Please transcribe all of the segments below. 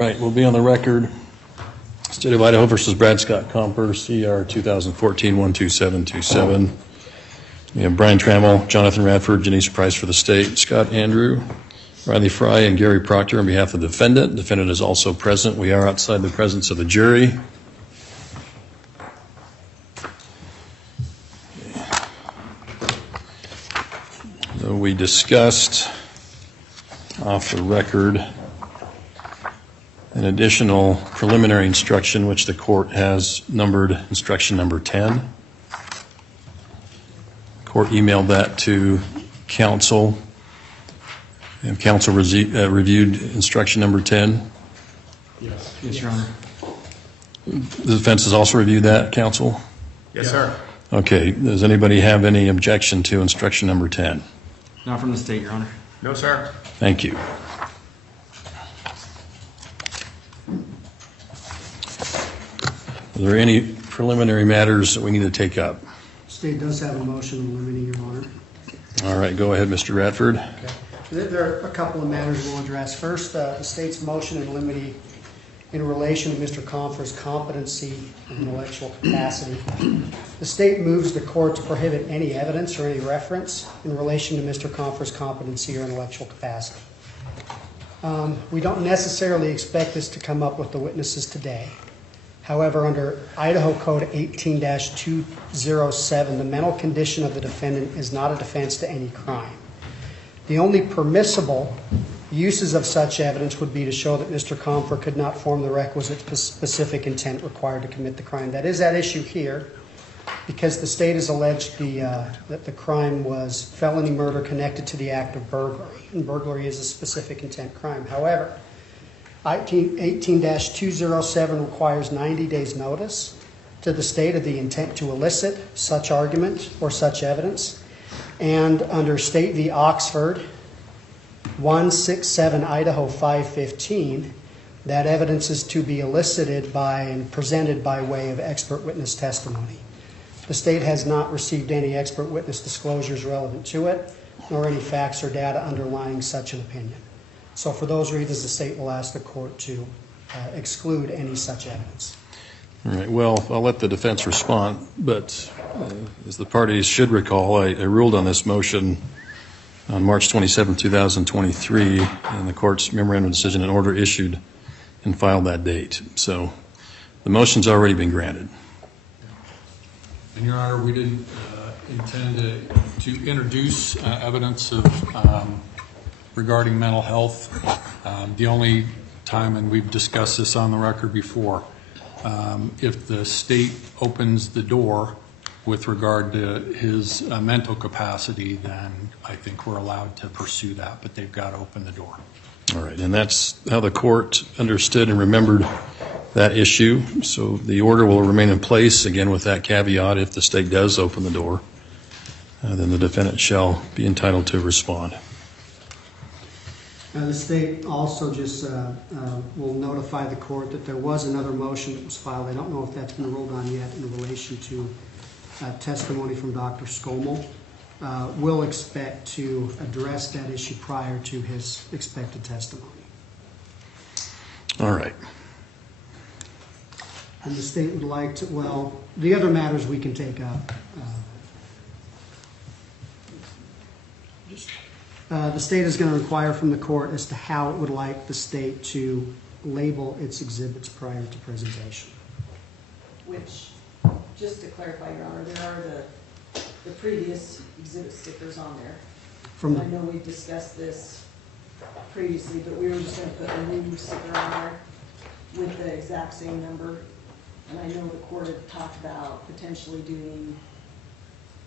Right, we'll be on the record. State of Idaho versus Brad Compher, CR 2014-12727. We have Brian Trammell, Jonathan Radford, Janice Price for the state, Scott Andrew, Riley Fry, and Gary Proctor on behalf of the defendant. The defendant is also present. We are outside the presence of the jury. So we discussed off the record an additional preliminary instruction, which the court has numbered instruction number 10. The court emailed that to counsel, and counsel reviewed instruction number 10. Yes, Your Honor. The defense has also reviewed that, counsel? Yes, sir. Okay, does anybody have any objection to instruction number 10? Not from the state, Your Honor. No, sir. Thank you. Are there any preliminary matters that we need to take up? The state does have a motion limiting, Your Honor. All right, go ahead, Mr. Radford. Okay. There are a couple of matters we'll address. First, the state's motion in limine in relation to Mr. Compher's competency and intellectual capacity. The state moves the court to prohibit any evidence or any reference in relation to Mr. Compher's competency or intellectual capacity. We don't necessarily expect this to come up with the witnesses today. However, under Idaho Code 18-207, the mental condition of the defendant is not a defense to any crime. The only permissible uses of such evidence would be to show that Mr. Compher could not form the requisite specific intent required to commit the crime. That is at issue here because the state has alleged that the crime was felony murder connected to the act of burglary, and burglary is a specific intent crime. However, 18-207 requires 90 days notice to the state of the intent to elicit such argument or such evidence. And under State v. Oxford, 167 Idaho 515, that evidence is to be elicited by and presented by way of expert witness testimony. The state has not received any expert witness disclosures relevant to it, nor any facts or data underlying such an opinion. So for those reasons, the state will ask the court to exclude any such evidence. All right, well, I'll let the defense respond, but as the parties should recall, I ruled on this motion on March 27, 2023, and the court's memorandum decision and order issued and filed that date. So the motion's already been granted. And Your Honor, we didn't intend to introduce evidence of regarding mental health. The only time, and we've discussed this on the record before, if the state opens the door with regard to his mental capacity, then I think we're allowed to pursue that, but they've got to open the door. All right, and that's how the court understood and remembered that issue. So the order will remain in place, again with that caveat, if the state does open the door, then the defendant shall be entitled to respond. The state also just will notify the court that there was another motion that was filed. I don't know if that's been ruled on yet in relation to testimony from Dr. Skomel. We'll expect to address that issue prior to his expected testimony. All right. And the state would like to, well, the other matters we can take up. The state is going to require from the court as to how it would like the state to label its exhibits prior to presentation. Which, just to clarify, Your Honor, there are the previous exhibit stickers on there. I know we've discussed this previously, but we were just going to put a new sticker on there with the exact same number. And I know the court had talked about potentially doing,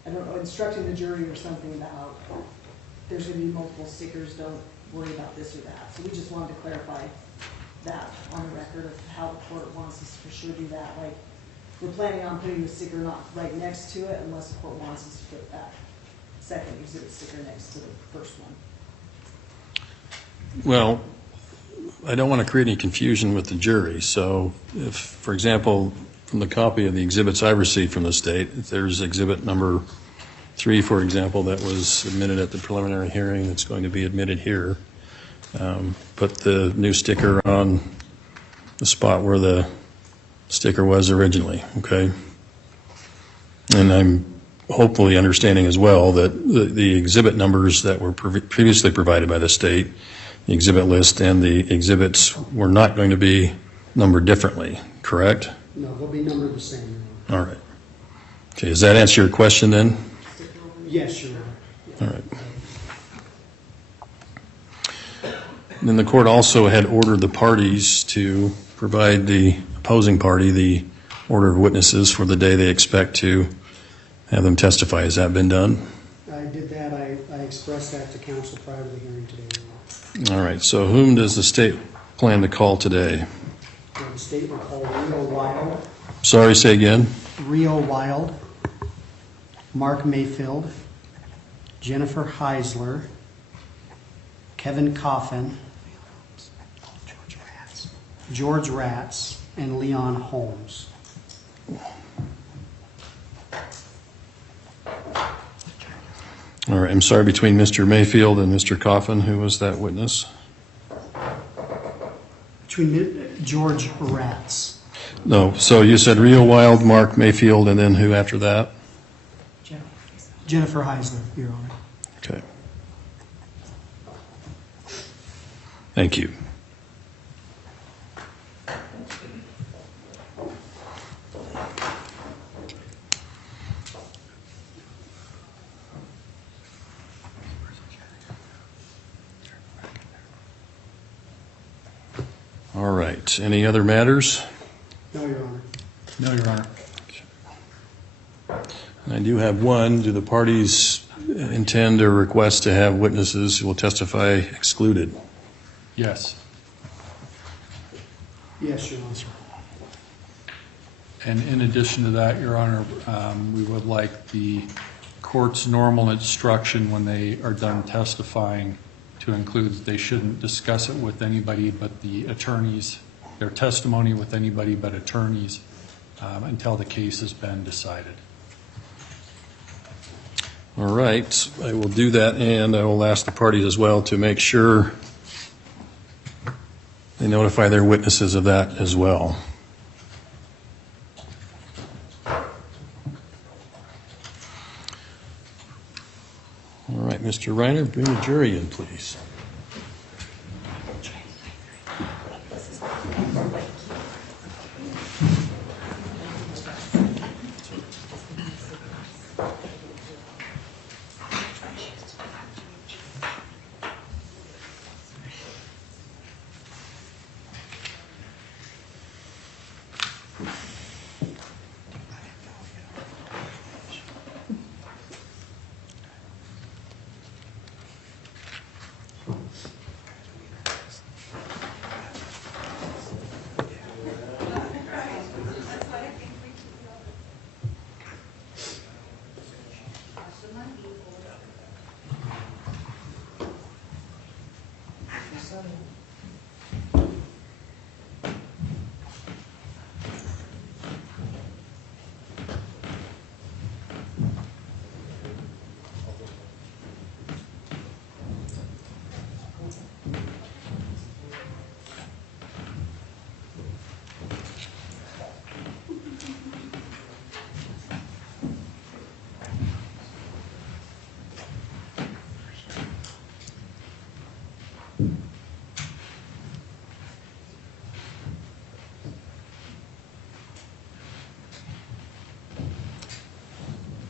I don't know, instructing the jury or something about there's going to be multiple stickers, don't worry about this or that. So we just wanted to clarify that on the record of how the court wants us to for sure do that. Like, we're planning on putting the sticker not right next to it unless the court wants us to put that second exhibit sticker next to the first one. Well, I don't want to create any confusion with the jury. So if, for example, from the copy of the exhibits I received from the state, if there's exhibit number 3, for example, that was admitted at the preliminary hearing that's going to be admitted here, put the new sticker on the spot where the sticker was originally, okay? And I'm hopefully understanding as well that the exhibit numbers that were previously provided by the state, the exhibit list and the exhibits were not going to be numbered differently, correct? No, they'll be numbered the same. All right. Okay, does that answer your question then? Yes, Your Honor. All right. Then the court also had ordered the parties to provide the opposing party the order of witnesses for the day they expect to have them testify. Has that been done? I did that. I expressed that to counsel prior to the hearing today, Your Honor. All right. So whom does the state plan to call today? The state will call Rio Wild. Sorry, say again. Rio Wild, Mark Mayfield, Jennifer Heisler, Kevin Coffin, George Ratz, and Leon Holmes. All right. I'm sorry, between Mr. Mayfield and Mr. Coffin, who was that witness? Between George Ratz. No. So you said Rio Wild, Mark Mayfield, and then who after that? Jennifer Heisler, Your Honor. Okay. Thank you. All right. Any other matters? No, Your Honor. No, Your Honor. I do have one. Do the parties intend or request to have witnesses who will testify excluded? Yes. Yes, Your Honor. And in addition to that, Your Honor, we would like the court's normal instruction when they are done testifying to include that they shouldn't discuss it with anybody but the attorneys, their testimony with anybody but attorneys until the case has been decided. All right. I will do that, and I will ask the parties as well to make sure they notify their witnesses of that as well. All right, Mr. Reiner, bring the jury in, please.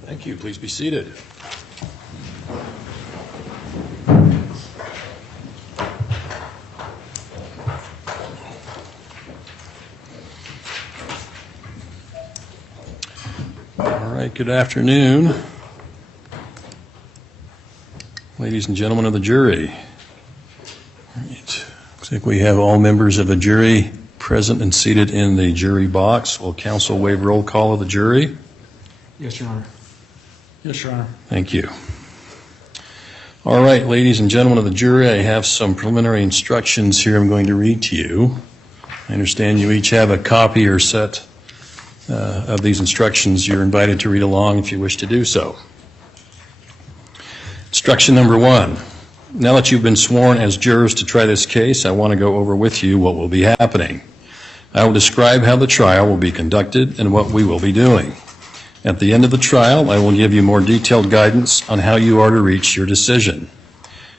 Thank you. Please be seated. All right, good afternoon, ladies and gentlemen of the jury. All right. Looks like we have all members of the jury present and seated in the jury box. Will counsel waive roll call of the jury? Yes, Your Honor. Yes, Your Honor. Thank you. All right, ladies and gentlemen of the jury, I have some preliminary instructions here I'm going to read to you. I understand you each have a copy or set of these instructions. You're invited to read along if you wish to do so. Instruction number 1. Now that you've been sworn as jurors to try this case, I want to go over with you what will be happening. I will describe how the trial will be conducted and what we will be doing. At the end of the trial, I will give you more detailed guidance on how you are to reach your decision.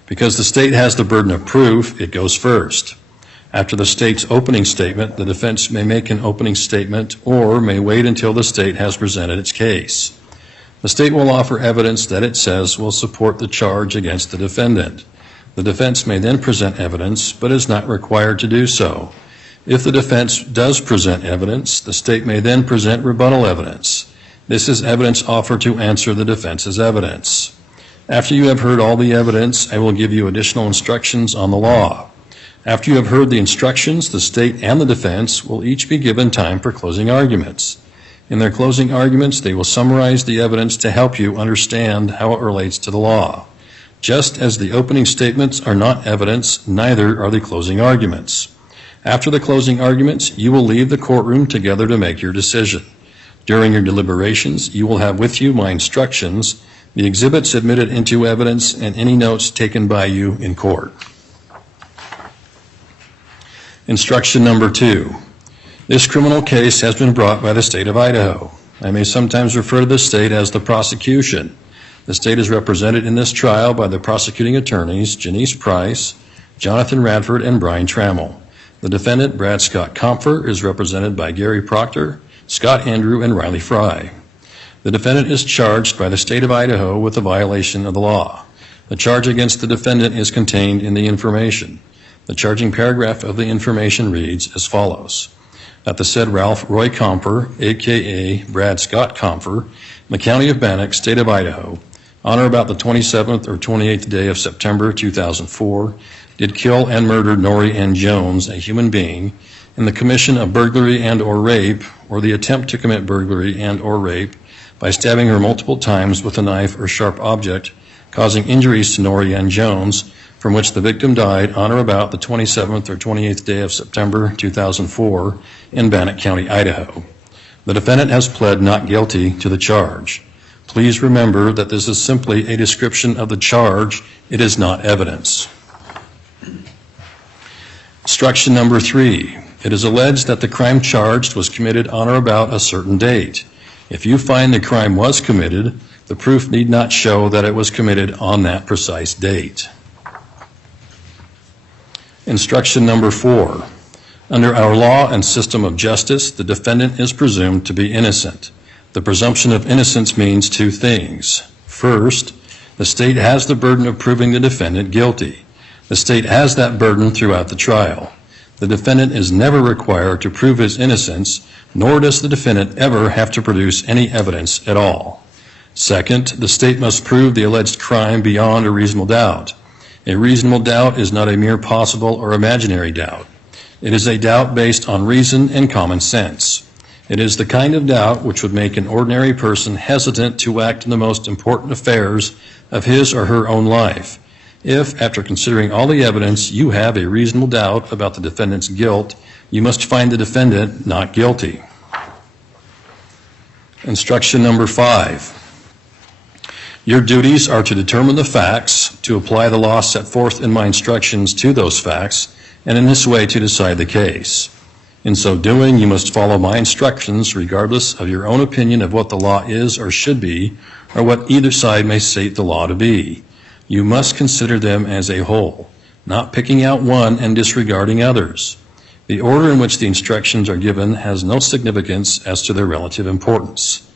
Because the state has the burden of proof, it goes first. After the state's opening statement, the defense may make an opening statement or may wait until the state has presented its case. The state will offer evidence that it says will support the charge against the defendant. The defense may then present evidence, but is not required to do so. If the defense does present evidence, the state may then present rebuttal evidence. This is evidence offered to answer the defense's evidence. After you have heard all the evidence, I will give you additional instructions on the law. After you have heard the instructions, the state and the defense will each be given time for closing arguments. In their closing arguments, they will summarize the evidence to help you understand how it relates to the law. Just as the opening statements are not evidence, neither are the closing arguments. After the closing arguments, you will leave the courtroom together to make your decision. During your deliberations, you will have with you my instructions, the exhibits admitted into evidence, and any notes taken by you in court. Instruction number 2. This criminal case has been brought by the state of Idaho. I may sometimes refer to the state as the prosecution. The state is represented in this trial by the prosecuting attorneys, Janice Price, Jonathan Radford, and Brian Trammell. The defendant, Brad Compher, is represented by Gary Proctor, Scott Andrew, and Riley Fry. The defendant is charged by the state of Idaho with a violation of the law. The charge against the defendant is contained in the information. The charging paragraph of the information reads as follows. That the said Ralph Roy Compher, a.k.a. Brad Scott Compher, in the county of Bannock, state of Idaho, on or about the 27th or 28th day of September 2004, did kill and murder Norrie N. Jones, a human being, in the commission of burglary and or rape, or the attempt to commit burglary and or rape, by stabbing her multiple times with a knife or sharp object, causing injuries to Norrie N. Jones, from which the victim died on or about the 27th or 28th day of September 2004 in Bannock County, Idaho. The defendant has pled not guilty to the charge. Please remember that this is simply a description of the charge. It is not evidence. Instruction number 3. It is alleged that the crime charged was committed on or about a certain date. If you find the crime was committed, the proof need not show that it was committed on that precise date. Instruction number 4. Under our law and system of justice, the defendant is presumed to be innocent. The presumption of innocence means two things. First, the state has the burden of proving the defendant guilty. The state has that burden throughout the trial. The defendant is never required to prove his innocence, nor does the defendant ever have to produce any evidence at all. Second, the state must prove the alleged crime beyond a reasonable doubt. A reasonable doubt is not a mere possible or imaginary doubt. It is a doubt based on reason and common sense. It is the kind of doubt which would make an ordinary person hesitant to act in the most important affairs of his or her own life. If, after considering all the evidence, you have a reasonable doubt about the defendant's guilt, you must find the defendant not guilty. Instruction number 5. Your duties are to determine the facts, to apply the law set forth in my instructions to those facts, and in this way to decide the case. In so doing, you must follow my instructions regardless of your own opinion of what the law is or should be, or what either side may state the law to be. You must consider them as a whole, not picking out one and disregarding others. The order in which the instructions are given has no significance as to their relative importance.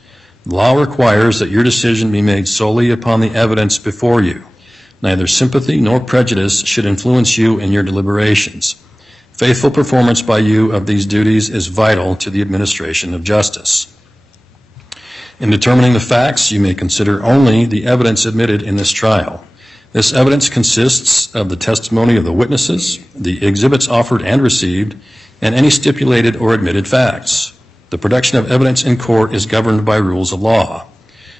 The law requires that your decision be made solely upon the evidence before you. Neither sympathy nor prejudice should influence you in your deliberations. Faithful performance by you of these duties is vital to the administration of justice. In determining the facts, you may consider only the evidence admitted in this trial. This evidence consists of the testimony of the witnesses, the exhibits offered and received, and any stipulated or admitted facts. The production of evidence in court is governed by rules of law.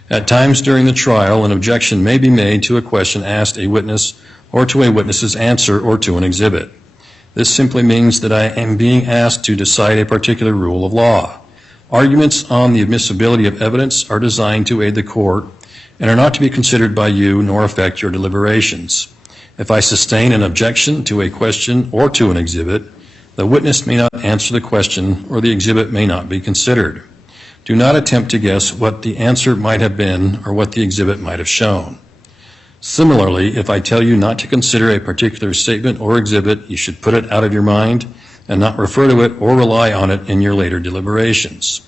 At times during the trial, an objection may be made to a question asked a witness or to a witness's answer or to an exhibit. This simply means that I am being asked to decide a particular rule of law. Arguments on the admissibility of evidence are designed to aid the court and are not to be considered by you nor affect your deliberations. If I sustain an objection to a question or to an exhibit, The witness may not answer the question, or the exhibit may not be considered. Do not attempt to guess what the answer might have been or what the exhibit might have shown. Similarly, if I tell you not to consider a particular statement or exhibit, you should put it out of your mind and not refer to it or rely on it in your later deliberations.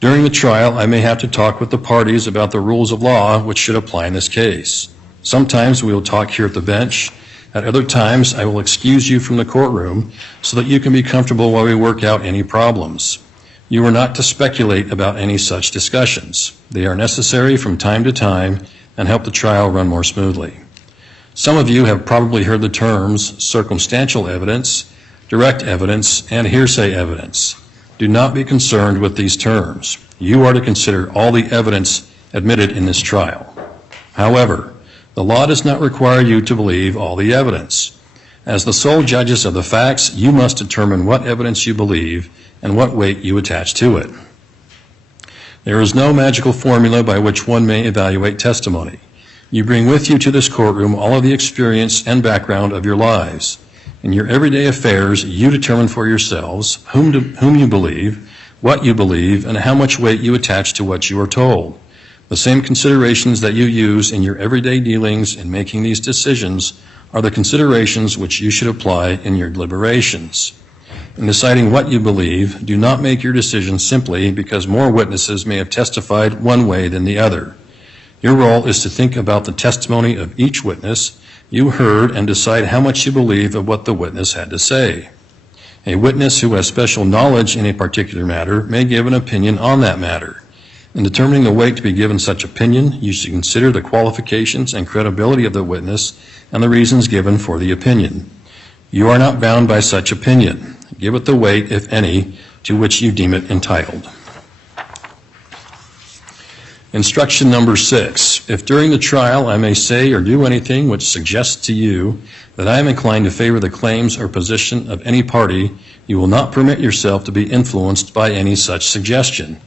During the trial, I may have to talk with the parties about the rules of law which should apply in this case. Sometimes we will talk here at the bench. At other times, I will excuse you from the courtroom so that you can be comfortable while we work out any problems. You are not to speculate about any such discussions. They are necessary from time to time and help the trial run more smoothly. Some of you have probably heard the terms circumstantial evidence, direct evidence, and hearsay evidence. Do not be concerned with these terms. You are to consider all the evidence admitted in this trial. However, the law does not require you to believe all the evidence. As the sole judges of the facts, you must determine what evidence you believe and what weight you attach to it. There is no magical formula by which one may evaluate testimony. You bring with you to this courtroom all of the experience and background of your lives. In your everyday affairs, you determine for yourselves whom you believe, what you believe, and how much weight you attach to what you are told. The same considerations that you use in your everyday dealings in making these decisions are the considerations which you should apply in your deliberations. In deciding what you believe, do not make your decision simply because more witnesses may have testified one way than the other. Your role is to think about the testimony of each witness you heard and decide how much you believe of what the witness had to say. A witness who has special knowledge in a particular matter may give an opinion on that matter. In determining the weight to be given such opinion, you should consider the qualifications and credibility of the witness and the reasons given for the opinion. You are not bound by such opinion. Give it the weight, if any, to which you deem it entitled. Instruction number 6. If during the trial I may say or do anything which suggests to you that I am inclined to favor the claims or position of any party, you will not permit yourself to be influenced by any such suggestion.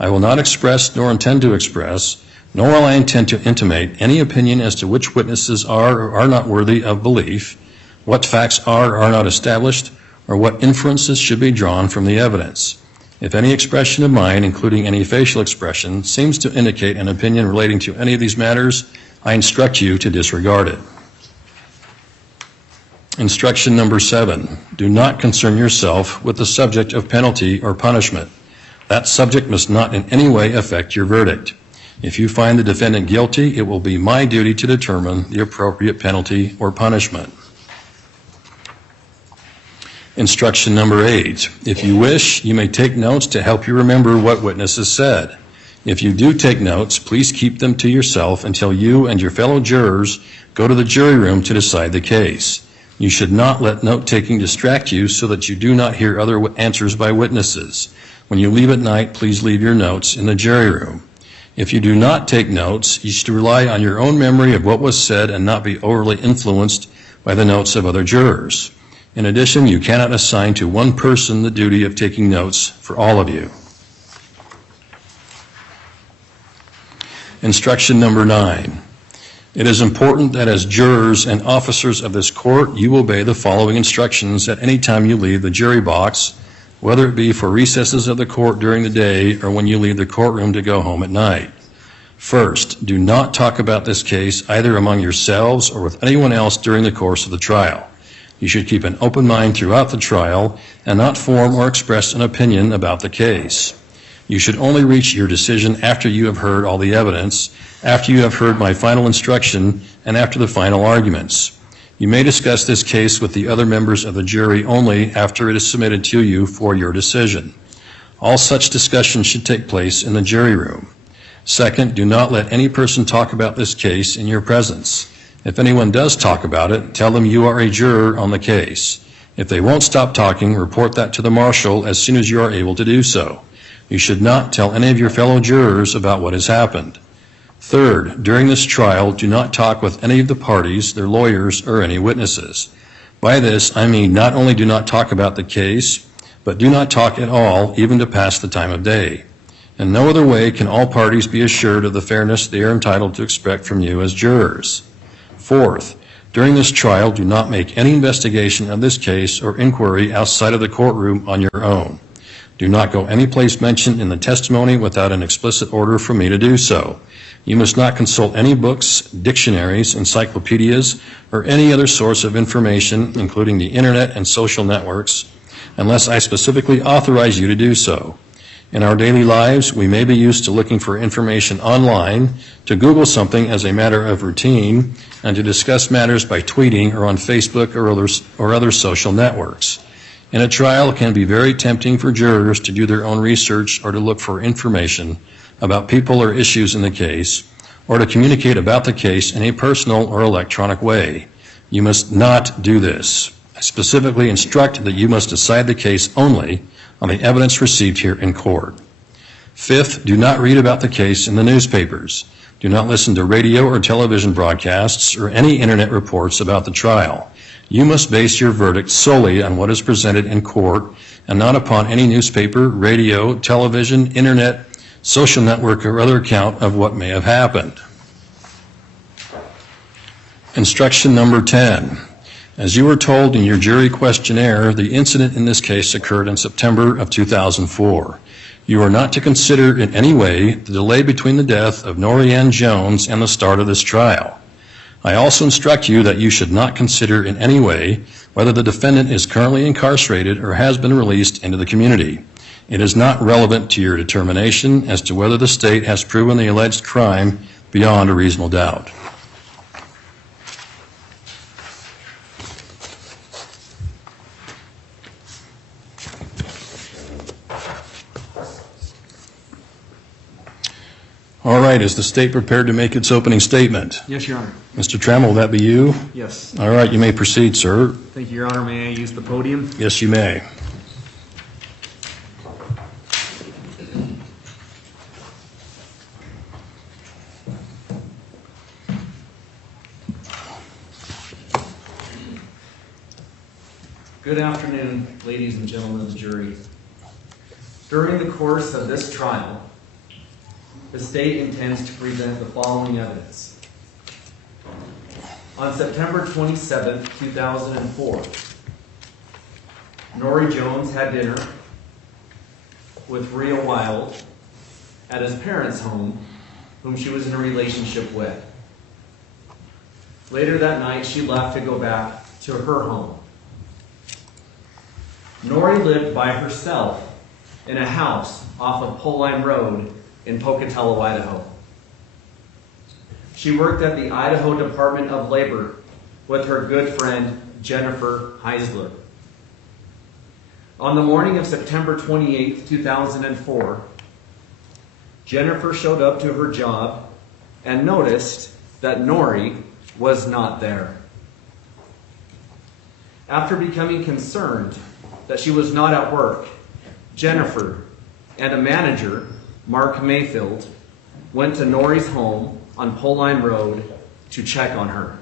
I will not express nor intend to express, nor will I intend to intimate any opinion as to which witnesses are or are not worthy of belief, what facts are or are not established, or what inferences should be drawn from the evidence. If any expression of mine, including any facial expression, seems to indicate an opinion relating to any of these matters, I instruct you to disregard it. Instruction number 7. Do not concern yourself with the subject of penalty or punishment. That subject must not in any way affect your verdict. If you find the defendant guilty, it will be my duty to determine the appropriate penalty or punishment. Instruction number 8. If you wish, you may take notes to help you remember what witnesses said. If you do take notes, please keep them to yourself until you and your fellow jurors go to the jury room to decide the case. You should not let note-taking distract you so that you do not hear other answers by witnesses. When you leave at night, please leave your notes in the jury room. If you do not take notes, you should rely on your own memory of what was said and not be overly influenced by the notes of other jurors. In addition, you cannot assign to one person the duty of taking notes for all of you. Instruction number 9. It is important that as jurors and officers of this court, you obey the following instructions at any time you leave the jury box, whether it be for recesses of the court during the day or when you leave the courtroom to go home at night. First, do not talk about this case either among yourselves or with anyone else during the course of the trial. You should keep an open mind throughout the trial and not form or express an opinion about the case. You should only reach your decision after you have heard all the evidence, after you have heard my final instruction, and after the final arguments. You may discuss this case with the other members of the jury only after it is submitted to you for your decision. All such discussions should take place in the jury room. Second, do not let any person talk about this case in your presence. If anyone does talk about it, tell them you are a juror on the case. If they won't stop talking, report that to the marshal as soon as you are able to do so. You should not tell any of your fellow jurors about what has happened. Third, during this trial, do not talk with any of the parties, their lawyers, or any witnesses. By this, I mean not only do not talk about the case, but do not talk at all, even to pass the time of day. In no other way can all parties be assured of the fairness they are entitled to expect from you as jurors. Fourth, During this trial, do not make any investigation of this case or inquiry outside of the courtroom on your own. Do not go any place mentioned in the testimony without an explicit order from me to do so. You must not consult any books, dictionaries, encyclopedias, or any other source of information, including the internet and social networks, unless I specifically authorize you to do so. In our daily lives, we may be used to looking for information online, to Google something as a matter of routine, and to discuss matters by tweeting or on Facebook or other social networks. In a trial, it can be very tempting for jurors to do their own research or to look for information about people or issues in the case, or to communicate about the case in a personal or electronic way. You must not do this. I specifically instruct that you must decide the case only on the evidence received here in court. Fifth, do not read about the case in the newspapers. Do not listen to radio or television broadcasts or any internet reports about the trial. You must base your verdict solely on what is presented in court and not upon any newspaper, radio, television, internet, social network, or other account of what may have happened. Instruction number 10. As you were told in your jury questionnaire, the incident in this case occurred in September of 2004. You are not to consider in any way the delay between the death of Norianne Jones and the start of this trial. I also instruct you that you should not consider in any way whether the defendant is currently incarcerated or has been released into the community. It is not relevant to your determination as to whether the state has proven the alleged crime beyond a reasonable doubt. All right, is the state prepared to make its opening statement? Yes, Your Honor. Mr. Trammell, will that be you? Yes. All right, you may proceed, sir. Thank you, Your Honor. May I use the podium? Yes, you may. Good afternoon, ladies and gentlemen of the jury. During the course of this trial, the state intends to present the following evidence. On September 27, 2004, Norrie Jones had dinner with Rhea Wild at his parents' home, whom she was in a relationship with. Later that night, she left to go back to her home. Norrie lived by herself in a house off of Poline Road in Pocatello, Idaho. She worked at the Idaho Department of Labor with her good friend Jennifer Heisler. On the morning of September 28, 2004, Jennifer showed up to her job and noticed that Norrie was not there. After becoming concerned that she was not at work, Jennifer and a manager, Mark Mayfield, went to Norrie's home on Poline Road to check on her.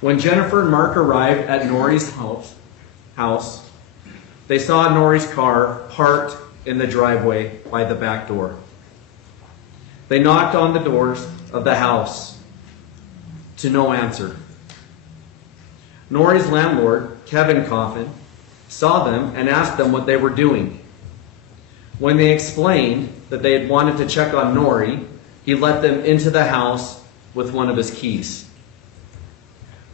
When Jennifer and Mark arrived at Norrie's house, they saw Norrie's car parked in the driveway by the back door. They knocked on the doors of the house to no answer. Norrie's landlord, Kevin Compher, saw them and asked them what they were doing. When they explained that they had wanted to check on Norrie, he let them into the house with one of his keys.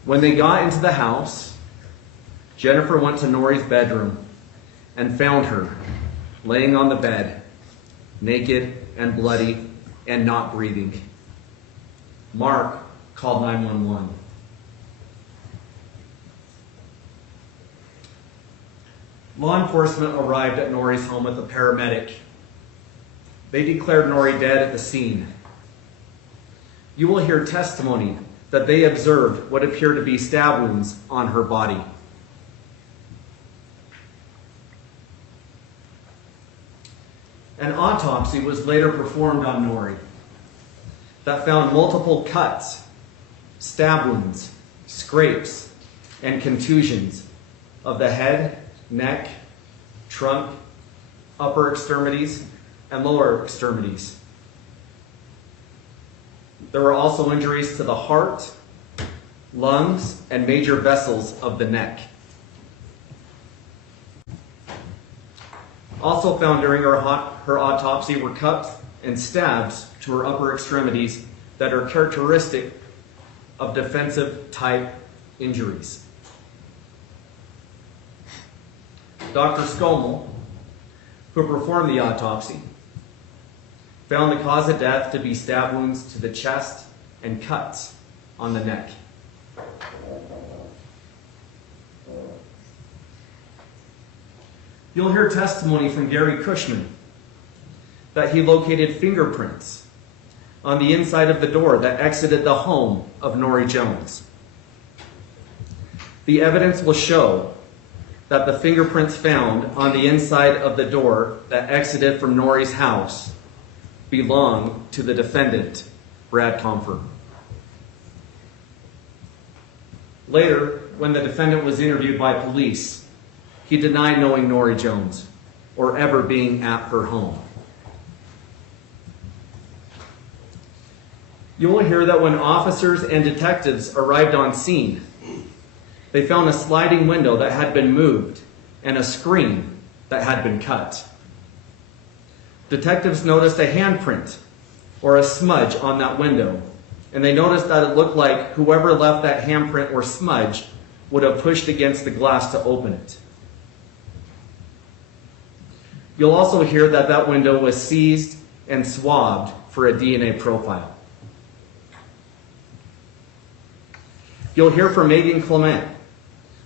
When they got into the house, Jennifer went to Norrie's bedroom and found her laying on the bed, naked and bloody and not breathing. Mark called 911. Law enforcement arrived at Norrie's home with a paramedic. They declared Norrie dead at the scene. You will hear testimony that they observed what appear to be stab wounds on her body. An autopsy was later performed on Norrie that found multiple cuts, stab wounds, scrapes, and contusions of the head, neck, trunk, upper extremities, and lower extremities. There were also injuries to the heart, lungs, and major vessels of the neck. Also found during her autopsy were cuts and stabs to her upper extremities that are characteristic of defensive type injuries. Dr. Scommel, who performed the autopsy, found the cause of death to be stab wounds to the chest and cuts on the neck. You'll hear testimony from Gary Cushman that he located fingerprints on the inside of the door that exited the home of Norrie Jones. The evidence will show that the fingerprints found on the inside of the door that exited from Norrie's house belong to the defendant, Brad Compher. Later, when the defendant was interviewed by police, he denied knowing Norrie Jones or ever being at her home. You will hear that when officers and detectives arrived on scene, they found a sliding window that had been moved and a screen that had been cut. Detectives noticed a handprint or a smudge on that window, and they noticed that it looked like whoever left that handprint or smudge would have pushed against the glass to open it. You'll also hear that that window was seized and swabbed for a DNA profile. You'll hear from Megan Clement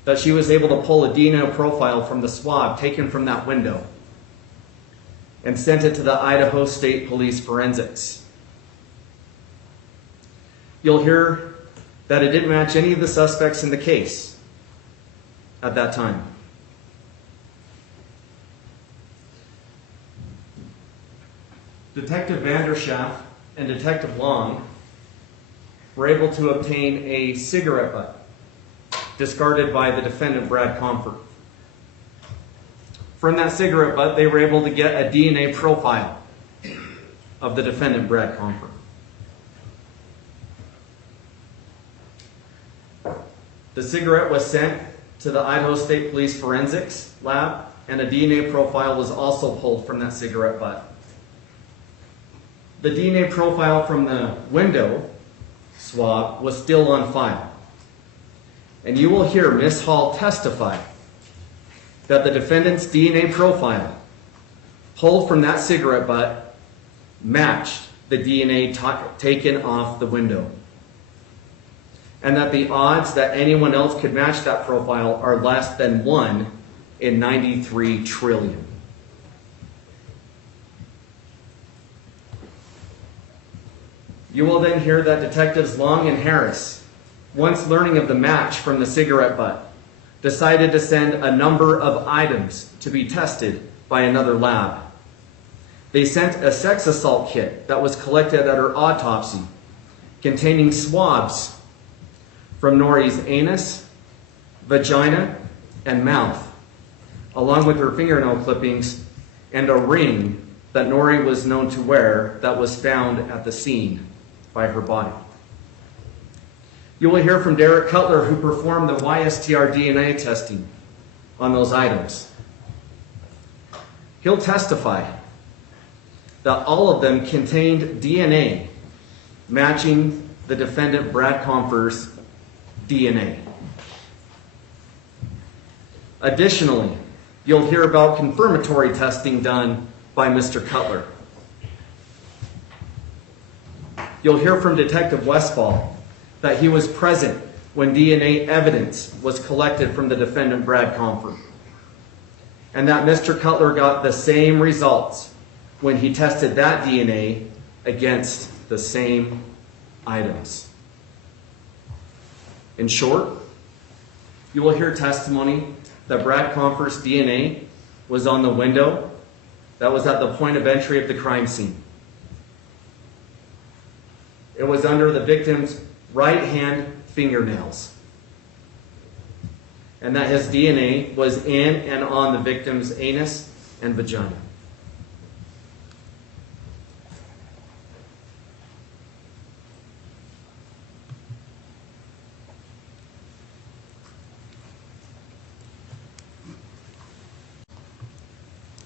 that she was able to pull a DNA profile from the swab taken from that window and sent it to the Idaho State Police Forensics. You'll hear that it didn't match any of the suspects in the case at that time. Detective Vanderschaft and Detective Long were able to obtain a cigarette butt discarded by the defendant, Brad Compher. From that cigarette butt, they were able to get a DNA profile of the defendant, Brad Compher. The cigarette was sent to the Idaho State Police Forensics Lab, and a DNA profile was also pulled from that cigarette butt. The DNA profile from the window swab was still on file. And you will hear Ms. Hall testify that the defendant's DNA profile pulled from that cigarette butt matched the DNA taken off the window. And that the odds that anyone else could match that profile are less than 1 in 93 trillion. You will then hear that Detectives Long and Harris, once learning of the match from the cigarette butt, decided to send a number of items to be tested by another lab. They sent a sex assault kit that was collected at her autopsy, containing swabs from Norrie's anus, vagina, and mouth, along with her fingernail clippings and a ring that Norrie was known to wear that was found at the scene by her body. You will hear from Derek Cutler, who performed the YSTR DNA testing on those items. He'll testify that all of them contained DNA matching the defendant Brad Compher's DNA. Additionally, you'll hear about confirmatory testing done by Mr. Cutler. You'll hear from Detective Westfall that he was present when DNA evidence was collected from the defendant Brad Compher, and that Mr. Cutler got the same results when he tested that DNA against the same items. In short, you will hear testimony that Brad Compher's DNA was on the window that was at the point of entry of the crime scene. It was under the victim's right hand fingernails, and that his DNA was in and on the victim's anus and vagina.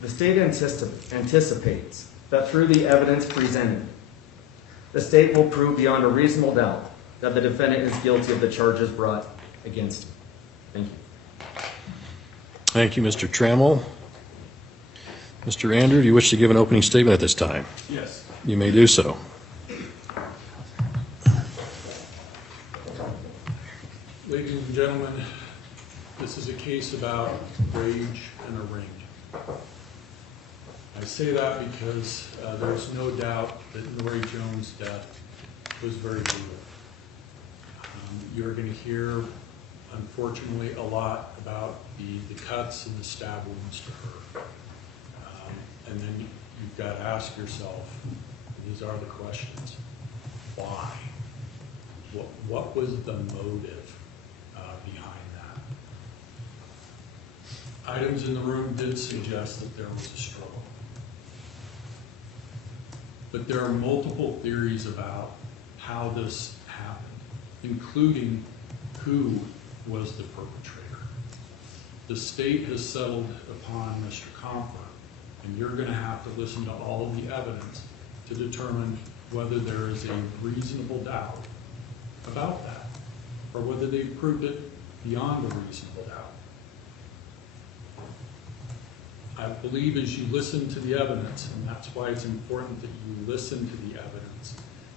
The state anticipates that through the evidence presented, the state will prove beyond a reasonable doubt that the defendant is guilty of the charges brought against him. Thank you. Thank you, Mr. Trammell. Mr. Andrew, do you wish to give an opening statement at this time? Yes. You may do so. Ladies and gentlemen, this is a case about rage and a ring. I say that because there's no doubt that Norrie Jones' death was very brutal. You're going to hear, unfortunately, a lot about the cuts and the stab wounds to her. And then you've got to ask yourself, these are the questions. Why? What was the motive behind that? Items in the room did suggest that there was a struggle. But there are multiple theories about how this happened, including who was the perpetrator. The state has settled upon Mr. Compher, and you're going to have to listen to all of the evidence to determine whether there is a reasonable doubt about that, or whether they've proved it beyond a reasonable doubt. I believe as you listen to the evidence, and that's why it's important that you listen to the evidence,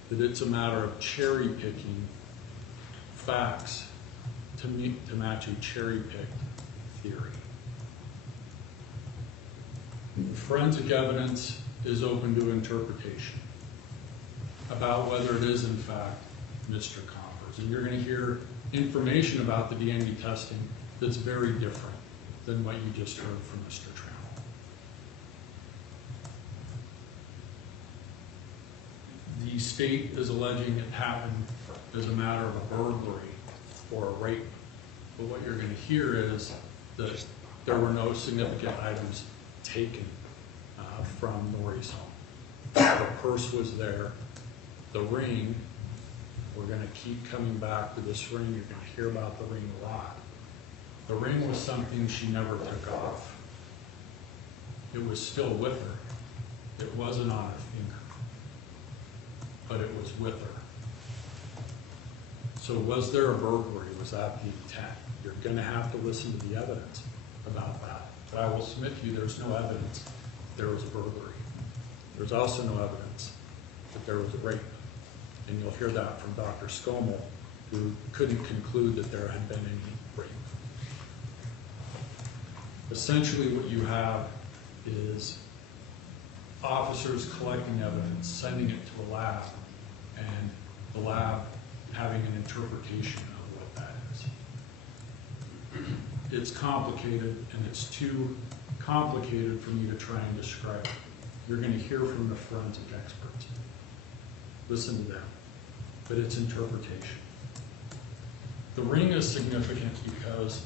that it's a matter of cherry picking facts to match a cherry picked theory. Forensic evidence is open to interpretation about whether it is in fact Mr. Compher's. And you're going to hear information about the DNA testing that's very different than what you just heard from Mr. Trammell. The state is alleging it happened as a matter of a burglary or a rape. But what you're going to hear is that there were no significant items taken from Norrie's home. The purse was there. The ring, we're going to keep coming back to this ring. You're going to hear about the ring a lot. The ring was something she never took off. It was still with her. It wasn't on her finger, but it was with her. So was there a burglary? Was that the intent? You're going to have to listen to the evidence about that. But I will submit to you there's no evidence there was a burglary. There's also no evidence that there was a rape. And you'll hear that from Dr. Scommel, who couldn't conclude that there had been any rape. Essentially what you have is officers collecting evidence, sending it to a lab, and the lab having an interpretation of what that is. It's complicated, and it's too complicated for me to try and describe it. You're going to hear from the forensic experts. Listen to them. But it's interpretation. The ring is significant because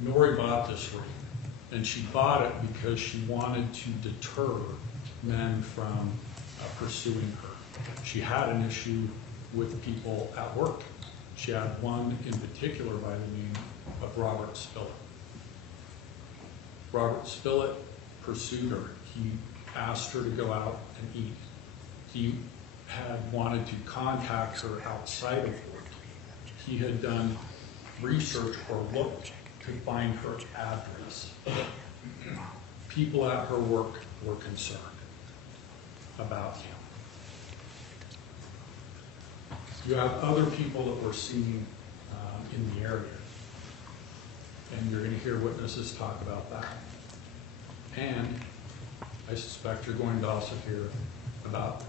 Norrie bought this ring, and she bought it because she wanted to deter men from pursuing her. She had an issue with people at work. She had one in particular by the name of Robert Spillett. Robert Spillett pursued her. He asked her to go out and eat. He had wanted to contact her outside of work. He had done research or looked to find her address. People at her work were concerned about him. You have other people that were seen in the area, and you're going to hear witnesses talk about that. And I suspect you're going to also hear about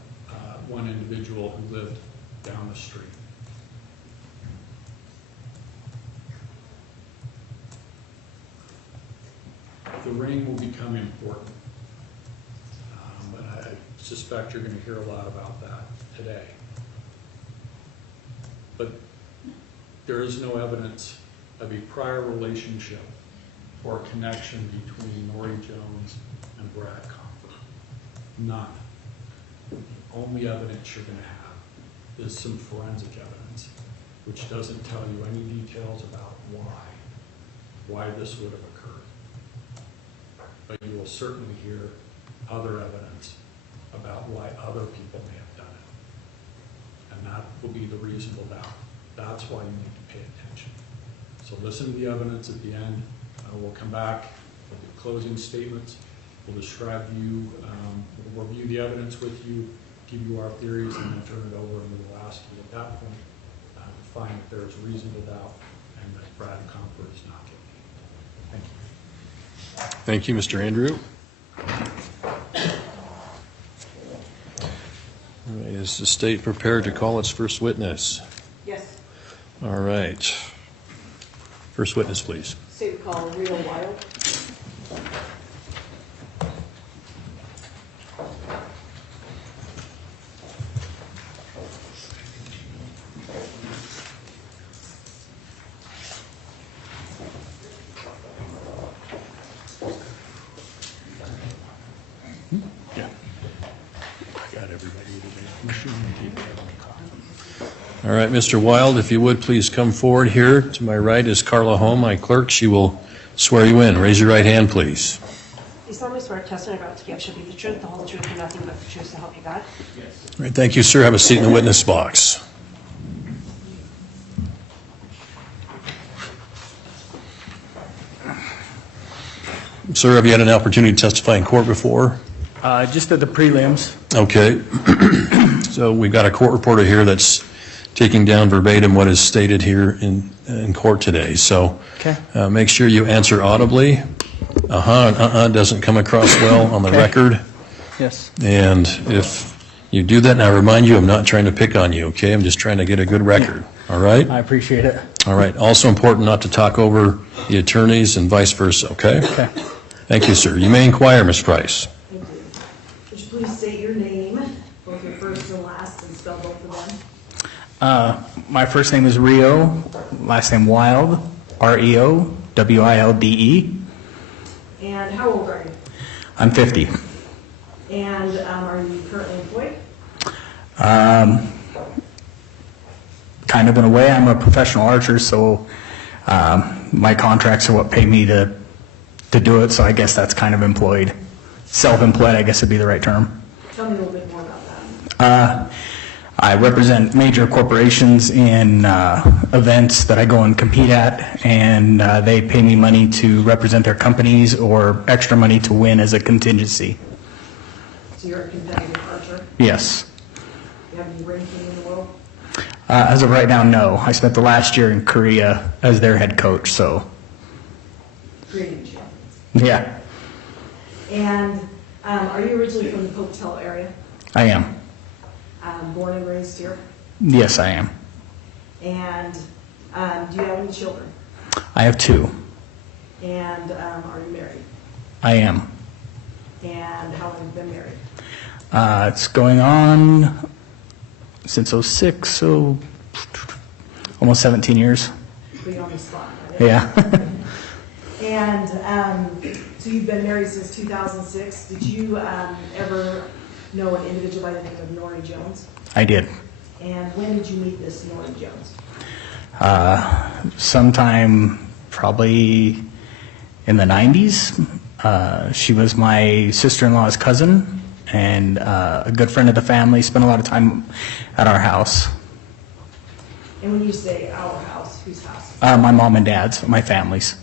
one individual who lived down the street. The ring will become important, but I suspect you're going to hear a lot about that today. But there is no evidence of a prior relationship or connection between Norrie Jones and Brad Compher. None. The only evidence you're going to have is some forensic evidence, which doesn't tell you any details about why this would have occurred. but you will certainly hear other evidence about why other people may have done it. And that will be the reasonable doubt. That's why you need to pay attention. So listen to the evidence at the end. We'll come back with the closing statements. We'll describe you, we'll review the evidence with you, give you our theories, and then turn it over, and we'll ask you at that point to find if there is reasonable doubt and that Brad Compher is not guilty. Thank you. Thank you, Mr. Andrew. All right, is the state prepared to call its first witness? Yes. All right. First witness, please. State would call Rio Wild. Yeah. All right, Mr. Wild, if you would please come forward here. To my right is Carla Holm, my clerk. She will swear you in. Raise your right hand, please. You solemnly swear testimony about to give should be the truth, the whole truth, and nothing but the truth, so help you God? All right, thank you, sir. Have a seat in the witness box. Sir, have you had an opportunity to testify in court before? Just at the prelims. Okay. So we've got a court reporter here that's taking down verbatim what is stated here in court today. So Okay. Make sure you answer audibly. And doesn't come across well on the Okay. record. Yes. And if you do that, and I remind you, I'm not trying to pick on you, okay? I'm just trying to get a good record, all right? I appreciate it. All right. Also important not to talk over the attorneys and vice versa, okay? Okay. Thank you, sir. You may inquire, Ms. Price. Thank you. Would you please state your name, both your first and last, and spell both of them? My first name is Rio, last name Wild, Reo, Wilde. And how old are you? I'm 50. And are you currently employed? Kind of in a way, I'm a professional archer, so my contracts are what pay me to do it, so I guess that's kind of employed. Self-employed, I guess would be the right term. Tell me a little bit more about that. I represent major corporations in events that I go and compete at, and they pay me money to represent their companies or extra money to win as a contingency. So you're a competitive archer. Yes. Do you have any ranking in the world? As of right now, no. I spent the last year in Korea as their head coach, so Creating champions. yeah, And are you originally from the Pocatello area? I am. Born and raised here? Yes, I am. And do you have any children? I have 2. And are you married? I am. And how long have you been married? It's going on since 06, so almost 17 years. Put you on the spot. Right? Yeah. And so you've been married since 2006. Did you ever know an individual by the name of Nori Jones? I did. And when did you meet this Nori Jones? Sometime probably in the 90s. She was my sister-in-law's cousin and a good friend of the family. Spent a lot of time at our house. And when you say our house, whose house? My mom and dad's, my family's.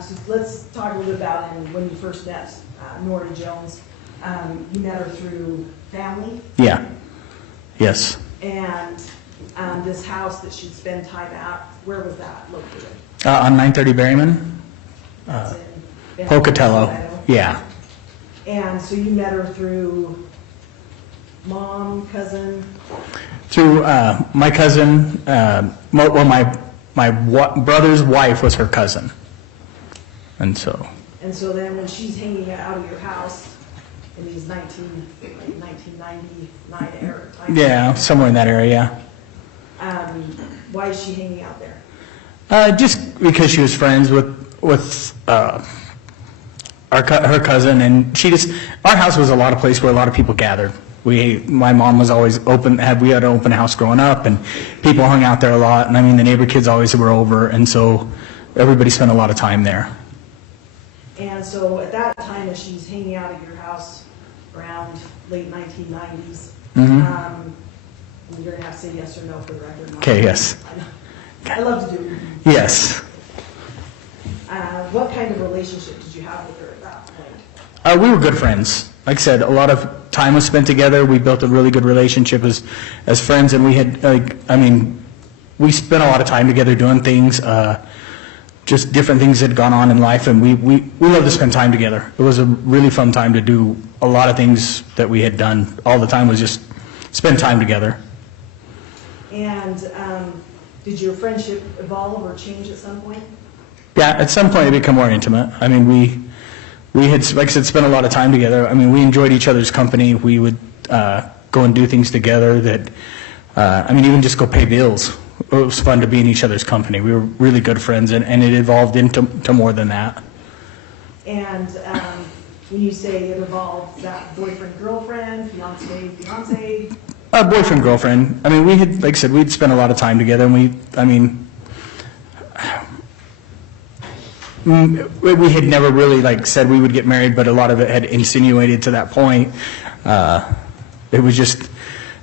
So let's talk a little bit about when you first met Nori Jones. You met her through family. Yeah. Yes. And this house that she'd spend time at, where was that located? On 930 Berryman, That's in Pocatello. Colorado. Yeah. And so you met her through mom, cousin? Through my cousin, my brother's wife was her cousin. And so, And so then when she's hanging out of your house in these 1999 era time, yeah, somewhere in that area. why is she hanging out there? Just because she was friends with her cousin, and our house was a lot of place where a lot of people gathered. My mom was always open. We had an open house growing up, and people hung out there a lot. And I mean, the neighbor kids always were over, and so everybody spent a lot of time there. And so at that time, as she's hanging out at your house around late 1990s, you're going to have to say yes or no for the record. Okay, yes. I love to do it. Yes. What kind of relationship did you have with her at that point? We were good friends. Like I said, a lot of time was spent together. We built a really good relationship as friends, and we had, we spent a lot of time together doing things, just different things that had gone on in life, and we loved to spend time together. It was a really fun time to do a lot of things that we had done all the time, was just spend time together. And did your friendship evolve or change at some point? Yeah, at some point it became more intimate. I mean, we had, like I said, spent a lot of time together. I mean, we enjoyed each other's company. We would go and do things together that, even just go pay bills. It was fun to be in each other's company. We were really good friends, and it evolved into more than that. And when you say it evolved, is that boyfriend, girlfriend, fiance, fiance? Boyfriend, girlfriend. I mean, we had, like I said, we'd spent a lot of time together, and we had never really said we would get married, but a lot of it had insinuated to that point. It was just,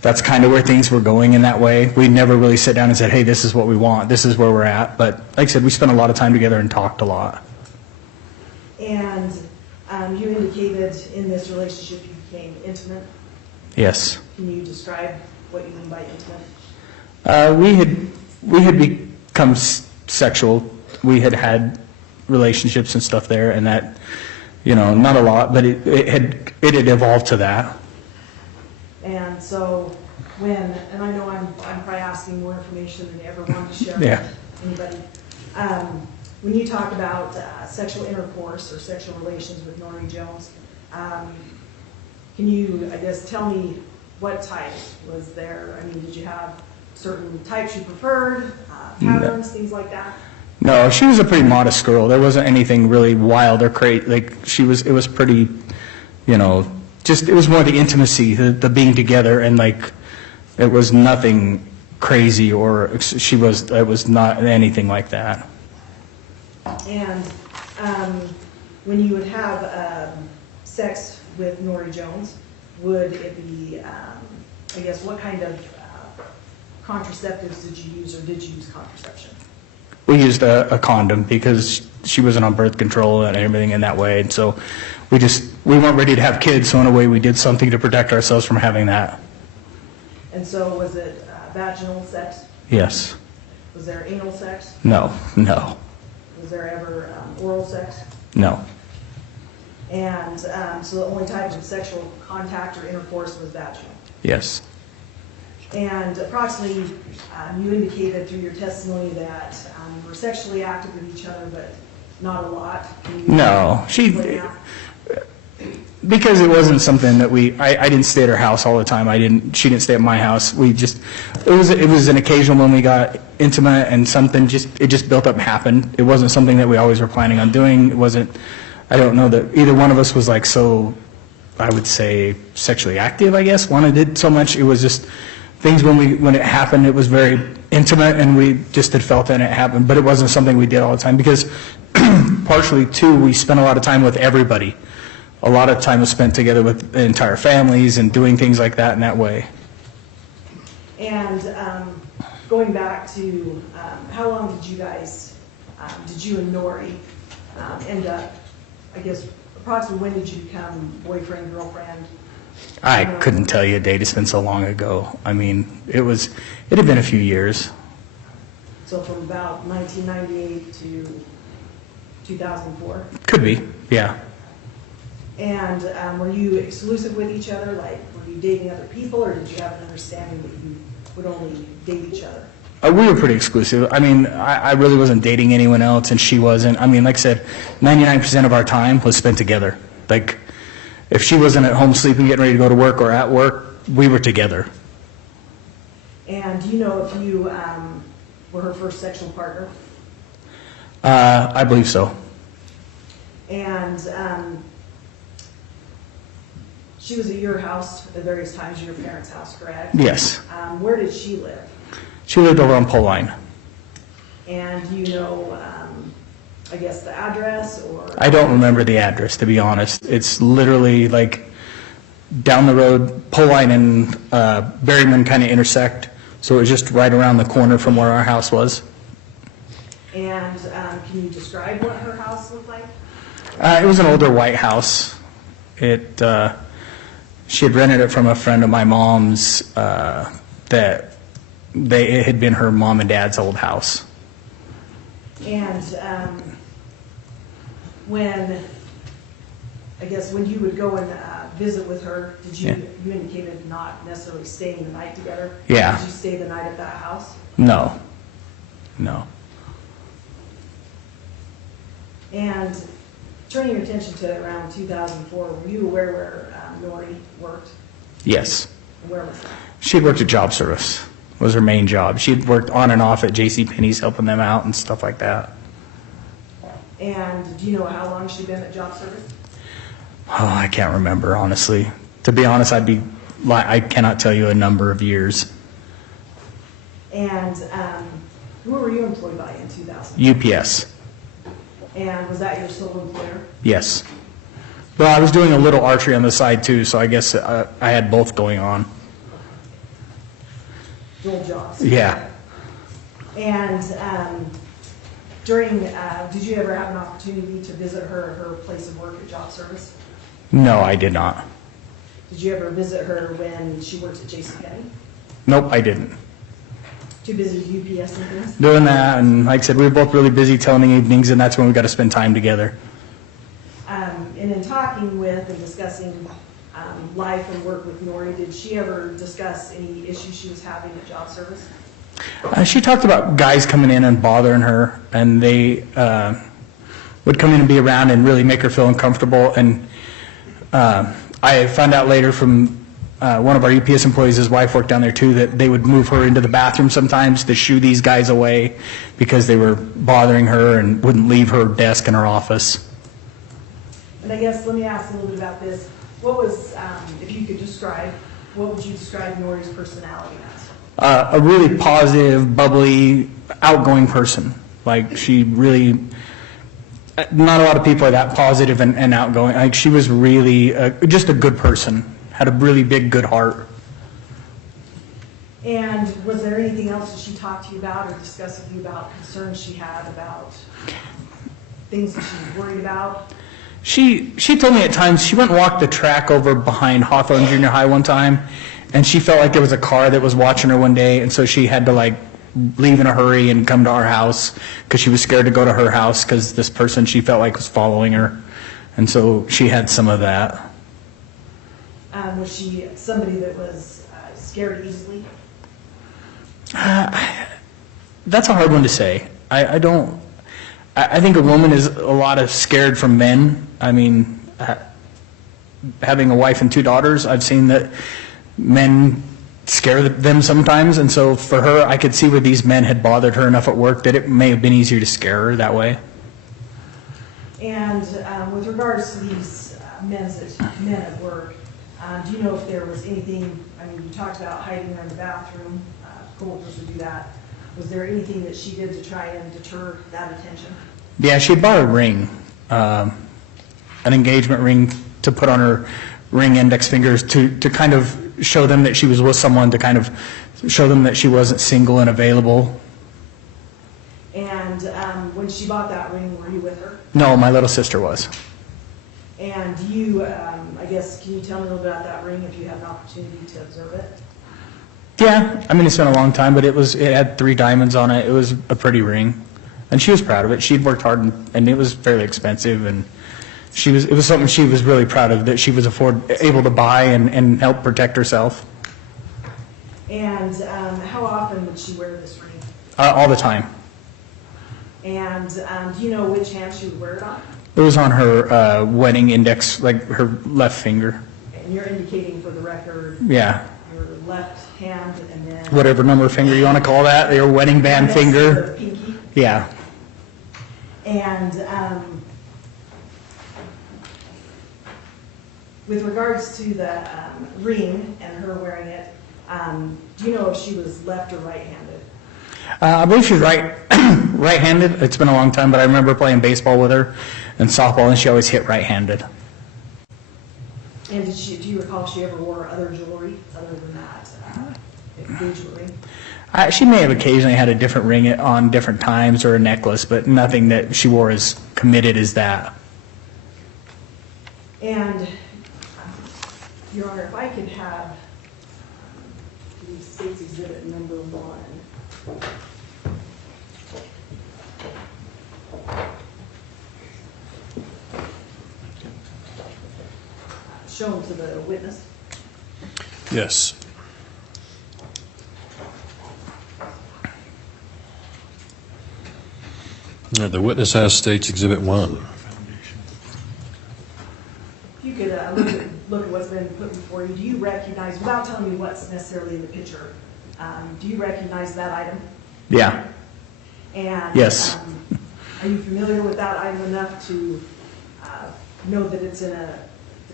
that's kind of where things were going in that way. We never really sat down and said, hey, this is what we want, this is where we're at. But like I said, we spent a lot of time together and talked a lot. And you indicated in this relationship you became intimate. Yes. Can you describe what you mean by intimate? We had become sexual. We had relationships and stuff there, and that, not a lot, but it had evolved to that. And so and I know I'm probably asking more information than you ever wanted to share with anybody. When you talk about sexual intercourse or sexual relations with Norrie Jones, can you, I guess, tell me what types was there? I mean, did you have certain types you preferred, patterns, things like that? No, she was a pretty modest girl. There wasn't anything really wild or crazy. It was pretty, just, it was more the intimacy, the being together, and it was nothing crazy, or it was not anything like that. And when you would have sex with Norrie Jones, would it be, I guess, what kind of contraceptives did you use, or did you use contraception? We used a condom because she wasn't on birth control and everything in that way, and so we weren't ready to have kids, so in a way we did something to protect ourselves from having that. And so was it vaginal sex? Yes. Was there anal sex? No. Was there ever oral sex? No. And so the only type of sexual contact or intercourse was vaginal? Yes. And approximately, you indicated through your testimony that you were sexually active with each other, but not a lot. No, because it wasn't something that I didn't stay at her house all the time. She didn't stay at my house. It was an occasional when we got intimate, and it just built up and happened. It wasn't something that we always were planning on doing. It wasn't, I don't know that either one of us was so, I would say, sexually active, I guess, wanted it so much. It was just things when it happened, it was very intimate, and we just had felt that it happened, but it wasn't something we did all the time, because partially too, we spent a lot of time with everybody. A lot of time was spent together with entire families and doing things like that in that way. And going back to how long did you guys, did you and Norrie end up, I guess, approximately when did you become boyfriend, girlfriend? I couldn't tell you a date. It's been so long ago. I mean, it had been a few years. So from about 1998 to 2004? Could be, yeah. And were you exclusive with each other? Were you dating other people, or did you have an understanding that you would only date each other? We were pretty exclusive. I mean, I really wasn't dating anyone else, and she wasn't. I mean, like I said, 99% of our time was spent together. If she wasn't at home sleeping, getting ready to go to work, or at work, we were together. And do you know if you were her first sexual partner? I believe so. And she was at your house at various times, your parents' house, correct? Yes. Where did she live? She lived over on Pole Line. And do you know, I guess, the address or? I don't remember the address, to be honest. It's literally like down the road, Poline and Berryman kind of intersect, so it was just right around the corner from where our house was. And can you describe what her house looked like? It was an older white house. She had rented it from a friend of my mom's it had been her mom and dad's old house. And when you would go and visit with her, you indicated not necessarily staying the night together? Yeah. Did you stay the night at that house? No. And turning your attention to around 2004, were you aware where Nori worked? Yes. Where was that? She had worked at job service, was her main job. She had worked on and off at JCPenney's helping them out and stuff like that. And do you know how long she'd been at job service? Oh, I can't remember, honestly. To be honest, I cannot tell you a number of years. And who were you employed by in 2000? UPS. And was that your sole employer? Yes. Well, I was doing a little archery on the side too, so I guess I had both going on. Dual jobs? Yeah. And did you ever have an opportunity to visit her at her place of work at job service? No, I did not. Did you ever visit her when she worked at JCPenney? Nope, I didn't. Too busy with UPS and things? Doing that, and like I said, we were both really busy telling the evenings, and that's when we got to spend time together. And in talking with and discussing life and work with Nori, did she ever discuss any issues she was having at job service? She talked about guys coming in and bothering her, and they would come in and be around and really make her feel uncomfortable. And I found out later from one of our UPS employees, his wife worked down there too, that they would move her into the bathroom sometimes to shoo these guys away because they were bothering her and wouldn't leave her desk in her office. And I guess, let me ask a little bit about this. What was, if you could describe, what would you describe Nori's personality as? A really positive, bubbly, outgoing person. Like, she really, not a lot of people are that positive and outgoing. Like, she was really just a good person, had a really big, good heart. And was there anything else that she talked to you about or discussed with you about concerns she had about things that she was worried about? She told me at times, she went and walked the track over behind Hawthorne Junior High one time, and she felt like there was a car that was watching her one day, and so she had to like leave in a hurry and come to our house because she was scared to go to her house because this person she felt like was following her, and so she had some of that. Was she somebody that was scared easily? That's a hard one to say. I think a woman is a lot of scared from men. I mean, having a wife and 2 daughters, I've seen that men scare them sometimes, and so for her, I could see where these men had bothered her enough at work that it may have been easier to scare her that way. And with regards to these men at work, do you know if there was anything, I mean, you talked about hiding her in the bathroom, co-workers would do that. Was there anything that she did to try and deter that attention? Yeah, she bought a ring, an engagement ring to put on her ring index fingers to kind of show them that she was with someone, to kind of show them that she wasn't single and available. And when she bought that ring, were you with her? No, my little sister was. And you, I guess, can you tell me a little bit about that ring if you had an opportunity to observe it? Yeah, I mean, it's been a long time, but it had 3 diamonds on it. It was a pretty ring, and she was proud of it. She'd worked hard, and it was fairly expensive, and it was something she was really proud of, that she was able to buy and help protect herself. And how often would she wear this ring? All the time. And do you know which hand she would wear it on? It was on her wedding index, like her left finger. And you're indicating for the record. Yeah. Your left hand and then. Whatever number finger you want to call that, your wedding band finger. The pinky. Yeah. And with regards to the ring and her wearing it, do you know if she was left or right-handed? I believe she's right-handed. It's been a long time, but I remember playing baseball with her and softball, and she always hit right-handed. And do you recall if she ever wore other jewelry other than that engagement ring? She may have occasionally had a different ring on different times or a necklace, but nothing that she wore as committed as that. And, Your Honor, if I could have the State's Exhibit number 1. Shown to the witness. Yes. The witness has State's Exhibit 1. If you could look at what's been put before you, do you recognize, without telling me what's necessarily in the picture, do you recognize that item? Yeah. And Yes. Are you familiar with that item enough to know that it's in a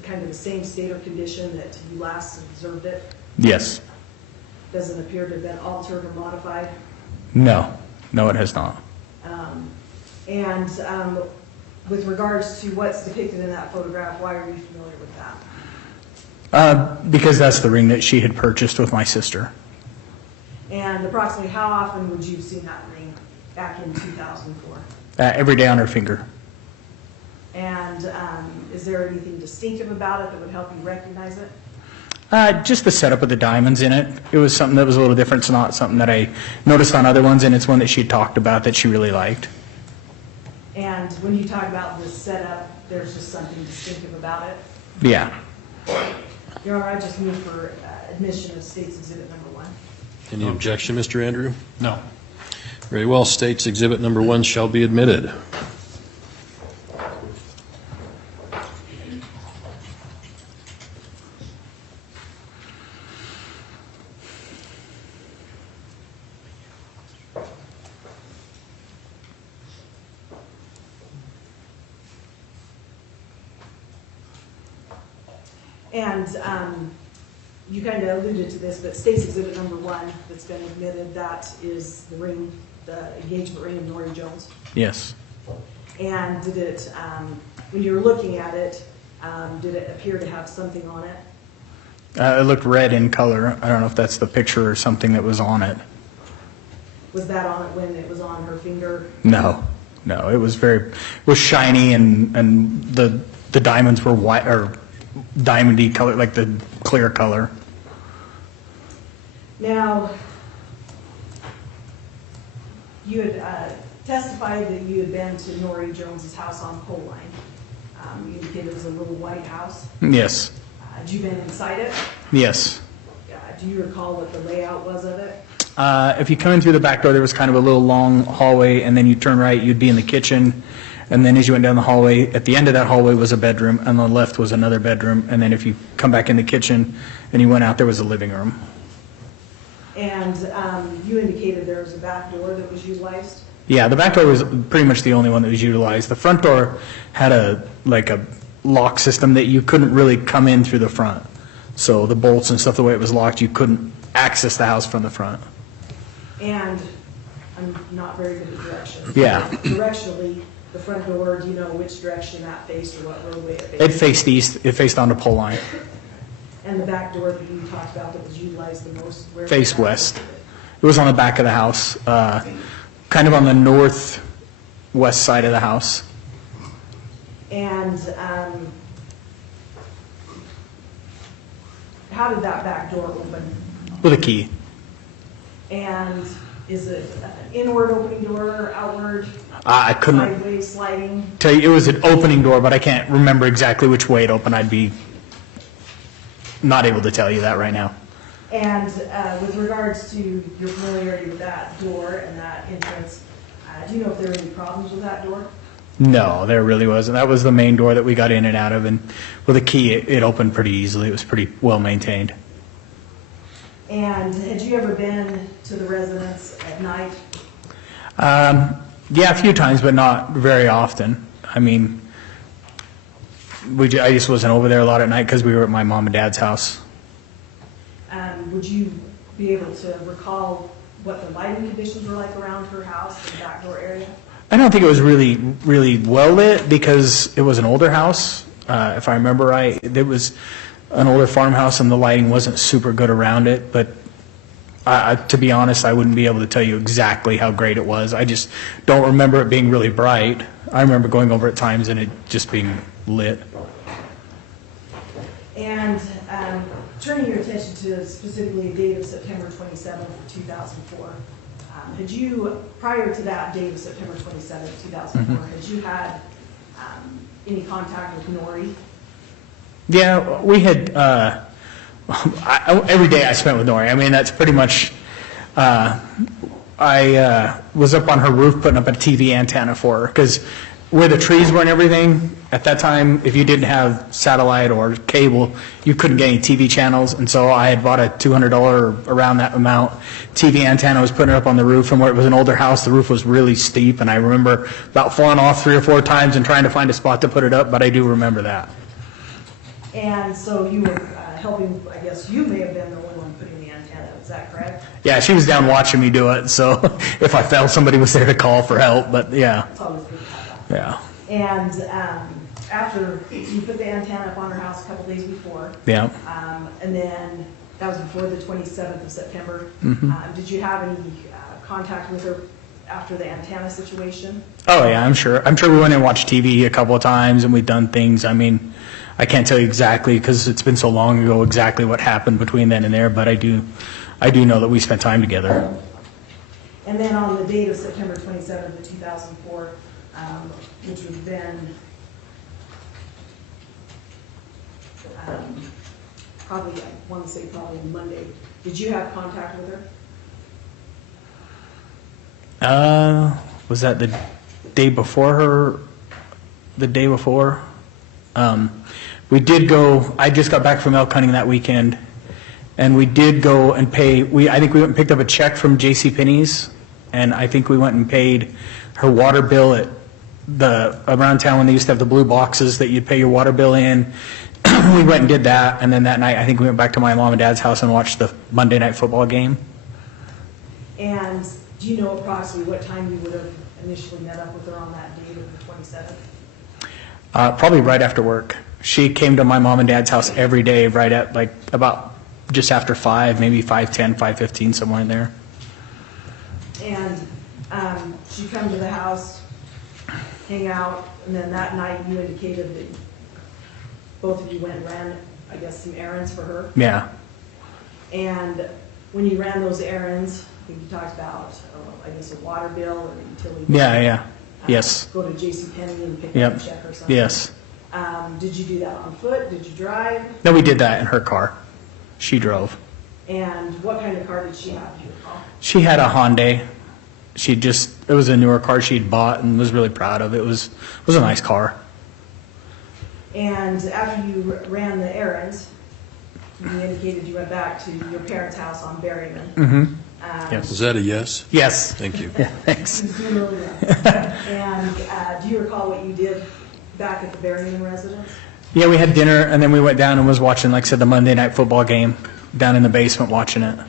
kind of the same state or condition that you last observed it? Yes. Doesn't appear to have been altered or modified? No. No, it has not. And with regards to what's depicted in that photograph, why are you familiar with that? Because that's the ring that she had purchased with my sister. And approximately how often would you have seen that ring back in 2004? Every day on her finger. And is there anything distinctive about it that would help you recognize it? Just the setup of the diamonds in it. It was something that was a little different. It's not something that I noticed on other ones, and it's one that she talked about that she really liked. And when you talk about this setup, there's just something distinctive about it? Yeah. Your Honor, I just move for admission of State's Exhibit number 1. Any objection, Mr. Andrew? No. Very well. State's Exhibit number 1 shall be admitted. And you kind of alluded to this, but State's Exhibit number 1 that's been admitted, that is the ring, the engagement ring of Nori Jones. Yes. And did it, when you were looking at it, did it appear to have something on it? It looked red in color. I don't know if that's the picture or something that was on it. Was that on it when it was on her finger? No. No, it was shiny and the diamonds were white or diamondy color, like the clear color. Now, you had testified that you had been to Nori Jones's house on Pole Line. You indicated it was a little white house. Yes. Had you been inside it? Yes. Do you recall what the layout was of it? If you come in through the back door, there was kind of a little long hallway, and then you turn right, you'd be in the kitchen. And then as you went down the hallway, at the end of that hallway was a bedroom, and on the left was another bedroom. And then if you come back in the kitchen and you went out, there was a living room. And you indicated there was a back door that was utilized? Yeah, the back door was pretty much the only one that was utilized. The front door had a lock system that you couldn't really come in through the front. So the bolts and stuff, the way it was locked, you couldn't access the house from the front. And I'm not very good at directions. Yeah. Directionally, the front door, do you know which direction that faced or what roadway it faced? It faced east. It faced onto Pole Line. And the back door that you talked about that was utilized the most? Where Faced was that west. located? It was on the back of the house, kind of on the northwest side of the house. And how did that back door open? With a key. And is it an inward opening door, outward, I couldn't sideways, sliding? tell you. It was an opening door, but I can't remember exactly which way it opened. I'd be not able to tell you that right now. And with regards to your familiarity with that door and that entrance, do you know if there were any problems with that door? No, there really wasn't. That was the main door that we got in and out of, and with a key, it opened pretty easily. It was pretty well maintained. And had you ever been to the residence at night? Yeah, a few times, but not very often. I mean, I just wasn't over there a lot at night because we were at my mom and dad's house. Would you be able to recall what the lighting conditions were like around her house, the back door area? I don't think it was really, really well lit because it was an older house. If I remember right, it was an older farmhouse and the lighting wasn't super good around it. But to be honest, I wouldn't be able to tell you exactly how great it was. I just don't remember it being really bright. I remember going over at times and it just being lit. And turning your attention to specifically the date of September 27th, 2004, had you, prior to that date of September 27th, 2004, had you had any contact with Nori? Yeah, we had, every day I spent with Nori. I mean, that's pretty much, I was up on her roof putting up a TV antenna for her, because where the trees were and everything, at that time, if you didn't have satellite or cable, you couldn't get any TV channels, and so I had bought a $200 or around that amount TV antenna. I was putting it up on the roof, and where it was an older house, the roof was really steep, and I remember about falling off 3 or 4 times and trying to find a spot to put it up, but I do remember that. And so you were helping, I guess you may have been the only one putting the antenna, is that correct? Yeah, she was down watching me do it, so if I fell, somebody was there to call for help, but yeah. It's always good to have that. Yeah. And after you put the antenna up on her house a couple days before, Yeah. and then that was before the 27th of September, did you have any contact with her after the antenna situation? Oh yeah, I'm sure. I'm sure we went and watched TV a couple of times and we've done things. I mean, I can't tell you exactly because it's been so long ago exactly what happened between then and there, but I do know that we spent time together. And then on the date of September 27th of 2004, which was then probably, I want to say probably Monday, did you have contact with her? Was that the day before her? The day before? We did go, I just got back from elk hunting that weekend, and we did go and pay, I think we went and picked up a check from JCPenney's, and I think we went and paid her water bill at around town when they used to have the blue boxes that you'd pay your water bill in. We went and did that, and then that night I think we went back to my mom and dad's house and watched the Monday night football game. And do you know approximately what time you would have initially met up with her on that date of the 27th? Probably right after work. She came to my mom and dad's house every day right at like about just after 5, maybe 5:10, 5:15, somewhere in there. And she'd come to the house, hang out, and then that night you indicated that both of you went and ran, I guess, some errands for her. Yeah. And when you ran those errands, I think you talked about, I guess, a water bill or a utility bill. Yeah. Yes. Go to JCPenney and pick Yep. up a check or something. Yes. Did you do that on foot? Did you drive? No, we did that in her car. She drove. And what kind of car did she have, do you recall? She had a Hyundai. It was a newer car she'd bought and was really proud of. It was a nice car. And after you ran the errands, you indicated you went back to your parents' house on Berryman. Mm-hmm. Was that a yes? Yes. Thank you. Yeah, thanks. He was doing really well. And do you recall what you did back at the Berryman residence? Yeah, we had dinner and then we went down and was watching, like I said, the Monday night football game down in the basement watching it.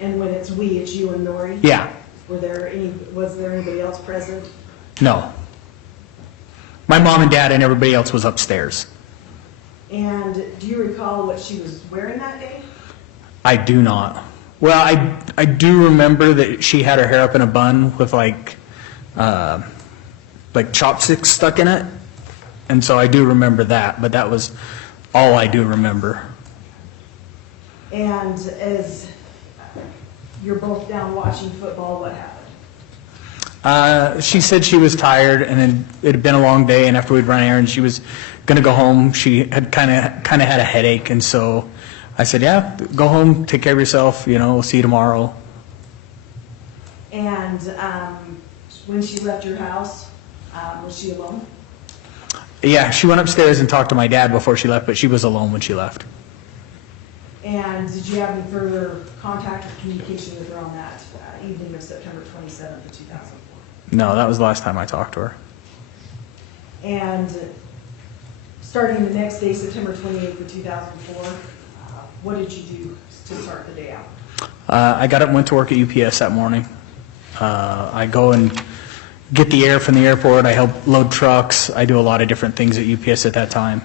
And when it's we, it's you and Nori? Yeah. Was there anybody else present? No. My mom and dad and everybody else was upstairs. And do you recall what she was wearing that day? I do not. Well, I do remember that she had her hair up in a bun with like chopsticks stuck in it. And so I do remember that, but that was all I do remember. And as you're both down watching football, what happened? She said she was tired, and then it had been a long day, and after we'd run errands, she was going to go home. She had kind of had a headache, and so I said, yeah, go home, take care of yourself, we'll see you tomorrow. And when she left your house, was she alone? Yeah, she went upstairs and talked to my dad before she left, but she was alone when she left. And did you have any further contact or communication with her on that evening of September 27th of 2004? No, that was the last time I talked to her. And starting the next day, September 28th of 2004, what did you do to start the day out? I got up and went to work at UPS that morning. I go and get the air from the airport. I help load trucks. I do a lot of different things at UPS at that time.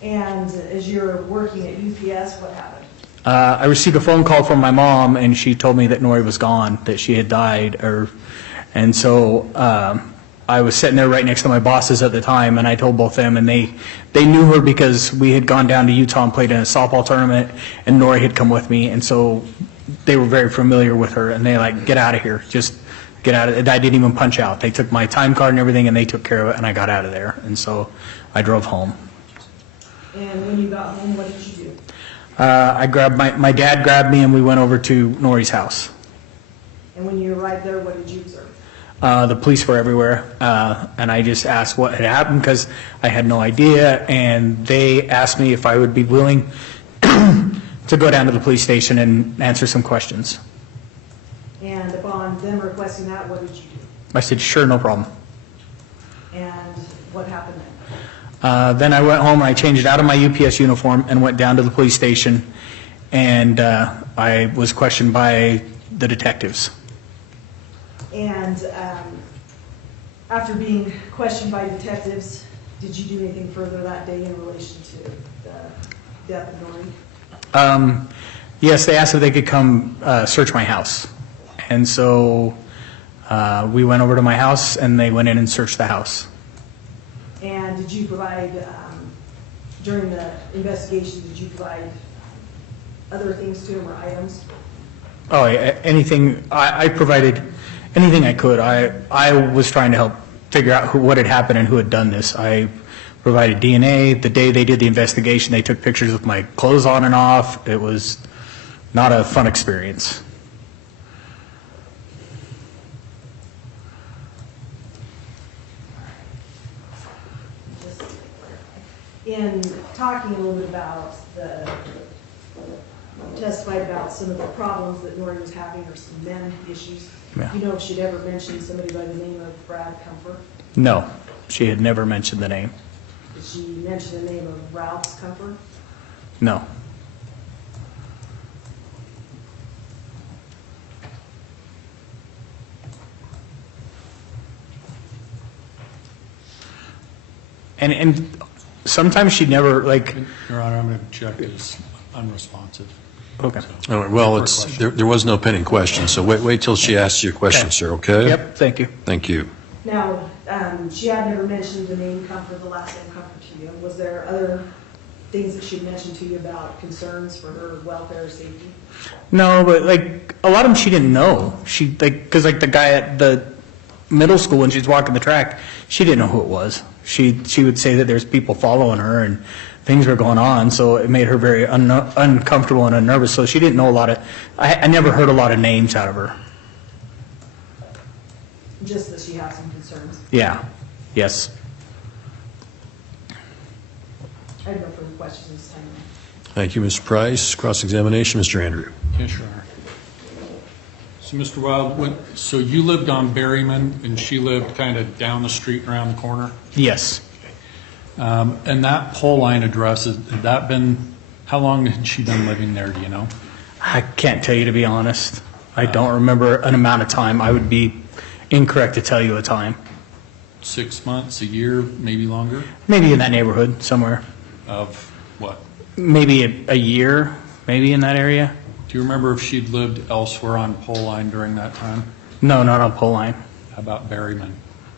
And as you're working at UPS, what happened? I received a phone call from my mom, and she told me that Nori was gone, that she had died. And so I was sitting there right next to my bosses at the time, and I told both them, and they knew her because we had gone down to Utah and played in a softball tournament, and Nori had come with me, and so they were very familiar with her, and they like, get out of here, just get out of it. I didn't even punch out. They took my time card and everything, and they took care of it, and I got out of there, and so I drove home. And when you got home, what did you do? I grabbed my dad grabbed me, and we went over to Nori's house. And when you arrived there, what did you observe? The police were everywhere, and I just asked what had happened because I had no idea, and they asked me if I would be willing to go down to the police station and answer some questions. And upon them requesting that, what did you do? I said, sure, no problem. And what happened then? Then I went home and I changed out of my UPS uniform and went down to the police station, and I was questioned by the detectives. And after being questioned by detectives, did you do anything further that day in relation to the death of Nori? Yes, they asked if they could come search my house. And so we went over to my house, and they went in and searched the house. And did you provide, during the investigation, did you provide other things to them or items? Oh, yeah, anything. I provided anything I could. I was trying to help figure out what had happened and who had done this. I provided DNA. The day they did the investigation, they took pictures with my clothes on and off. It was not a fun experience. In talking a little bit about testified about some of the problems that Nori was having or some men issues. Yeah. Do you know if she'd ever mentioned somebody by the name of Brad Compher? No, she had never mentioned the name. Did she mention the name of Ralph's Compher? No. And sometimes she never, like... Your Honor, I'm going to object as unresponsive. Okay. All right, well, there was no pending question, so wait till she asks you a question, Okay. sir, okay? Yep, thank you. Thank you. Now, she had never mentioned the name Compher, the last name Compher to you. Was there other things that she mentioned to you about concerns for her welfare or safety? No, but like a lot of them she didn't know. She because the guy at the middle school when she's walking the track, she didn't know who it was. She would say that there's people following her and things were going on, so it made her very uncomfortable and unnervous. So she didn't know a lot of. I never heard a lot of names out of her. Just that she had some concerns. Yeah. Yes. I have no further questions this time. Thank you, Mr. Price. Cross-examination, Mr. Andrew. Yes, Your Honor. So, Mr. Wild, so you lived on Berryman, and she lived kind of down the street around the corner? Yes. And that pole line address, had that been, how long had she been living there, do you know? I can't tell you, to be honest. I don't remember an amount of time. I would be incorrect to tell you a time. 6 months, a year, maybe longer? Maybe in that neighborhood somewhere. Of what? Maybe a year, maybe in that area. Do you remember if she'd lived elsewhere on pole line during that time? No, not on pole line. How about Berryman?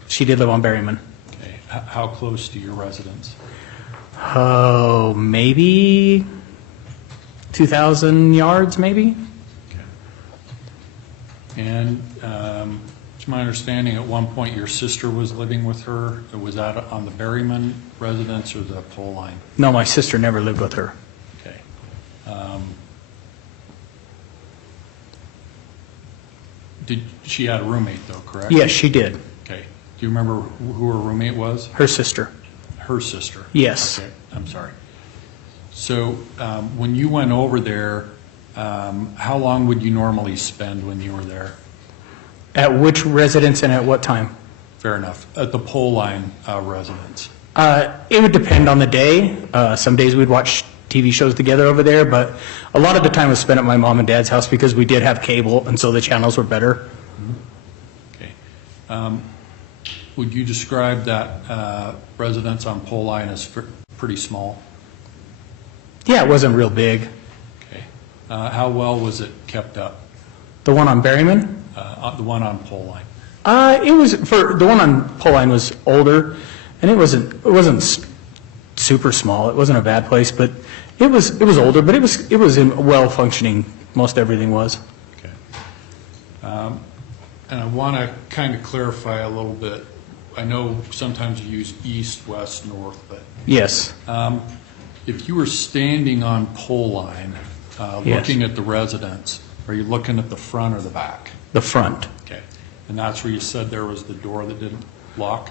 She did live on Berryman. Okay. How close to your residence? Oh, maybe 2,000 yards, maybe? Okay. And it's my understanding at one point your sister was living with her. Was that on the Berryman residence or the pole line? No, my sister never lived with her. Okay. She had a roommate though, correct? Yes, she did. Okay. Do you remember who her roommate was? Her sister. Her sister? Yes. Okay, I'm sorry. So when you went over there, how long would you normally spend when you were there? At which residence and at what time? Fair enough. At the pole line residence? It would depend on the day. Some days we'd watch TV shows together over there, but a lot of the time was spent at my mom and dad's house because we did have cable, and so the channels were better. Okay. Would you describe that residence on Pole Line as pretty small? Yeah, it wasn't real big. Okay. How well was it kept up? The one on Berryman? The one on Pole Line? It was, for the one on Pole Line was older, and it wasn't super small. It wasn't a bad place, but it was older, but it was in well functioning. Most everything was. Okay. And I want to kind of clarify a little bit. I know sometimes you use east, west, north, but Yes. if you were standing on Pole Line, Yes. looking at the residence, are you looking at the front or the back? The front. Okay. And that's where you said there was the door that didn't lock?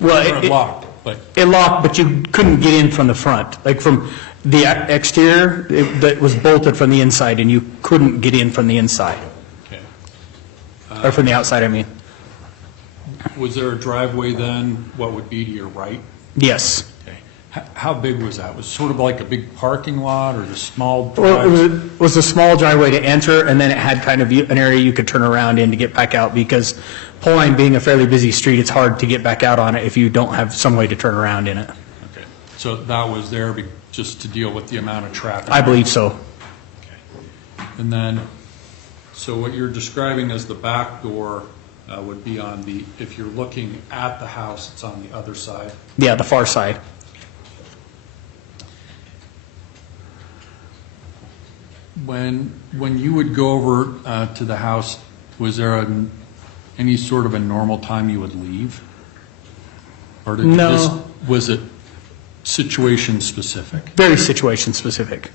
Well, Or it locked, but, It locked, but you couldn't get in from the front. Like from the exterior, that was bolted from the inside, and you couldn't get in from the inside. okay. Or from the outside, I mean. Was there a driveway then, what would be to your right? Yes. Okay. How big was that? Was it sort of like a big parking lot or just small Well, drive? it was a small driveway to enter, and then it had kind of an area you could turn around in to get back out, because Pole Line being a fairly busy street, it's hard to get back out on it if you don't have some way to turn around in it. Okay. So that was there just to deal with the amount of traffic? I believe so. Okay. And then, so what you're describing as the back door would be on the, if you're looking at the house, it's on the other side? Yeah, the far side. When you would go over to the house, was there any sort of a normal time you would leave? Or did No. you just, was it situation specific? Very situation specific.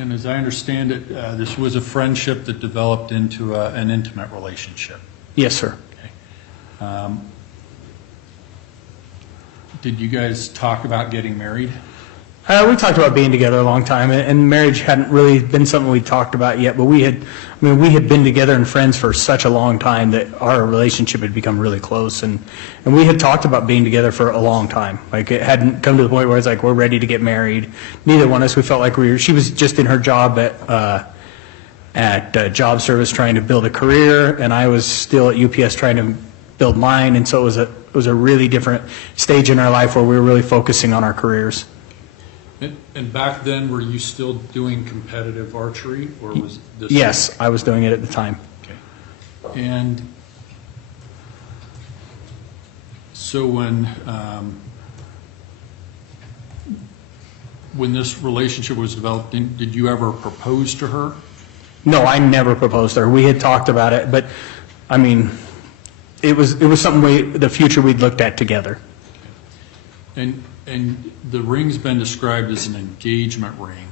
And as I understand it, this was a friendship that developed into an intimate relationship. Yes, sir. Did you guys talk about getting married? We talked about being together a long time, and marriage hadn't really been something we talked about yet, but we had been together and friends for such a long time that our relationship had become really close, and we had talked about being together for a long time. Like, it hadn't come to the point where it's like, we're ready to get married. Neither one of us, we felt like she was just in her job at job service trying to build a career, and I was still at UPS trying to build mine, and so it was a really different stage in our life where we were really focusing on our careers. And back then, were you still doing competitive archery, or was this? Yes, I was doing it at the time. Okay. And so when this relationship was developed, did you ever propose to her? No, I never proposed to her. We had talked about it, but, I mean, it was something the future we'd looked at together. And the ring's been described as an engagement ring,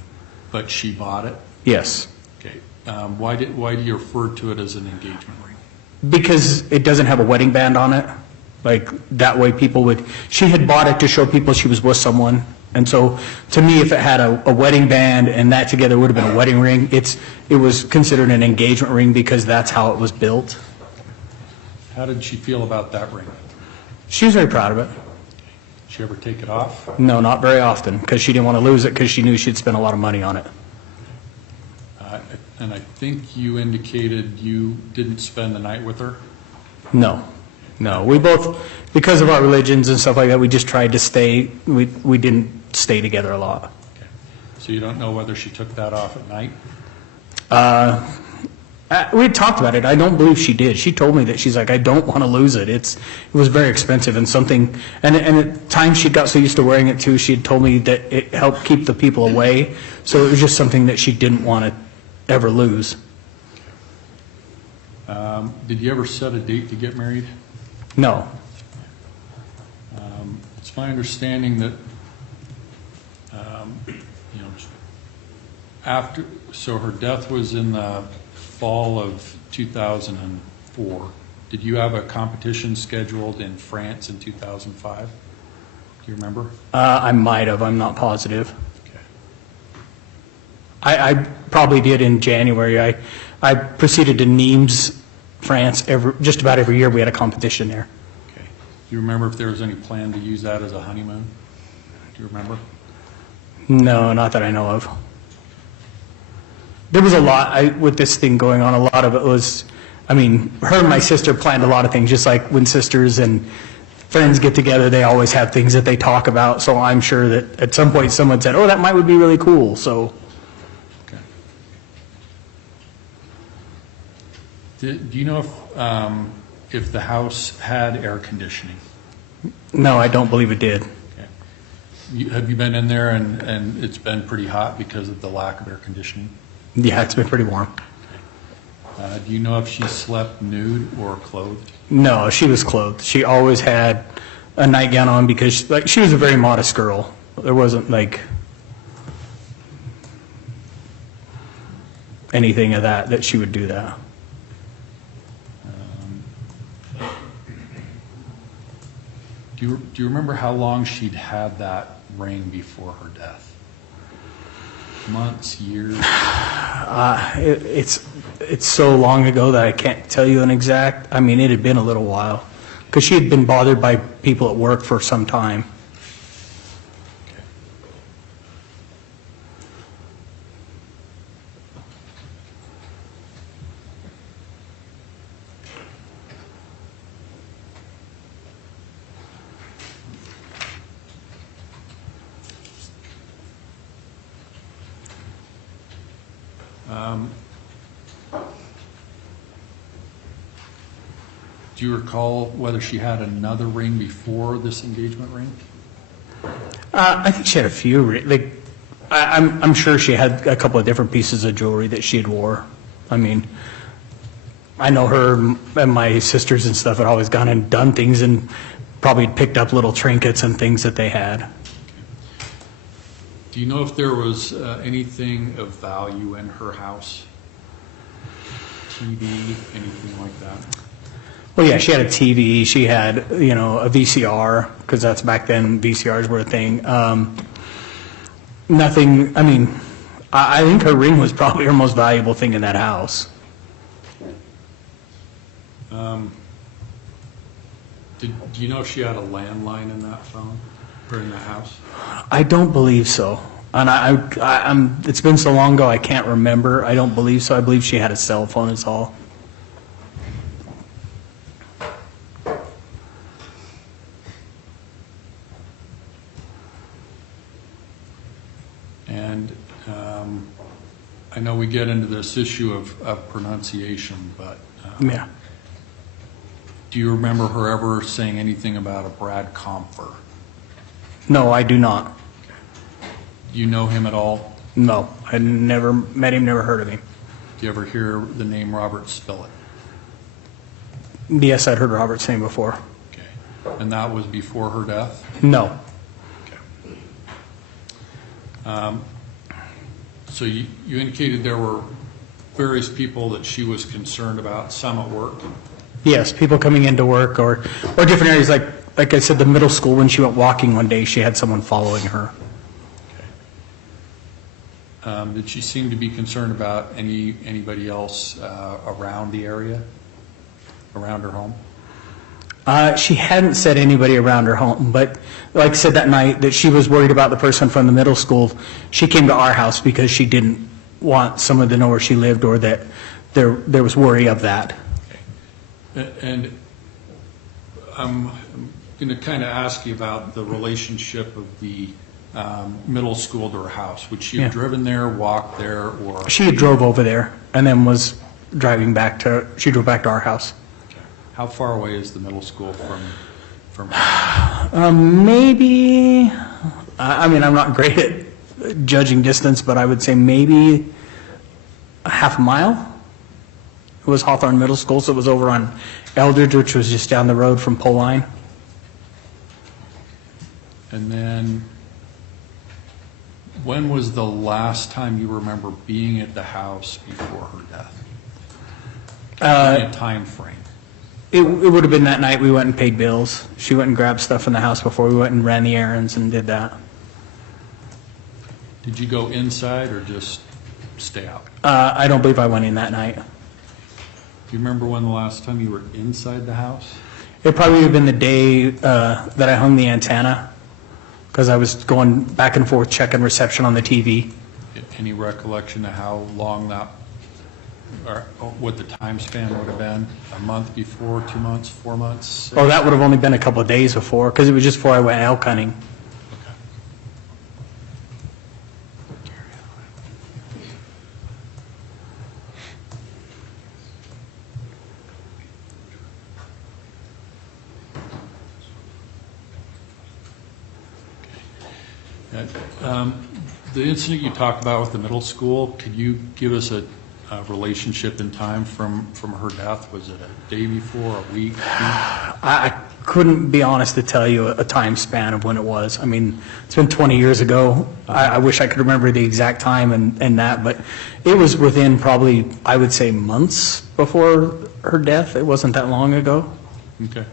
but she bought it? Yes. Okay. Why do you refer to it as an engagement ring? Because it doesn't have a wedding band on it. Like, that way she had bought it to show people she was with someone. And so, to me, if it had a wedding band and that together would have been a wedding ring, it was considered an engagement ring because that's how it was built. How did she feel about that ring? She was very proud of it. Did she ever take it off? No, not very often, because she didn't want to lose it because she knew she'd spend a lot of money on it. And I think you indicated you didn't spend the night with her? No. We both, because of our religions and stuff like that, we just tried to stay, we didn't stay together a lot. Okay. So you don't know whether she took that off at night? We had talked about it. I don't believe she did. She told me that she's like, I don't want to lose it. It was very expensive and at times she got so used to wearing it too, she had told me that it helped keep the people away. So it was just something that she didn't want to ever lose. Did you ever set a date to get married? No. It's my understanding that, so her death was in the fall of 2004. Did you have a competition scheduled in France in 2005? Do you remember? I might have. I'm not positive. Okay. I probably did in January. I proceeded to Nimes France. Just about every year we had a competition there. Okay. Do you remember if there was any plan to use that as a honeymoon? Do you remember? No, not that I know of. There was a lot with this thing going on. A lot of it was, I mean, her and my sister planned a lot of things, just like when sisters and friends get together, they always have things that they talk about. So I'm sure that at some point someone said, oh, that would be really cool. So. Okay. Do you know if the house had air conditioning? No, I don't believe it did. Okay. Have you been in there and it's been pretty hot because of the lack of air conditioning? Yeah, it's been pretty warm. Do you know if she slept nude or clothed? No, she was clothed. She always had a nightgown on because she was a very modest girl. There wasn't like anything of that she would do that. Do you remember how long she'd had that ring before her death? Months, years? It's so long ago that I can't tell you an exact. I mean, it had been a little while because she had been bothered by people at work for some time. Do you recall whether she had another ring before this engagement ring? I think she had a few. I'm sure she had a couple of different pieces of jewelry that she had wore. I mean, I know her and my sisters and stuff had always gone and done things and probably picked up little trinkets and things that they had. Do you know if there was anything of value in her house? TV, anything like that? Well, yeah, she had a TV. She had, a VCR, because that's back then VCRs were a thing. Nothing, I mean, I think her ring was probably her most valuable thing in that house. Do you know if she had a landline in that phone or in the house? I don't believe so. And I'm it's been so long ago I can't remember. I don't believe so. I believe she had a cell phone is all. And I know we get into this issue of pronunciation, but Yeah. do you remember her ever saying anything about a Brad Compher? No, I do not. Do you know him at all? No, I never met him, never heard of him. Do you ever hear the name Robert Spillett? Yes, I'd heard Robert's name before. Okay. And that was before her death? No. So you indicated there were various people that she was concerned about, some at work? Yes, people coming into work or different areas. Like I said, the middle school, when she went walking one day, she had someone following her. Did she seem to be concerned about anybody else around the area, around her home? She hadn't said anybody around her home, but like I said that night that she was worried about the person from the middle school. She came to our house because she didn't want someone to know where she lived or that there was worry of that. Okay. And I'm going to kind of ask you about the relationship of the middle school to her house. Would she have driven there, walked there, or? She had drove over there and then was driving back she drove back to our house. How far away is the middle school from maybe, I mean, I'm not great at judging distance, but I would say maybe a half a mile. It was Hawthorne Middle School, so it was over on Eldridge, which was just down the road from Pole Line. And then, when was the last time you remember being at the house before her death? A time frame. It would have been that night we went and paid bills. She went and grabbed stuff in the house before we went and ran the errands and did that. Did you go inside or just stay out? I don't believe I went in that night. you remember when the last time you were inside the house? It probably would have been the day that I hung the antenna, because I was going back and forth checking reception on the TV. Any recollection of how long that, or what the time span would have been? A month before, 2 months, 4 months? Oh, that would have only been a couple of days before, because it was just before I went elk hunting. The incident you talked about with the middle school, could you give us a relationship in time from her death? Was it a day before, a week? I couldn't be honest to tell you a time span of when it was. I mean, it's been 20 years ago. I wish I could remember the exact time and that, but it was within probably, I would say, months before her death. It wasn't that long ago. Okay.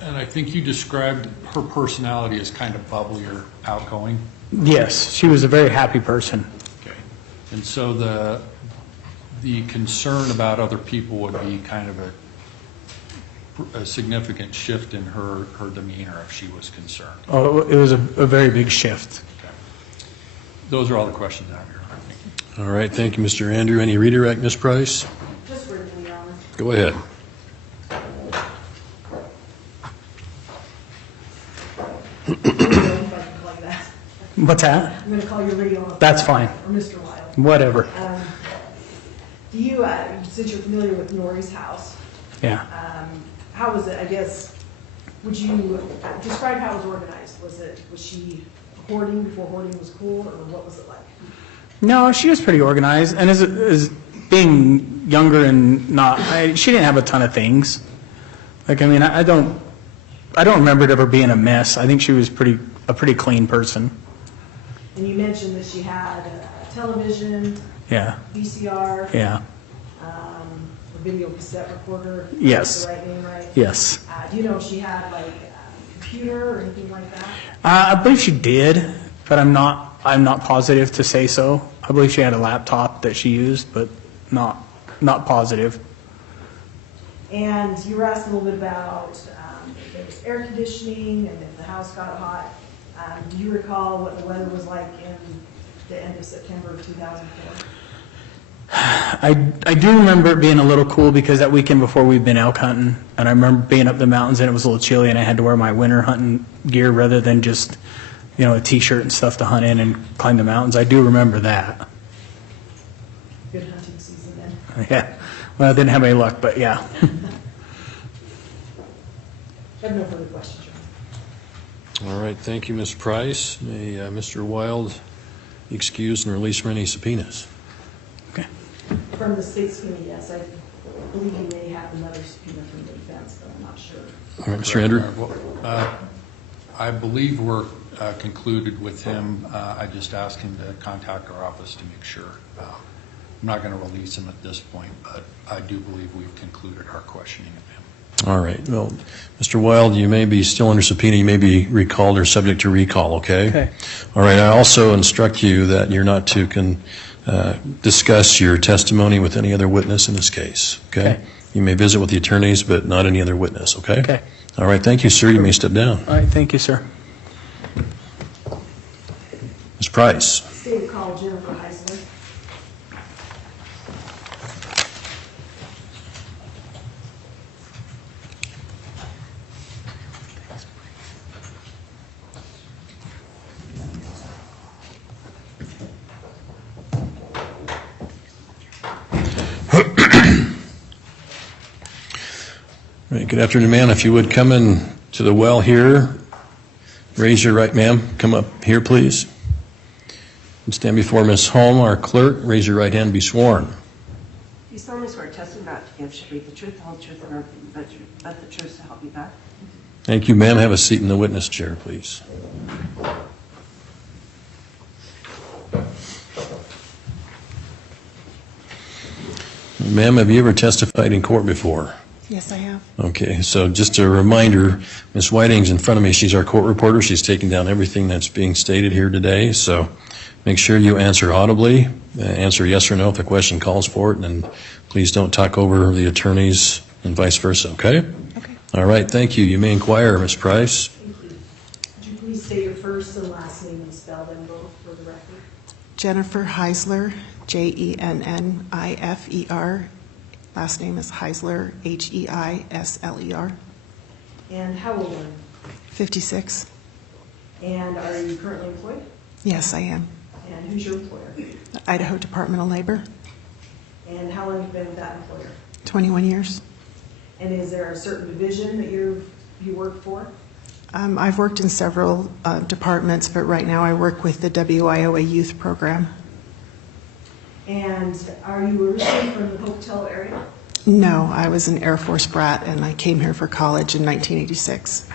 And I think you described her personality as kind of bubbly or outgoing. Yes, she was a very happy person. Okay. And so the concern about other people would be kind of a significant shift in her demeanor if she was concerned. Oh, it was a very big shift. Okay. Those are all the questions I have here. Thank you. All right, thank you, Mr. Andrew. Any redirect, Ms. Price? Just briefly, Your Honor. Go ahead. If I can call you that. What's that? I'm going to call you radio. That's fine. Or Mr. Wild. Whatever. Do you, since you're familiar with Nori's house, Yeah. how was it, I guess, would you describe how it was organized? Was she hoarding before hoarding was cool, or what was it like? No, she was pretty organized, and as being younger and not, she didn't have a ton of things. Like, I mean, I don't remember it ever being a mess. I think she was a pretty clean person. And you mentioned that she had a television, Yeah, VCR, yeah, a video cassette recorder. Yes. That's the right name, right? yes. Do you know if she had like a computer or anything like that? I believe she did, but I'm not positive to say so. I believe she had a laptop that she used, but not positive. And you were asking a little bit about if there was air conditioning and if the house got hot. Do you recall what the weather was like in the end of September of 2004? I do remember it being a little cool because that weekend before we'd been elk hunting, and I remember being up the mountains and it was a little chilly and I had to wear my winter hunting gear rather than just, a t-shirt and stuff to hunt in and climb the mountains. I do remember that. Good hunting season then. Yeah. Well, I didn't have any luck, but yeah. I have no further questions, Your Honor. All right, thank you, Ms. Price. May Mr. Wild be excused and released from any subpoenas. Okay. From the state's subpoena, yes, I believe you may have another subpoena from the defense, but I'm not sure. All right, Mr. Andrew? I believe we're concluded with him. I just asked him to contact our office to make sure. I'm not going to release him at this point, but I do believe we've concluded our questioning of him. All right, well, Mr. Wild, you may be still under subpoena. You may be recalled or subject to recall, okay? Okay. All right, I also instruct you that you're not to discuss your testimony with any other witness in this case, okay? Okay. You may visit with the attorneys, but not any other witness, okay? Okay. All right, thank you, sir. You may step down. All right, thank you, sir. Ms. Price. State call Jennifer Heisler. All right, good afternoon, ma'am. If you would come in to the well here, raise your right, ma'am. Come up here, please. And stand before Ms. Holm, our clerk. Raise your right hand and be sworn. You solemnly swear testimony about to give should be the truth, the whole truth, and nothing but the truth to help you God? Thank you, ma'am. Have a seat in the witness chair, please. Ma'am, have you ever testified in court before? Yes, I have. Okay, so just a reminder, Ms. Whiting's in front of me. She's our court reporter. She's taking down everything that's being stated here today. So make sure you answer audibly, answer yes or no if the question calls for it, and please don't talk over the attorneys and vice versa, okay? Okay. All right, thank you. You may inquire, Ms. Price. Thank you. Would you please state your first and last name and spell them both for the record? Jennifer Heisler, Jenniffer. Last name is Heisler, Heisler. And how old are you? 56. And are you currently employed? Yes, I am. And who's your employer? Idaho Department of Labor, And how long have you been with that employer? 21 years. And is there a certain division that you work for? I've worked in several departments, but right now I work with the WIOA Youth Program. And are you originally from the Hotel area? No, I was an Air Force brat, and I came here for college in 1986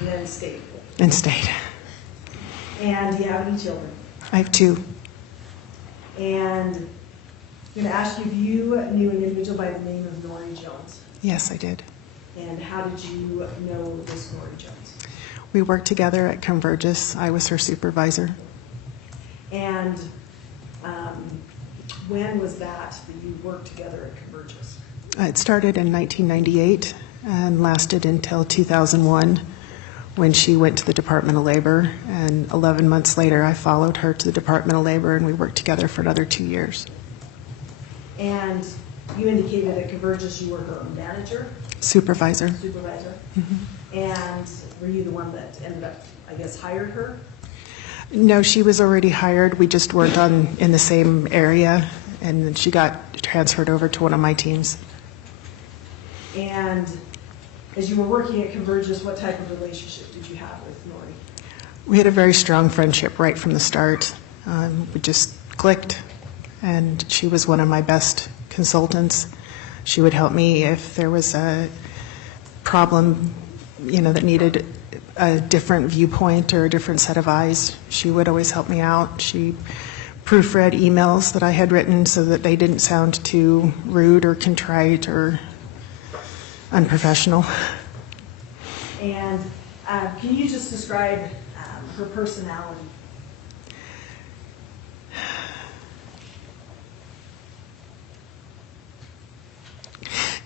And then state. and stayed. And do you have any children? I have 2. And I'm going to ask you if you knew an individual by the name of Nori Jones. Yes, I did. And how did you know this Nori Jones? We worked together at Convergys. I was her supervisor. And when was that you worked together at Convergys? It started in 1998 and lasted until 2001 when she went to the Department of Labor. And 11 months later, I followed her to the Department of Labor, and we worked together for another 2 years. And you indicated at Convergys you were her manager, Supervisor. supervisor. And were you the one that ended up, I guess, hired her? No, she was already hired. We just worked in the same area, and then she got transferred over to one of my teams. And as you were working at Convergys, what type of relationship did you have with Nori? We had a very strong friendship right from the start. We just clicked, and she was one of my best consultants. She would help me if there was a problem, that needed a different viewpoint or a different set of eyes. She would always help me out. She proofread emails that I had written so that they didn't sound too rude or contrite or unprofessional. And can you just describe her personality?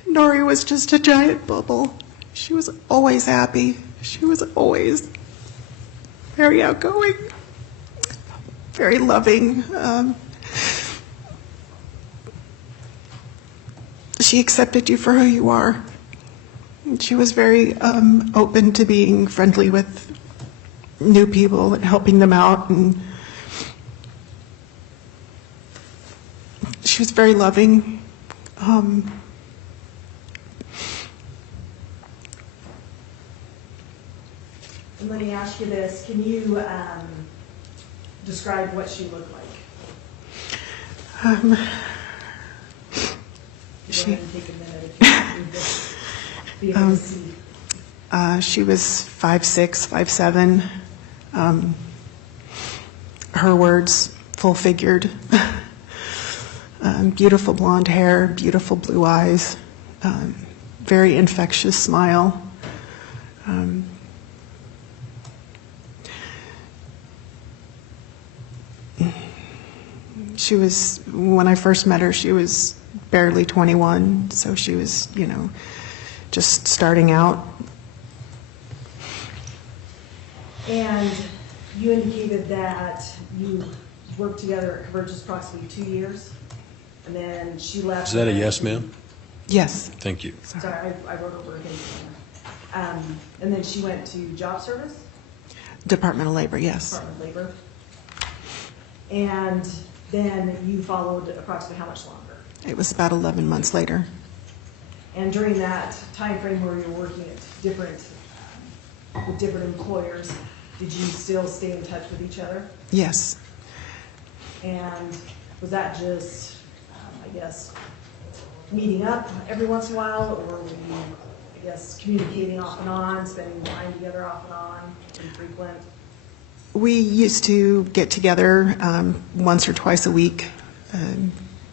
Nori was just a giant bubble. She was always happy. She was always very outgoing, very loving. She accepted you for who you are. And she was very open to being friendly with new people and helping them out. And she was very loving. And let me ask you this, can you describe what she looked like? Go ahead and take a minute if you want to be able to see. She was 5'6", 5'7". Her words, full-figured. Beautiful blonde hair, beautiful blue eyes, very infectious smile. She was, when I first met her, she was barely 21, so she was, just starting out. And you indicated that you worked together at Convergys approximately 2 years, and then she left. Is that a yes, ma'am? Yes. Thank you. Sorry, I wrote over again. And then she went to job service, Department of Labor, yes. Department of Labor. And then you followed approximately how much longer? It was about 11 months later. And during that time frame where you were working at with different employers, did you still stay in touch with each other? Yes. And was that just, I guess, meeting up every once in a while, or were you, I guess, communicating off and on, spending time together off and on, infrequent? We used to get together once or twice a week.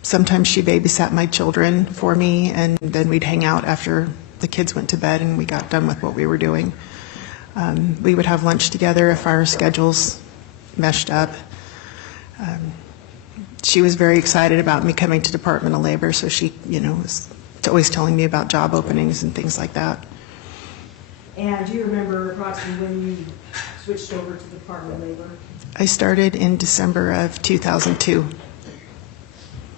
Sometimes she babysat my children for me, and then we'd hang out after the kids went to bed and we got done with what we were doing. We would have lunch together if our schedules meshed up. She was very excited about me coming to Department of Labor, so she, was always telling me about job openings and things like that. And do you remember approximately when you switched over to the Department of Labor? I started in December of 2002.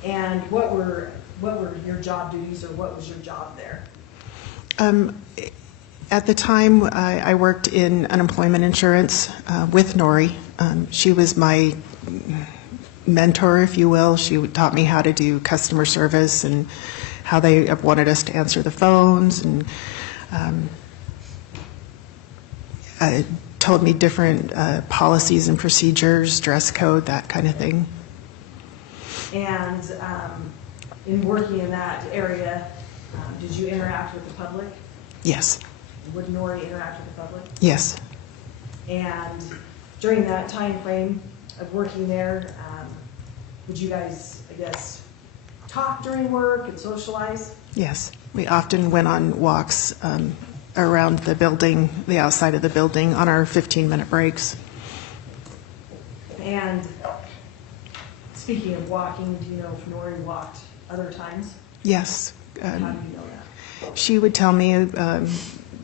And what were your job duties, or what was your job there? At the time, I worked in unemployment insurance with Nori. She was my mentor, if you will. She taught me how to do customer service and how they wanted us to answer the phones, and told me different policies and procedures, dress code, that kind of thing. And in working in that area, did you interact with the public? Yes. Would Nori interact with the public? Yes. And during that time frame of working there, would you guys, I guess, talk during work and socialize? Yes. We often went on walks around the building, the outside of the building, on our 15-minute breaks. And speaking of walking, do you know if Nori walked other times? Yes. How do you know that? She would tell me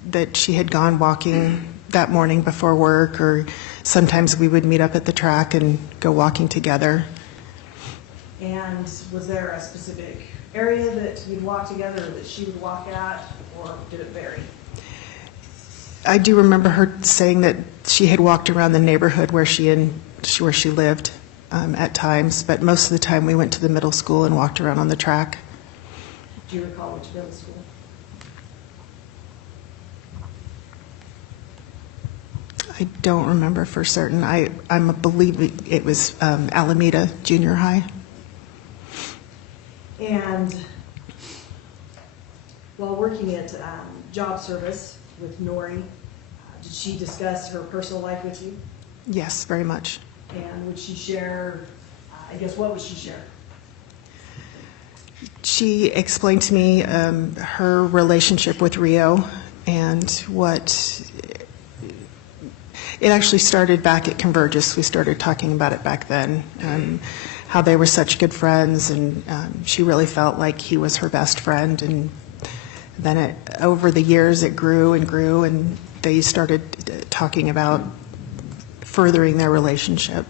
that she had gone walking that morning before work, or sometimes we would meet up at the track and go walking together. And was there a specific area that you'd walk together, or that she would walk at, or did it vary? I do remember her saying that she had walked around the neighborhood where she lived at times, but most of the time we went to the middle school and walked around on the track. Do you recall which middle school? I don't remember for certain. I believe it was Alameda Junior High. And while working at job service with Nori, did she discuss her personal life with you? Yes, very much. And would she share, I guess, what would she share? She explained to me her relationship with Rio, and it actually started back at Convergys. We started talking about it back then, how they were such good friends, and she really felt like he was her best friend. And then over the years it grew and grew, and they started talking about furthering their relationship.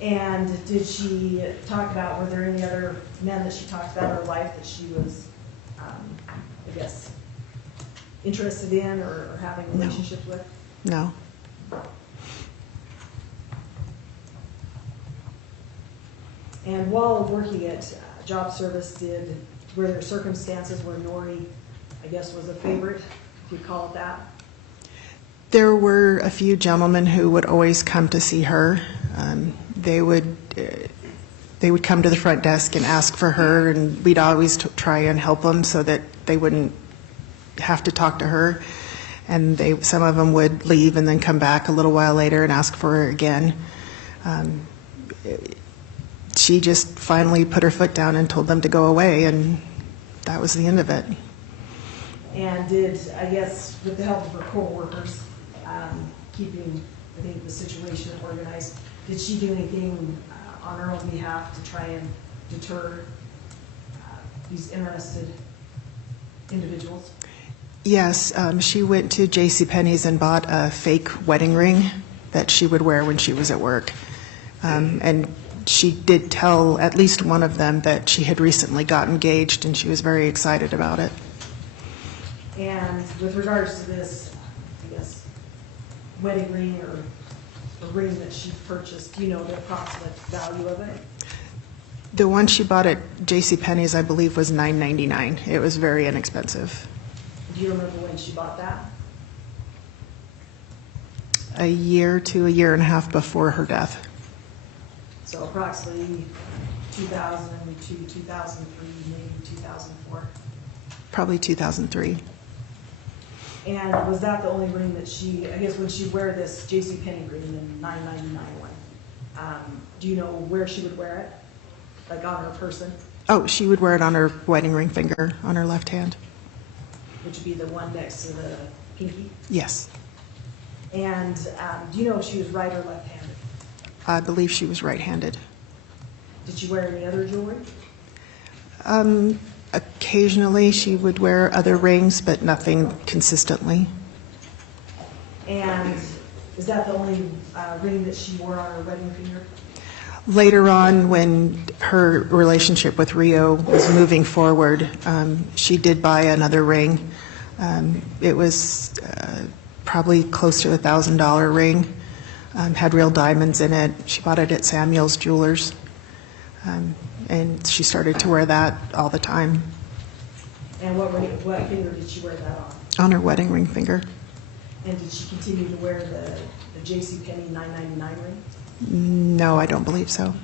And did she talk about, were there any other men that she talked about in her life that she was, I guess, interested in or having relationships with? No. And while working at job service, were there circumstances where Nori, I guess, was a favorite, if you call it that? There were a few gentlemen who would always come to see her. They would come to the front desk and ask for her, and we'd always try and help them so that they wouldn't have to talk to her. And some of them would leave and then come back a little while later and ask for her again. She just finally put her foot down and told them to go away, and that was the end of it. And did, I guess, with the help of her co-workers, keeping, I think, the situation organized, did she do anything on her own behalf to try and deter these interested individuals? Yes, she went to JCPenney's and bought a fake wedding ring that she would wear when she was at work. And she did tell at least one of them that she had recently got engaged, and she was very excited about it. And with regards to this, I guess, wedding ring or a ring that she purchased, do you know the approximate value of it? The one she bought at JCPenney's, I believe, was $9.99. It was very inexpensive. Do you remember when she bought that? A year to a year and a half before her death. So approximately 2002, 2003, maybe 2004? Probably 2003. And was that the only ring that she, I guess when she wear this JCPenney ring, the $9.99 one, do you know where she would wear it? Like on her person? Oh, she would wear it on her wedding ring finger on her left hand. Which would be the one next to the pinky? Yes. And do you know if she was right or left-handed? I believe she was right-handed. Did she wear any other jewelry? Occasionally, she would wear other rings, but nothing consistently. And is that the only ring that she wore on her wedding finger? Later on, when her relationship with Rio was moving forward, she did buy another ring. It was probably close to $1,000 ring, had real diamonds in it. She bought it at Samuel's Jewelers, and she started to wear that all the time. And what finger did she wear that on? On her wedding ring finger. And did she continue to wear the JCPenney $9.99 ring? No, I don't believe so.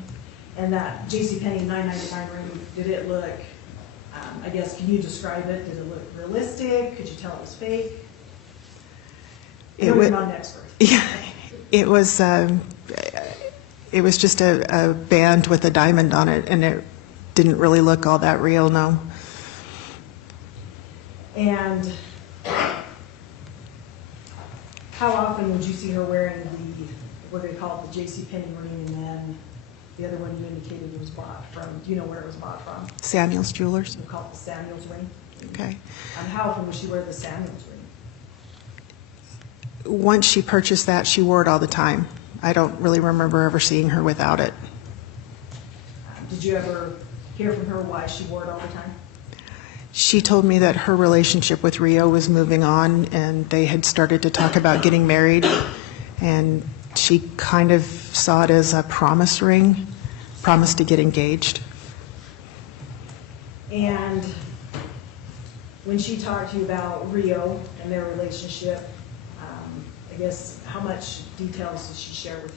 And that JCPenney $9.99 ring, did it look, I guess, can you describe it? Did it look realistic? Could you tell it was fake? You're not an expert. Yeah, it was just a band with a diamond on it, and it didn't really look all that real, no. And how often would you see her wearing what they call it, the JCPenney ring, and then the other one you indicated it was bought from? Do you know where it was bought from? Samuel's Jewelers. We call it the Samuel's ring. Okay. And how often would she wear the Samuel's ring? Once she purchased that, she wore it all the time. I don't really remember ever seeing her without it. Did you ever hear from her why she wore it all the time? She told me that her relationship with Rio was moving on, and they had started to talk about getting married, and she kind of saw it as a promise ring, promise to get engaged. And when she talked to you about Rio and their relationship, I guess, how much details did she share with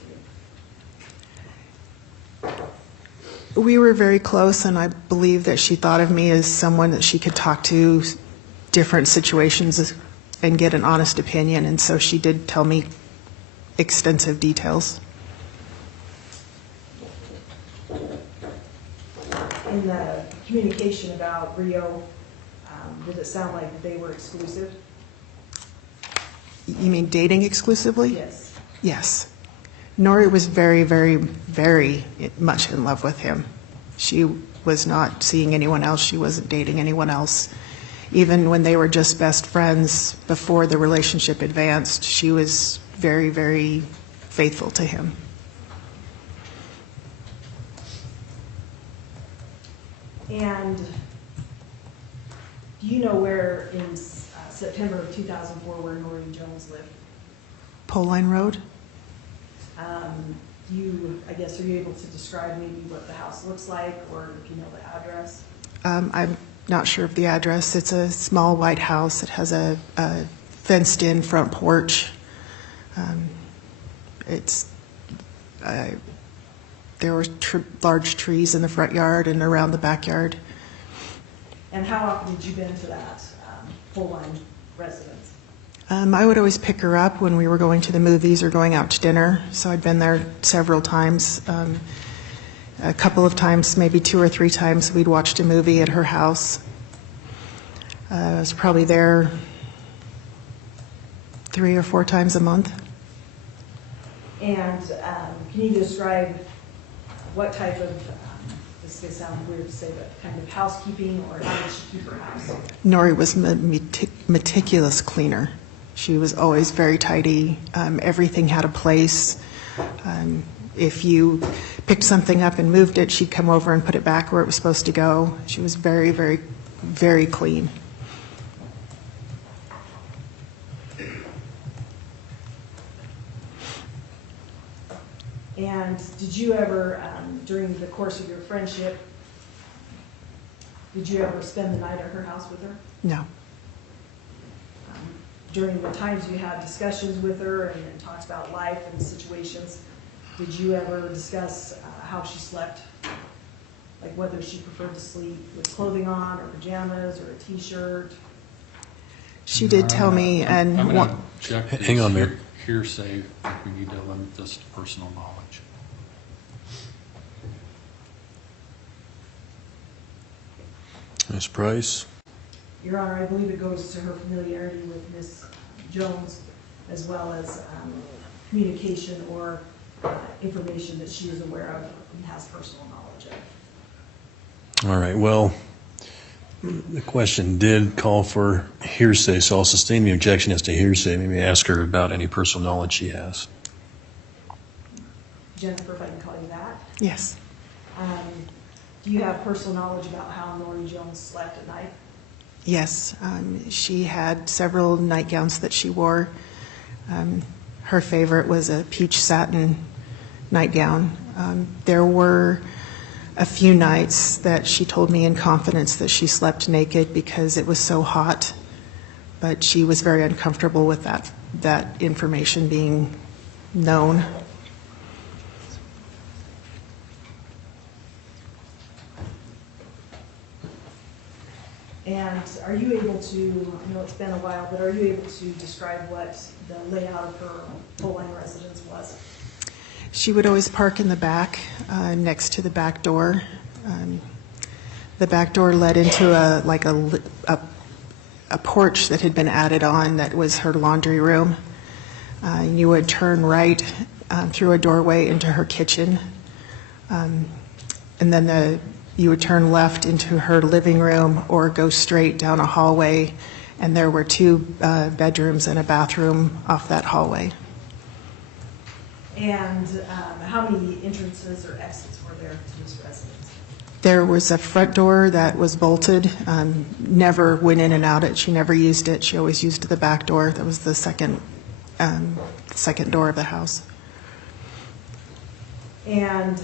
you? We were very close, and I believe that she thought of me as someone that she could talk to different situations and get an honest opinion, and so she did tell me extensive details. In the communication about Rio, did it sound like they were exclusive? You mean dating exclusively? Yes. Yes. Nori was very, very, very much in love with him. She was not seeing anyone else. She wasn't dating anyone else. Even when they were just best friends before the relationship advanced, she was very, very faithful to him. And do you know where in September of 2004 where Nori Jones lived? Poline Road? I guess, are you able to describe maybe what the house looks like, or if you know the address? I'm not sure of the address. It's a small white house. It has a fenced-in front porch. There were large trees in the front yard and around the backyard. And how often did you been to that Poline residence? I would always pick her up when we were going to the movies or going out to dinner, so I'd been there several times. A couple of times, maybe 2 or 3 times, we'd watched a movie at her house. I was probably there 3 or 4 times a month. And can you describe what type of, this may sound weird to say, but kind of housekeeping, or how did she keep her house? Nori was a meticulous cleaner. She was always very tidy. Everything had a place. If you picked something up and moved it, she'd come over and put it back where it was supposed to go. She was very, very, very clean. And did you ever, during the course of your friendship, did you ever spend the night at her house with her? No. During the times you had discussions with her and talked about life and situations, did you ever discuss how she slept? Like whether she preferred to sleep with clothing on or pajamas or a t-shirt? She did tell me, and I'm going to check. Hang on, Mayor. Hearsay, I think we need to limit this to personal knowledge. Ms. Price? Your Honor, I believe it goes to her familiarity with Ms. Jones as well as communication or information that she is aware of and has personal knowledge of. All right, well, the question did call for hearsay, so I'll sustain the objection as to hearsay. Maybe ask her about any personal knowledge she has. Jennifer, if I can call you that. yes, Do you have personal knowledge about how Norrie Jones slept at night? yes. She had several nightgowns that she wore. Her favorite was a peach satin nightgown. There were a few nights that she told me in confidence that she slept naked because it was so hot, but she was very uncomfortable with that information being known. And are you able to, I know it's been a while, but are you able to describe what the layout of her full-line residence was? She would always park in the back, next to the back door. The back door led into a porch that had been added on that was her laundry room. You would turn right through a doorway into her kitchen, and then you would turn left into her living room or go straight down a hallway, and there were 2 bedrooms and a bathroom off that hallway. And how many entrances or exits were there to this residence? There was a front door that was bolted, never went in and out it. She never used it. She always used the back door. That was the second door of the house. And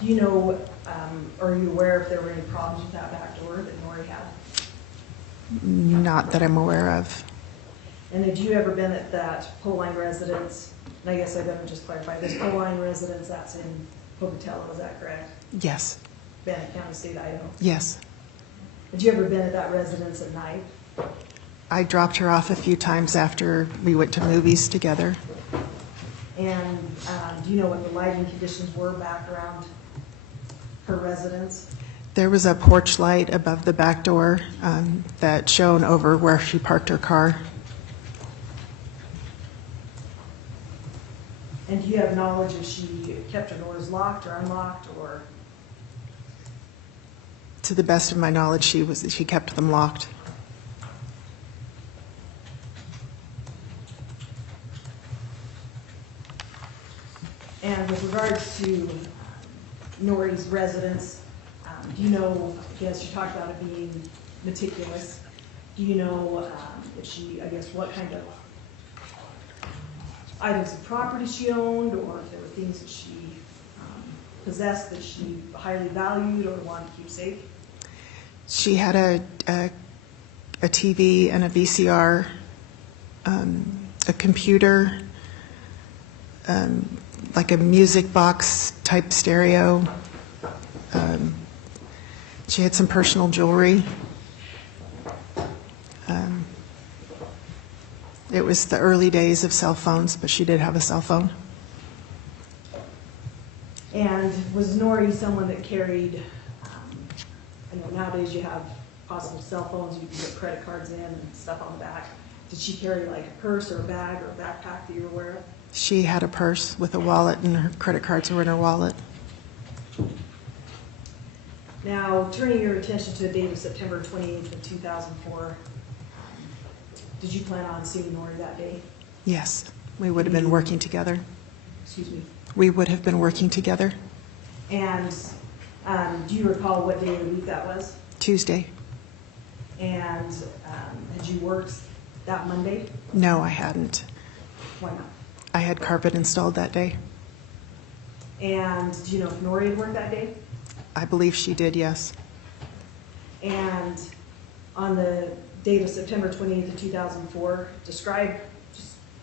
do you know, are you aware if there were any problems with that back door that Norrie had? Not that I'm aware of. And have you ever been at that Poline residence? And I guess I better just clarify, this Poline residence, that's in Pocatello, is that correct? Yes. Bannock County, State, Idaho. Yes. Have you ever been at that residence at night? I dropped her off a few times after we went to movies together. And do you know what the lighting conditions were back around her residence? There was a porch light above the back door that shone over where she parked her car. And do you have knowledge if she kept her doors locked or unlocked, or? To the best of my knowledge, she kept them locked. And with regards to Norrie's residence, do you know, yes, you talked about it being meticulous. Do you know if she, I guess, what kind of items of property she owned, or if there were things that she possessed that she highly valued or wanted to keep safe? She had a TV and a VCR, a computer, like a music box type stereo. She had some personal jewelry. It was the early days of cell phones, but she did have a cell phone. And was Norrie someone that carried, I know nowadays you have possible cell phones, you can get credit cards in and stuff on the back. Did she carry like a purse or a bag or a backpack that you're aware of? She had a purse with a wallet, and her credit cards were in her wallet. Now, turning your attention to the date of September 28th of 2004, did you plan on seeing Norrie that day? Yes, we would have been working together. Excuse me. We would have been working together. And do you recall what day of the week that was? Tuesday. And had you worked that Monday? No, I hadn't. Why not? I had carpet installed that day. And do you know if Norrie had worked that day? I believe she did, yes. And on the date of September 28th of 2004, just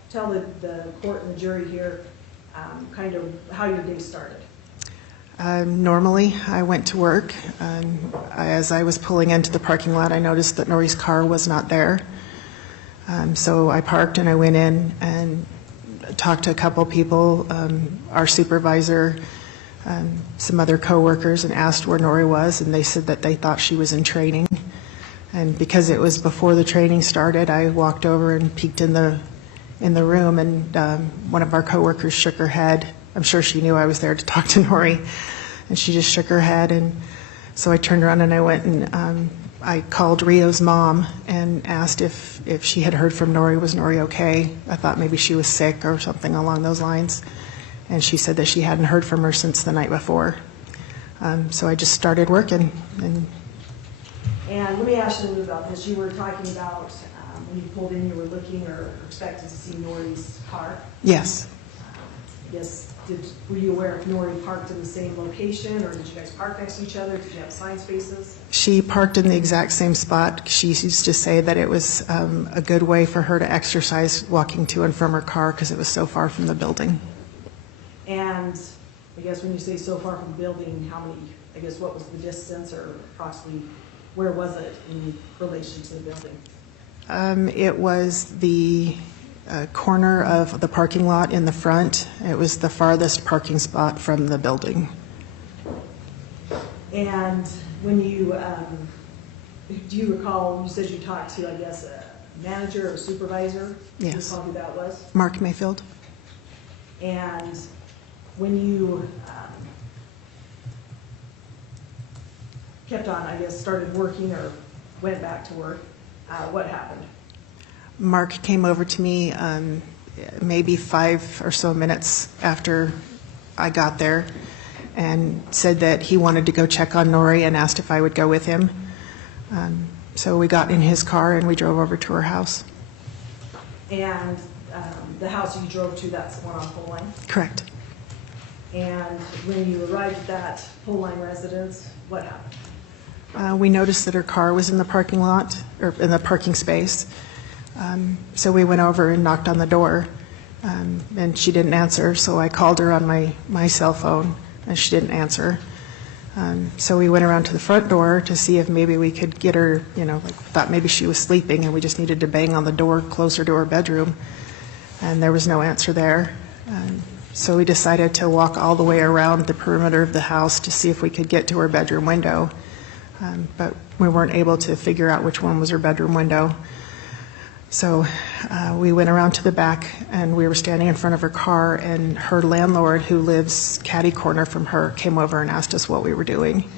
tell the court and the jury here kind of how your day started. Normally, I went to work. As I was pulling into the parking lot, I noticed that Nori's car was not there. So I parked and I went in and talked to a couple people, our supervisor, some other coworkers, and asked where Nori was, and they said that they thought she was in training. And because it was before the training started, I walked over and peeked in the room, and one of our coworkers shook her head. I'm sure she knew I was there to talk to Nori, and she just shook her head. And so I turned around and I went and I called Rio's mom and asked if she had heard from Nori. Was Nori okay? I thought maybe she was sick or something along those lines. And she said that she hadn't heard from her since the night before. So I just started working. And let me ask you a little bit about this. You were talking about when you pulled in, you were looking or expected to see Nori's car. yes, Yes. Were you aware if Nori parked in the same location, or did you guys park next to each other? Did you have assigned spaces? she parked in the exact same spot. She used to say that it was a good way for her to exercise walking to and from her car because it was so far from the building. And I guess when you say so far from the building, how many, I guess what was the distance, or approximately where was it in relation to the building? It was the corner of the parking lot in the front. It was the farthest parking spot from the building. And when you, do you recall, you said you talked to, I guess, a manager or supervisor? Yes. Do you recall who that was? Mark Mayfield? And when you kept on, I guess, started working or went back to work, what happened? Mark came over to me maybe 5 or so minutes after I got there and said that he wanted to go check on Nori and asked if I would go with him. So we got in his car and we drove over to her house. And the house you drove to, that's the one on Pole Line? Correct. And when you arrived at that Pole Line residence, what happened? We noticed that her car was in the parking lot, or in the parking space. So we went over and knocked on the door, and she didn't answer, so I called her on my cell phone, and she didn't answer. So we went around to the front door to see if maybe we could get her, thought maybe she was sleeping, and we just needed to bang on the door closer to her bedroom, and there was no answer there. So we decided to walk all the way around the perimeter of the house to see if we could get to her bedroom window, but we weren't able to figure out which one was her bedroom window. So we went around to the back, and we were standing in front of her car, and her landlord, who lives catty corner from her, came over and asked us what we were doing.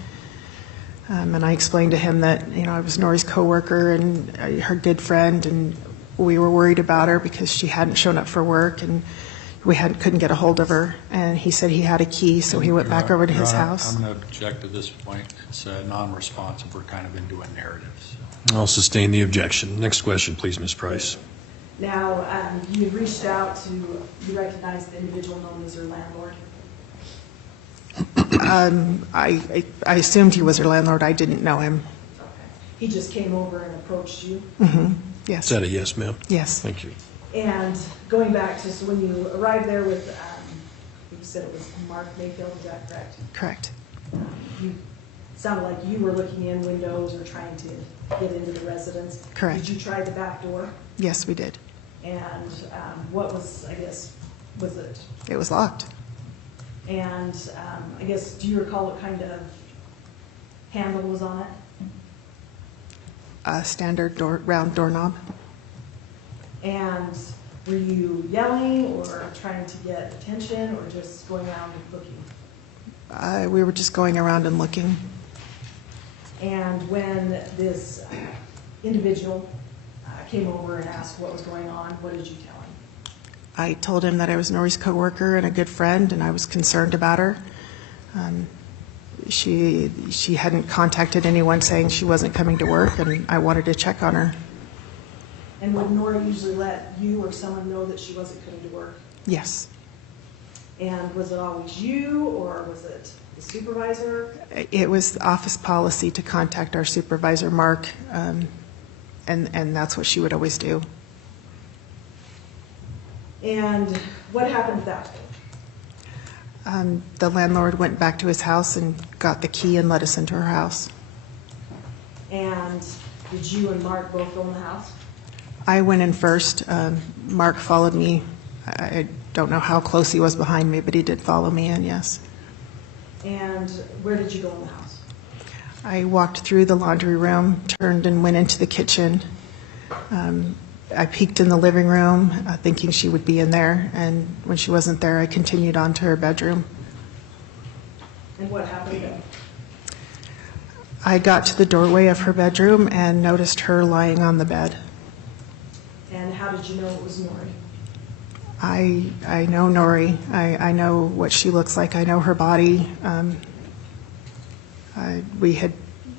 And I explained to him that, I was Nori's coworker and her good friend, and we were worried about her because she hadn't shown up for work, and we couldn't get a hold of her. And he said he had a key, so he went back over to his house. I'm going to object to this point. It's non-responsive. We're kind of into a narrative. So. I'll sustain the objection. Next question, please, Ms. Price. Now, you reached out to, you recognized the individual known as her landlord? I assumed he was her landlord. I didn't know him. Okay. He just came over and approached you? Mm-hmm. Is Yes. that a yes, ma'am? Yes. Thank you. And going back to, so when you arrived there with, you said it was Mark Mayfield, is that correct? Correct. You sounded like you were looking in windows or trying to get into the residence. Correct. Did you try the back door? Yes, we did. And what was, I guess, was it? It was locked. And I guess, do you recall what kind of handle was on it? A standard round doorknob. And were you yelling or trying to get attention or just going around and looking? We were just going around and looking. And when this individual came over and asked what was going on, what did you tell him? I told him that I was Nori's coworker and a good friend, and I was concerned about her. She hadn't contacted anyone saying she wasn't coming to work, and I wanted to check on her. And would Nora usually let you or someone know that she wasn't coming to work? Yes. And was it always you, or was it the supervisor? It was the office policy to contact our supervisor, Mark, and that's what she would always do. And what happened at that The landlord went back to his house and got the key and let us into her house. And did you and Mark both go in the house? I went in first. Mark followed me. I don't know how close he was behind me, but he did follow me in, yes. And where did you go in the house? I walked through the laundry room, turned and went into the kitchen. I peeked in the living room, thinking she would be in there, and when she wasn't there, I continued on to her bedroom. And what happened then? I got to the doorway of her bedroom and noticed her lying on the bed. And how did you know it was Nori? I know Nori. I know what she looks like. I know her body. We had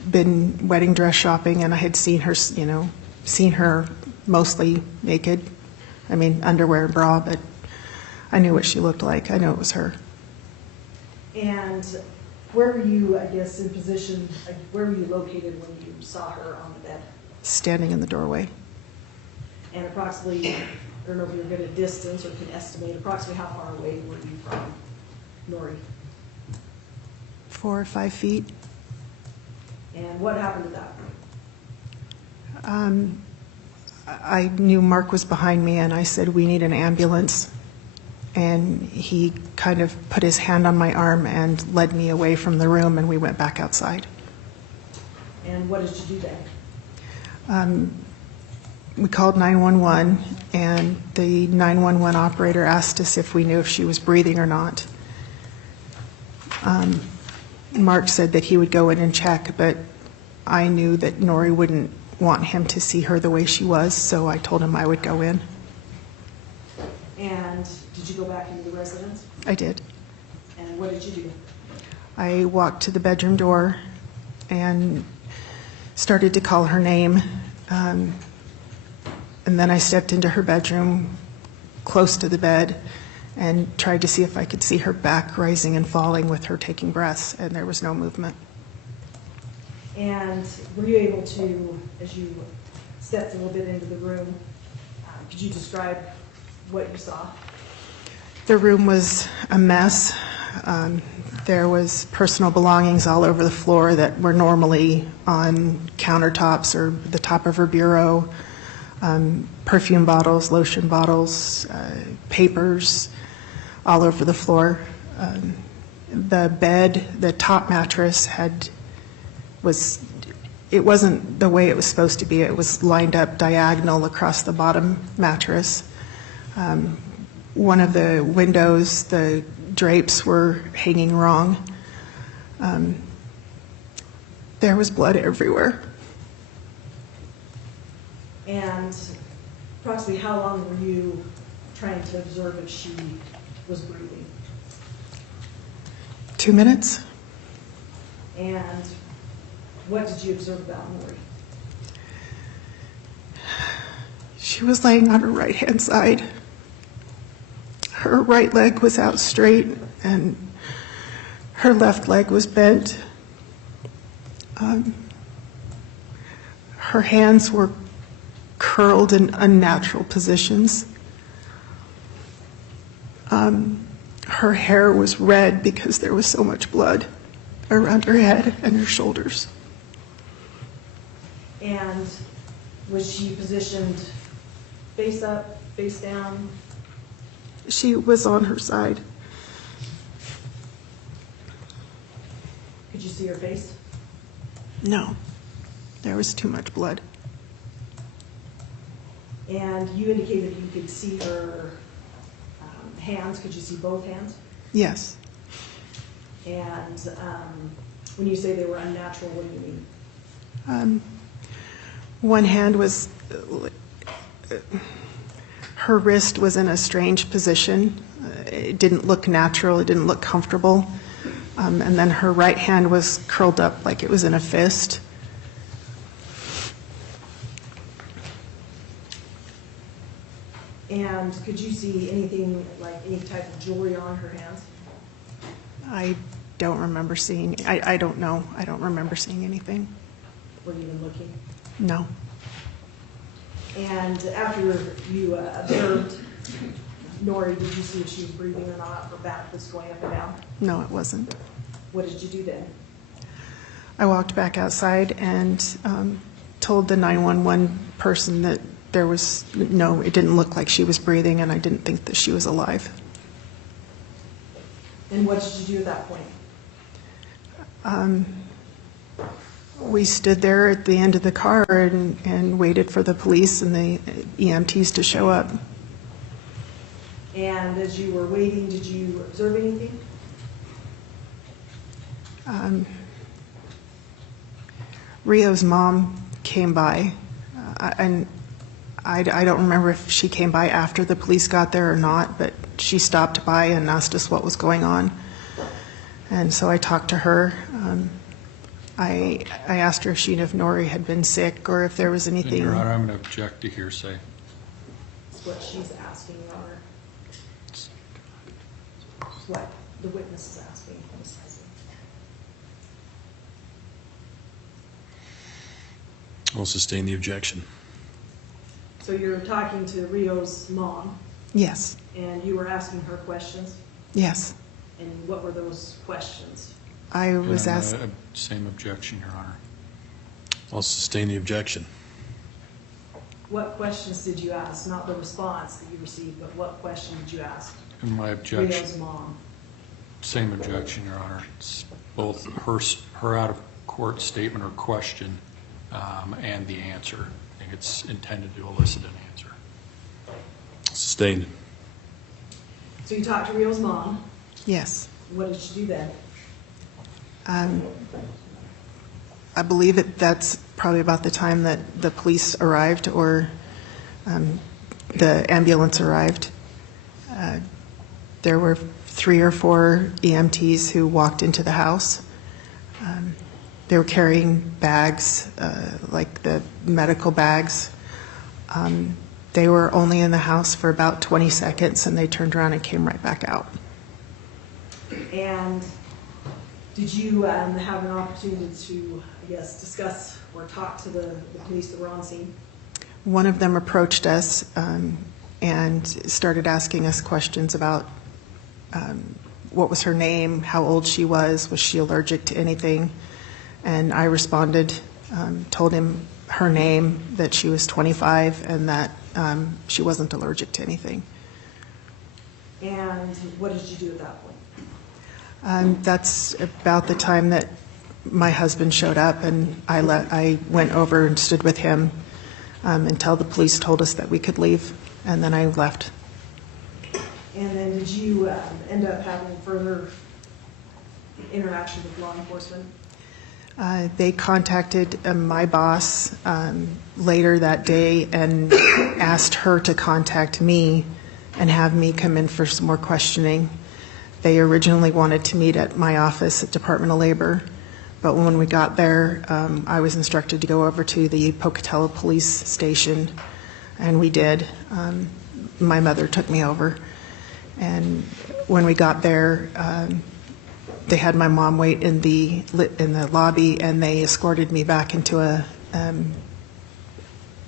been wedding dress shopping, and I had seen her, seen her mostly naked. I mean, underwear and bra, but I knew what she looked like. I knew it was her. And where were you, I guess, in position, where were you located when you saw her on the bed? Standing in the doorway. And approximately, I don't know if you're good at distance or can estimate, approximately how far away were you from Nori? 4 or 5 feet. And what happened to that? I knew Mark was behind me, and I said, "We need an ambulance." And he kind of put his hand on my arm and led me away from the room, and we went back outside. And what did you do then? We called 911, and the 911 operator asked us if we knew if she was breathing or not. Mark said that he would go in and check, but I knew that Nori wouldn't want him to see her the way she was, so I told him I would go in. And did you go back into the residence? I did. And what did you do? I walked to the bedroom door and started to call her name. And then I stepped into her bedroom close to the bed and tried to see if I could see her back rising and falling with her taking breaths, and there was no movement. And were you able to, as you stepped a little bit into the room, could you describe what you saw? The room was a mess. There was personal belongings all over the floor that were normally on countertops or the top of her bureau. Perfume bottles, lotion bottles, papers all over the floor. The bed, the top mattress it wasn't the way it was supposed to be. It was lined up diagonal across the bottom mattress. One of the windows, the drapes were hanging wrong. There was blood everywhere. And approximately how long were you trying to observe if she was breathing? 2 minutes. And what did you observe about Nori? She was laying on her right-hand side. Her right leg was out straight, and her left leg was bent. Her hands were curled in unnatural positions. Her hair was red because there was so much blood around her head and her shoulders. And was she positioned face up, face down? She was on her side. Could you see her face? No, there was too much blood. And you indicated you could see her hands. Could you see both hands? Yes. And when you say they were unnatural, what do you mean? One hand was, her wrist was in a strange position. It didn't look natural. It didn't look comfortable. And then her right hand was curled up like it was in a fist. And could you see anything, like any type of jewelry on her hands? I don't remember seeing, I don't know. I don't remember seeing anything. Were you even looking? No. And after you observed Nori, did you see if she was breathing or not? Her back was going up and down? No, it wasn't. What did you do then? I walked back outside and told the 911 person that there was no, it didn't look like she was breathing, and I didn't think that she was alive. And what did you do at that point? We stood there at the end of the car and waited for the police and the EMTs to show up. And as you were waiting, did you observe anything? Rio's mom came by, and I don't remember if she came by after the police got there or not, but she stopped by and asked us what was going on. And so I talked to her. I asked her if she knew if Nori had been sick or if there was And anything. Your Honor, I'm going to object to hearsay. That's what she's asking, Your Honor. What the witness is asking. I'll sustain the objection. So you're talking to Rio's mom, Yes, and you were asking her questions? yes. And what were those questions? I was And, asked. Same objection, Your Honor. I'll sustain the objection. What questions did you ask? Not the response that you received, but what question did you ask And my objection, Rio's mom? same objection, Your Honor. It's both her out-of-court statement or question and the answer. I think it's intended to elicit an answer. Sustained. So you talked to Rio's mom. Yes. What did she do then? I believe that's probably about the time that the police arrived or the ambulance arrived. There were 3 or 4 EMTs who walked into the house. They were carrying bags, like the medical bags. They were only in the house for about 20 seconds, and they turned around and came right back out. And did you have an opportunity to, I guess, discuss or talk to the police that were on scene? One of them approached us and started asking us questions about what was her name, how old she was she allergic to anything. And I responded, told him her name, that she was 25, and that she wasn't allergic to anything. And what did you do at that point? That's about the time that my husband showed up, and I went over and stood with him until the police told us that we could leave, and then I left. And then did you end up having further interaction with law enforcement? They contacted my boss later that day and asked her to contact me and have me come in for some more questioning. They originally wanted to meet at my office at Department of Labor, but when we got there, I was instructed to go over to the Pocatello Police Station, and we did. My mother took me over, and when we got there, they had my mom wait in the lobby, and they escorted me back into a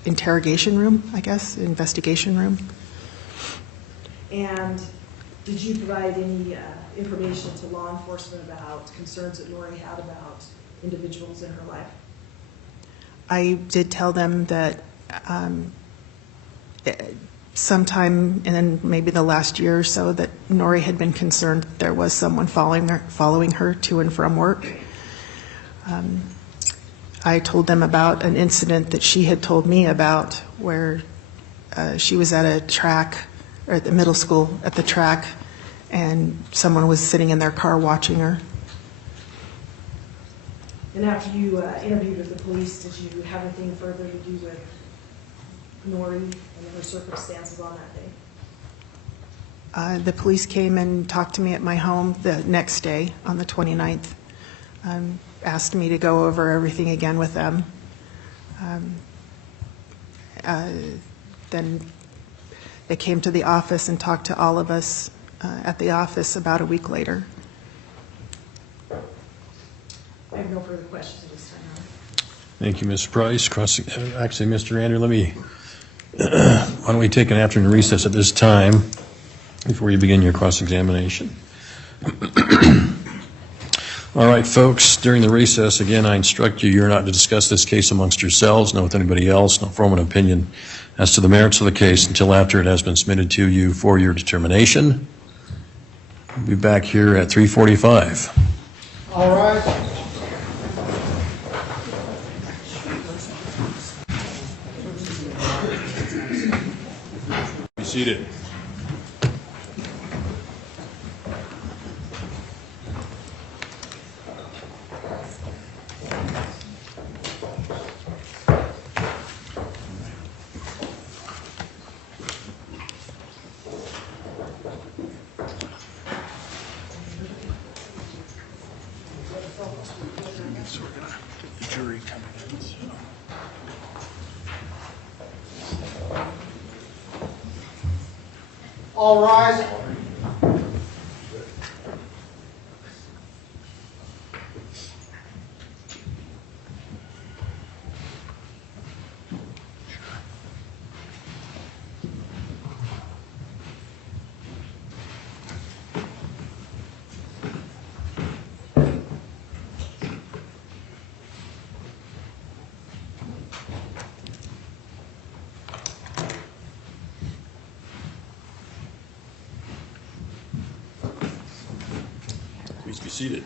interrogation room, I guess, investigation room. And did you provide any information to law enforcement about concerns that Nori had about individuals in her life? I did tell them that sometime in maybe the last year or so that Nori had been concerned that there was someone following her to and from work. I told them about an incident that she had told me about where she was at a track, or at the middle school at the track, and someone was sitting in their car watching her. And after you interviewed with the police, did you have anything further to do with Nori and her circumstances on that day? The police came and talked to me at my home the next day on the 29th, asked me to go over everything again with them. Then they came to the office and talked to all of us at the office about a week later. I have no further questions at this time. Thank you, Ms. Price. Actually, Mr. Andrew, why don't we take an afternoon recess at this time, before you begin your cross-examination. All right, folks, during the recess, again, I instruct you, you're not to discuss this case amongst yourselves, nor with anybody else, nor form an opinion as to the merits of the case until after it has been submitted to you for your determination. We'll be back here at 3:45. All right. Be seated. All rise. Please be seated.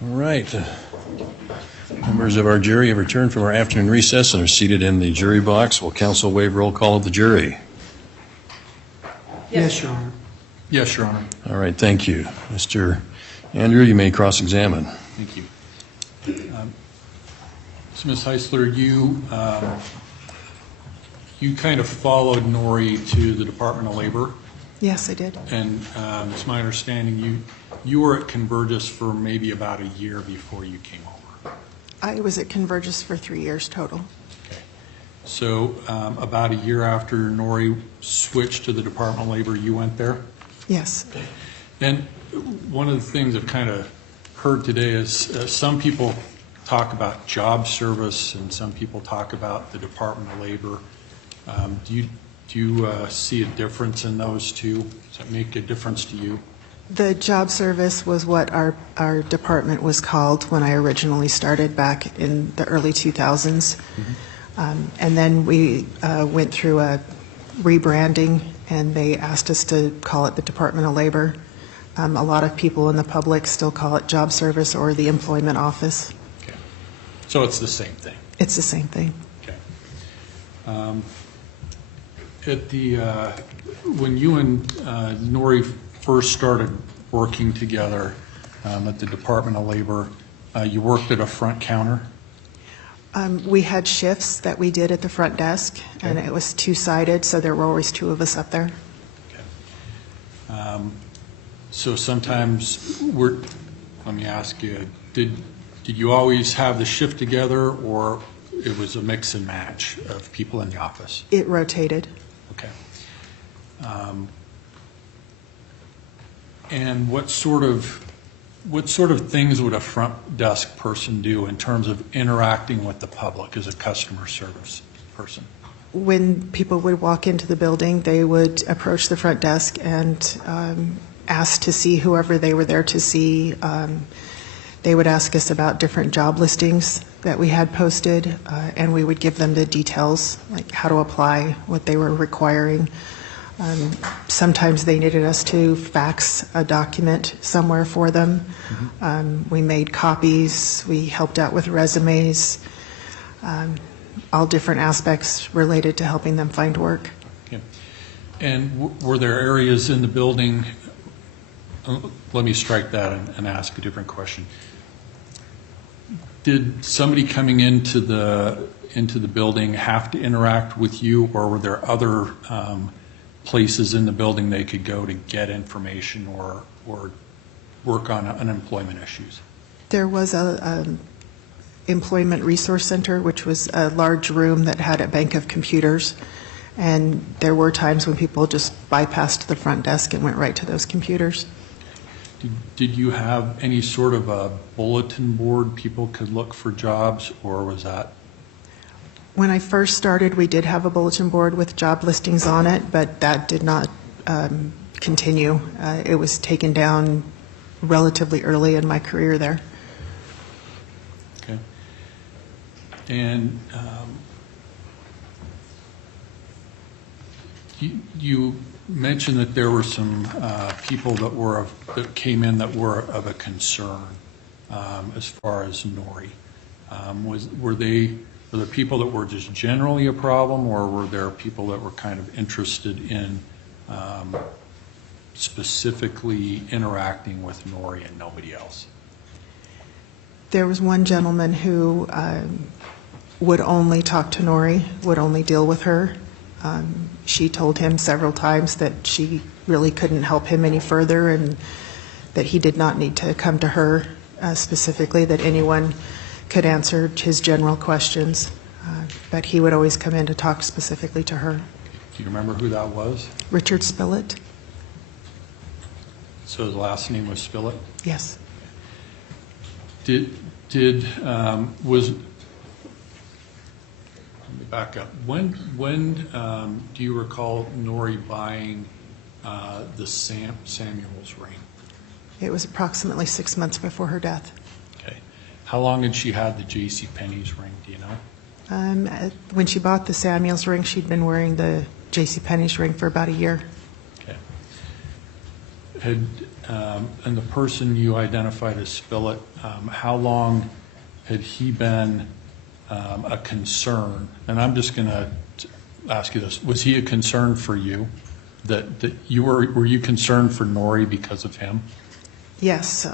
All right. Members of our jury have returned from our afternoon recess and are seated in the jury box. Will counsel waive roll call of the jury? Yes, Your Honor. Yes, Your Honor. All right, thank you. Mr. Andrew, you may cross-examine. Thank you. So, Ms. Heisler, you kind of followed Nori to the Department of Labor, Yes, I did. and it's my understanding you were at Convergys for maybe about a year before you came over. I was at Convergys for 3 years total. Okay. So about a year after Nori switched to the Department of Labor, you went there? Yes. And one of the things I've kind of heard today is some people talk about job service and some people talk about the Department of Labor. Do you see a difference in those two? Does that make a difference to you? The job service was what our department was called when I originally started back in the early 2000s. And then we went through a rebranding, and they asked us to call it the Department of Labor. A lot of people in the public still call it job service or the employment office. Okay. So it's the same thing? It's the same thing. Okay. When you and Nori first started working together at the Department of Labor, you worked at a front counter? We had shifts that we did at the front desk, and it was two-sided, so there were always two of us up there. Okay. So sometimes let me ask you, did you always have the shift together, or it was a mix and match of people in the office? It rotated. Okay. And what sort of things would a front desk person do in terms of interacting with the public as a customer service person? When people would walk into the building, they would approach the front desk and ask to see whoever they were there to see. They would ask us about different job listings that we had posted, and we would give them the details, like how to apply, what they were requiring. Sometimes they needed us to fax a document somewhere for them. We made copies. We helped out with resumes, all different aspects related to helping them find work. Okay. And were there areas in the building, let me strike that and ask a different question. Did somebody coming into the building have to interact with you, or were there other places in the building they could go to get information or work on unemployment issues? There was a employment resource center, which was a large room that had a bank of computers, and there were times when people just bypassed the front desk and went right to those computers. Did you have any sort of a bulletin board people could look for jobs, or was that? When I first started, we did have a bulletin board with job listings on it, but that did not continue. It was taken down relatively early in my career there. Okay. And you mentioned that there were some people that came in that were of a concern as far as Nori. Were there people that were just generally a problem, or were there people that were kind of interested in specifically interacting with Nori and nobody else? There was one gentleman who would only talk to Nori, would only deal with her. She told him several times that she really couldn't help him any further and that he did not need to come to her specifically, that anyone could answer his general questions, but he would always come in to talk specifically to her. Do you remember who that was? Richard Spillett? So his last name was Spillett? Yes. Was, let me back up. When do you recall Nori buying the Samuels ring? It was approximately 6 months before her death. Okay. How long had she had the J.C. Penney's ring, do you know? When she bought the Samuels ring, she'd been wearing the J.C. Penney's ring for about a year. Okay. And the person you identified as Spillett, how long had he been a concern? And I'm just going to ask you this: was he a concern for you? That you were you concerned for Nori because of him? Yes,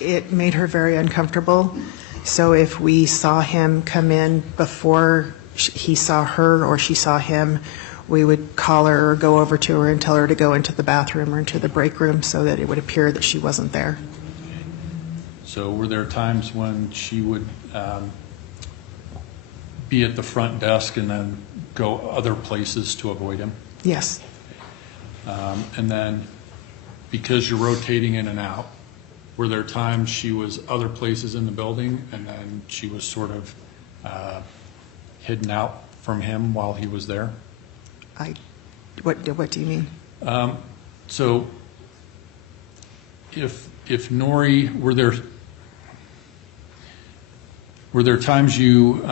it made her very uncomfortable. So if we saw him come in before he saw her or she saw him, we would call her or go over to her and tell her to go into the bathroom or into the break room so that it would appear that she wasn't there. Okay. So were there times when she would be at the front desk and then go other places to avoid him? Yes. And then, because you're rotating in and out, were there times she was other places in the building and then she was sort of hidden out from him while he was there? What do you mean? So, if Nori, were there times you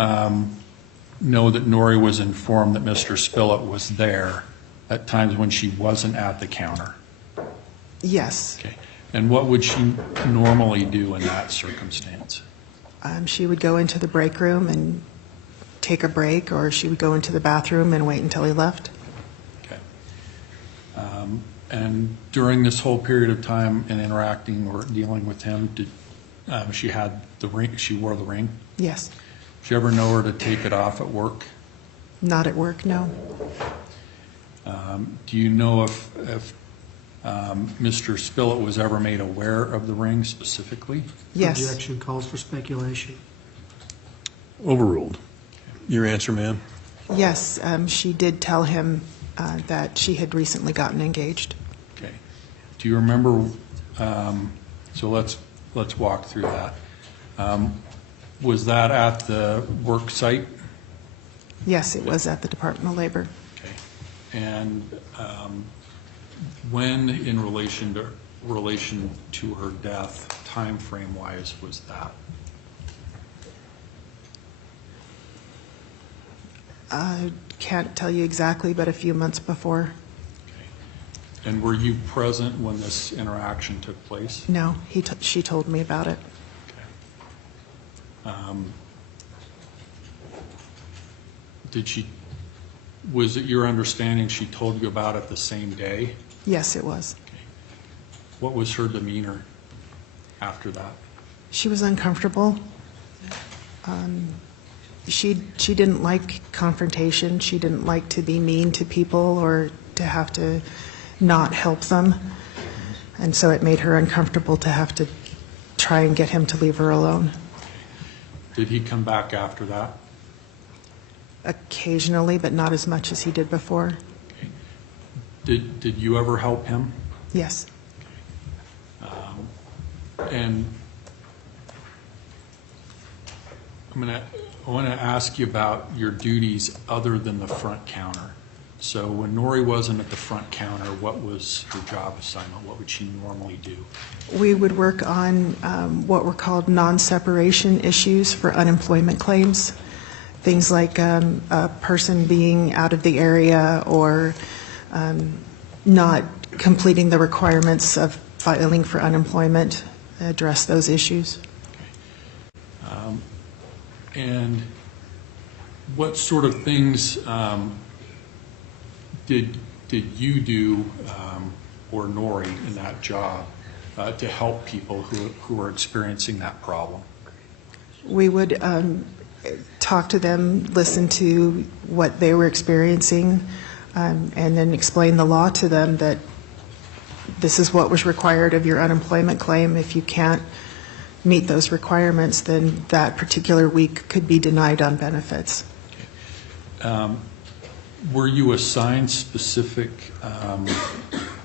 know that Nori was informed that Mr. Spillett was there at times when she wasn't at the counter? Yes. Okay. And what would she normally do in that circumstance? She would go into the break room and take a break, or she would go into the bathroom and wait until he left. Okay. And during this whole period of time in interacting or dealing with him, did she had the ring? She wore the ring? Yes. Did you ever know her to take it off at work? Not at work, no. Do you know if Mr. Spillett was ever made aware of the ring specifically? Yes. Objection calls for speculation. Overruled. Your answer, ma'am? Yes, she did tell him that she had recently gotten engaged. Okay. Do you remember? So let's walk through that. Was that at the work site? Yes, it was at the Department of Labor. Okay. And when, in relation to her death, time frame wise, was that? I can't tell you exactly, but a few months before. Okay. And were you present when this interaction took place? No, she told me about it. Okay. Was it your understanding she told you about it the same day? Yes, it was. Okay. What was her demeanor after that? She was uncomfortable. She didn't like confrontation. She didn't like to be mean to people or to have to not help them. And so it made her uncomfortable to have to try and get him to leave her alone. Did he come back after that? Occasionally, but not as much as he did before. Okay. Did you ever help him? Yes. And I want to ask you about your duties other than the front counter. So when Nori wasn't at the front counter, what was her job assignment? What would she normally do? We would work on what were called non-separation issues for unemployment claims. Things like a person being out of the area or not completing the requirements of filing for unemployment, address those issues. And what sort of things did you do, or Nori, in that job to help people who are experiencing that problem? We would talk to them, listen to what they were experiencing, and then explain the law to them that this is what was required of your unemployment claim. If you can't meet those requirements, then that particular week could be denied on benefits. Were you assigned specific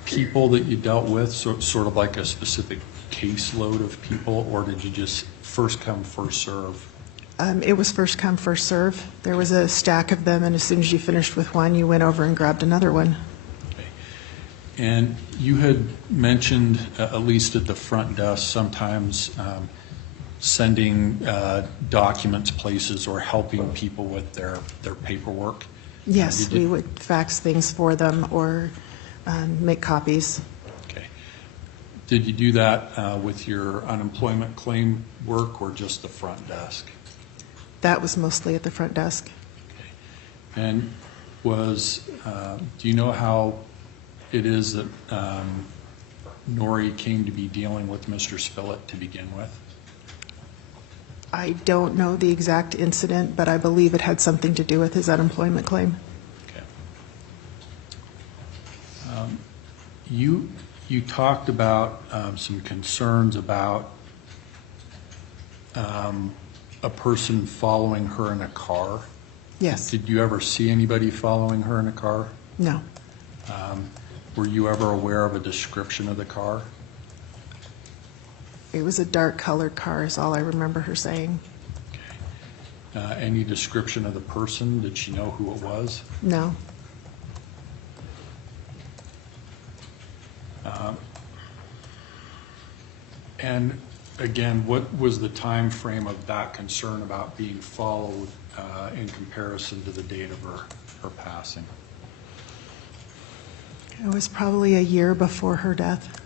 people that you dealt with, sort of like a specific caseload of people, or did you just first come, first serve? It was first come, first serve. There was a stack of them, and as soon as you finished with one, you went over and grabbed another one. Okay. And you had mentioned, at least at the front desk, sometimes sending documents places or helping people with their paperwork. Yes, we would fax things for them or make copies. Okay. Did you do that with your unemployment claim work or just the front desk? That was mostly at the front desk. Okay. And do you know how it is that Nori came to be dealing with Mr. Spillett to begin with? I don't know the exact incident, but I believe it had something to do with his unemployment claim. Okay. You talked about some concerns about a person following her in a car. Yes. Did you ever see anybody following her in a car? No. Were you ever aware of a description of the car? It was a dark-colored car is all I remember her saying. Okay. Any description of the person? Did she know who it was? No. And again, what was the time frame of that concern about being followed in comparison to the date of her passing? It was probably a year before her death.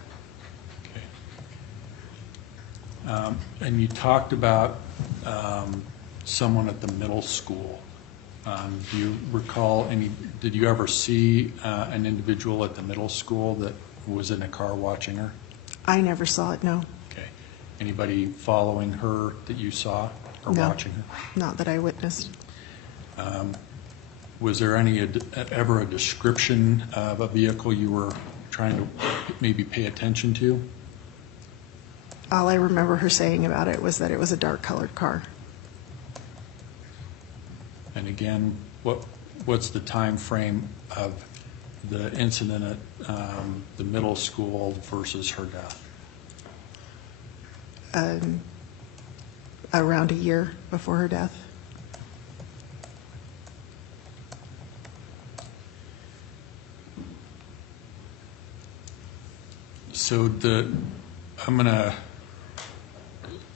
Okay. And you talked about someone at the middle school. Do you recall did you ever see an individual at the middle school that was in a car watching her? I never saw it, no. Okay. Anybody following her that you saw or No, watching her? not that I witnessed. Was there ever a description of a vehicle you were trying to maybe pay attention to? All I remember her saying about it was that it was a dark-colored car. And again, what's the time frame of the incident at the middle school versus her death? Around a year before her death. So I'm going to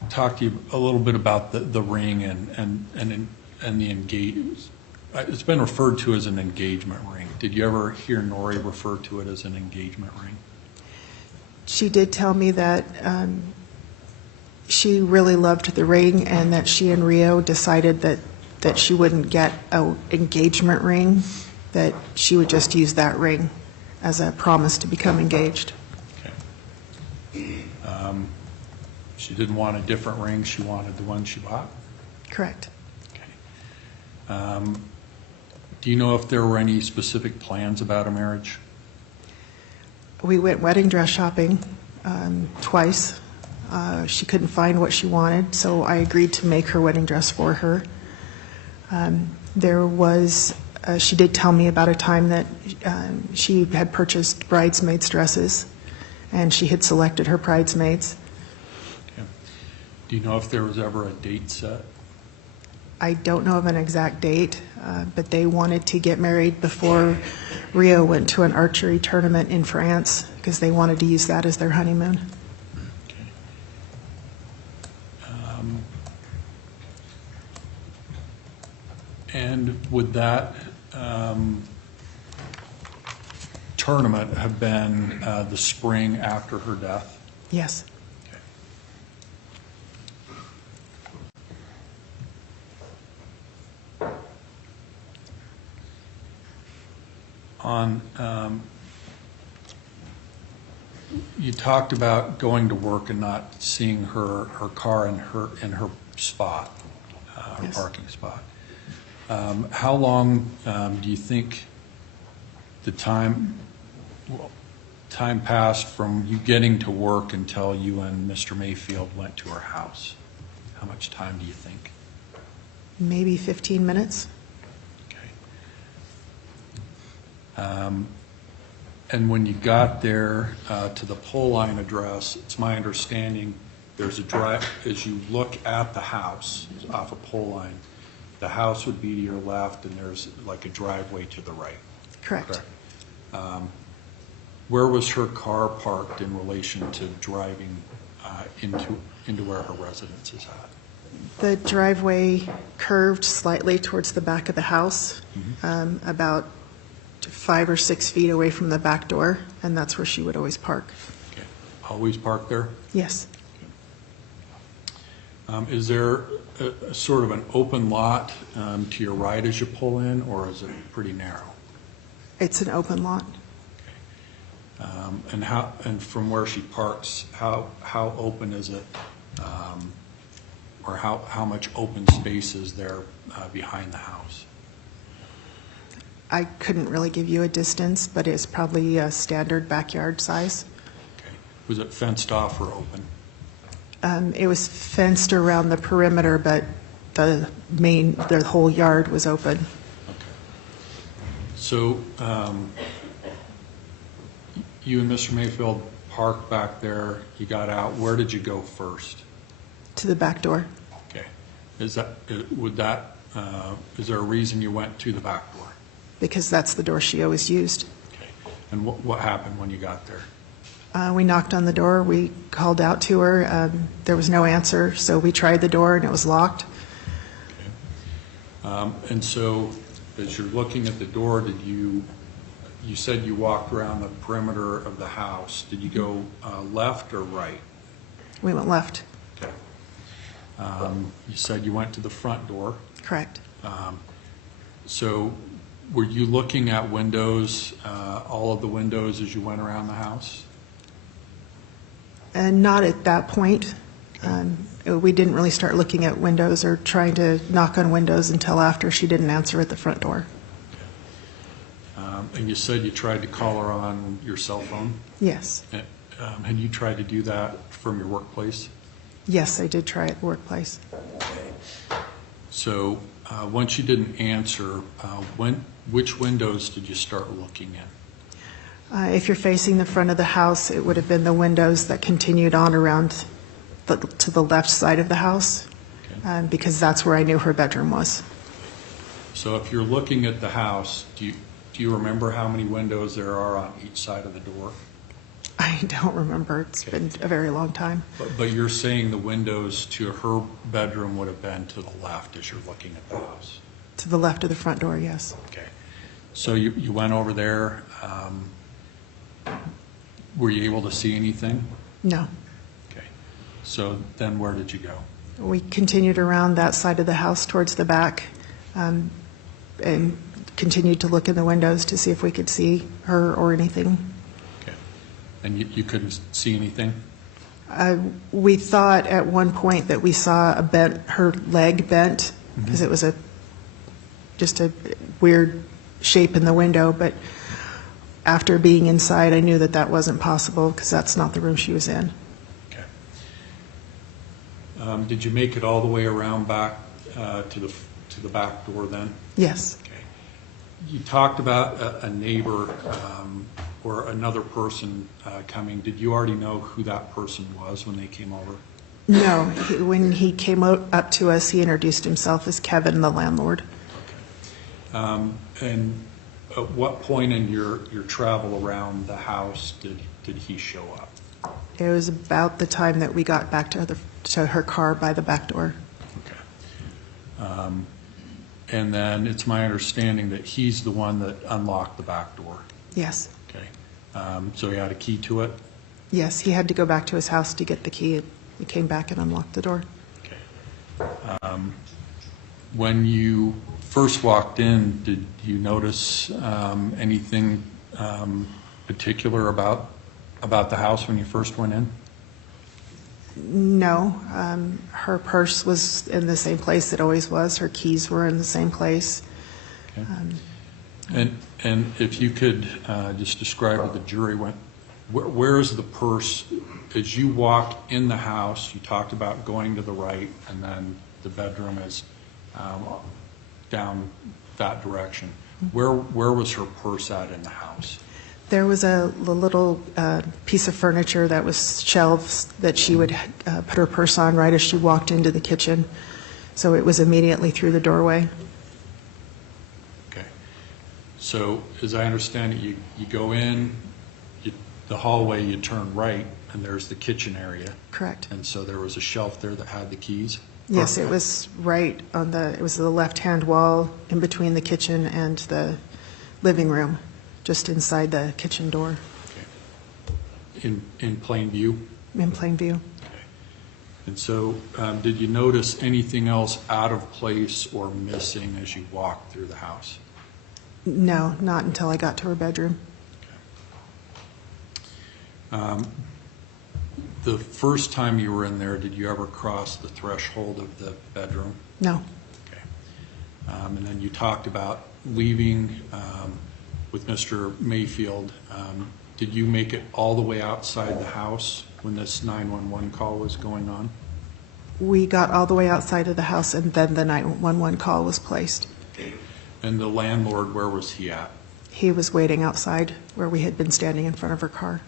talk to you a little bit about the ring and the engagement. It's been referred to as an engagement ring. Did you ever hear Nori refer to it as an engagement ring? She did tell me that she really loved the ring and that she and Rio decided that she wouldn't get an engagement ring, that she would just use that ring as a promise to become engaged. Okay. She didn't want a different ring. She wanted the one she bought? Correct. Okay. Do you know if there were any specific plans about a marriage? We went wedding dress shopping twice. She couldn't find what she wanted, so I agreed to make her wedding dress for her. She did tell me about a time that she had purchased bridesmaids' dresses, and she had selected her bridesmaids. Do you know if there was ever a date set? I don't know of an exact date, but they wanted to get married before Rio went to an archery tournament in France because they wanted to use that as their honeymoon. And would that tournament have been the spring after her death? Yes. Okay. You talked about going to work and not seeing her car in her spot, her Yes. parking spot. How long do you think the time passed from you getting to work until you and Mr. Mayfield went to her house? How much time do you think? Maybe 15 minutes. Okay. And when you got there to the pole line address, it's my understanding there's a drive, as you look at the house off a pole line, the house would be to your left and there's like a driveway to the right. Correct. Where was her car parked in relation to driving into where her residence is at? The driveway curved slightly towards the back of the house, about 5 or 6 feet away from the back door, and that's where she would always park. Okay. Always park there? Yes. Is there a sort of an open lot to your right as you pull in, or is it pretty narrow? It's an open lot. And from where she parks, how open is it, or how much open space is there behind the house? I couldn't really give you a distance, but it's probably a standard backyard size. Okay. Was it fenced off or open? It was fenced around the perimeter, but the whole yard was open. Okay. So you and Mr. Mayfield parked back there. You got out. Where did you go first? To the back door. Okay. Is there a reason you went to the back door? Because that's the door she always used. Okay. And what happened when you got there? We knocked on the door. We called out to her. There was no answer, so we tried the door, and it was locked. Okay. And so as you're looking at the door, you said you walked around the perimeter of the house. Did you go left or right? We went left. Okay. You said you went to the front door. Correct. So were you looking at windows, all of the windows as you went around the house? And not at that point. We didn't really start looking at windows or trying to knock on windows until after she didn't answer at the front door. And you said you tried to call her on your cell phone? Yes. Had you tried to do that from your workplace? Yes, I did try at the workplace. So once you didn't answer, which windows did you start looking in? If you're facing the front of the house, it would have been the windows that continued on around to the left side of the house, Okay. because that's where I knew her bedroom was. So if you're looking at the house, do you remember how many windows there are on each side of the door? I don't remember. It's been a very long time. But you're saying the windows to her bedroom would have been to the left as you're looking at the house? To the left of the front door, yes. Okay. So you went over there. Were you able to see anything? No. Okay. So then where did you go? We continued around that side of the house towards the back, and continued to look in the windows to see if we could see her or anything. Okay. And you couldn't see anything? We thought at one point that we saw her leg bent, because it was just a weird shape in the window, but after being inside, I knew that wasn't possible because that's not the room she was in. Okay. Did you make it all the way around back to the back door then? Yes. Okay. You talked about a neighbor or another person coming. Did you already know who that person was when they came over? No, when he came up to us, he introduced himself as Kevin, the landlord. And at what point in your travel around the house did he show up? It was about the time that we got back to her car by the back door. Okay. And then it's my understanding that he's the one that unlocked the back door. Yes. Okay. So he had a key to it? Yes, he had to go back to his house to get the key. He came back and unlocked the door. Okay. When you first walked in, did you notice anything particular about the house when you first went in? No, her purse was in the same place it always was. Her keys were in the same place. Okay. And if you could just describe to the jury, where is the purse? As you walked in the house, you talked about going to the right, and then the bedroom is down that direction. Where was her purse at in the house? There was a little piece of furniture that was shelves that she would put her purse on right as she walked into the kitchen. So it was immediately through the doorway. Okay. So as I understand it, you go in, the hallway, you turn right, and there's the kitchen area. Correct. And so there was a shelf there that had the keys? Yes, it was right on it was the left-hand wall in between the kitchen and the living room, just inside the kitchen door. Okay. In plain view? In plain view. Okay. And so did you notice anything else out of place or missing as you walked through the house? No, not until I got to her bedroom. The first time you were in there, did you ever cross the threshold of the bedroom? No. Okay. And then you talked about leaving with Mr. Mayfield. Did you make it all the way outside the house when this 911 call was going on? We got all the way outside of the house, and then the 911 call was placed. And the landlord, where was he at? He was waiting outside where we had been standing in front of her car.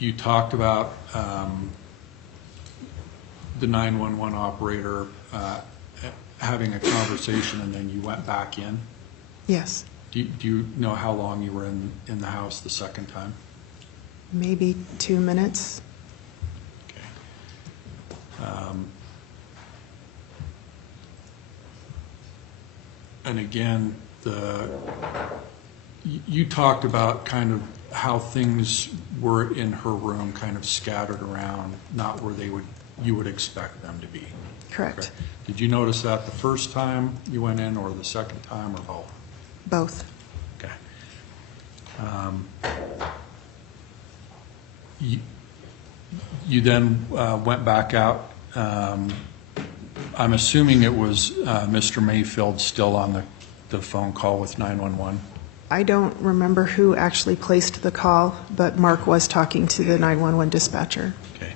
You talked about the 911 operator having a conversation, and then you went back in. Yes. Do you know how long you were in the house the second time? Maybe 2 minutes. Okay. And again, you talked about kind of how things were in her room, kind of scattered around, not where you would expect them to be. Correct. Did you notice that the first time you went in, or the second time, or both? Both. Okay. You then went back out. I'm assuming it was Mr. Mayfield still on the phone call with 911? I don't remember who actually placed the call, but Mark was talking to the 911 dispatcher. Okay.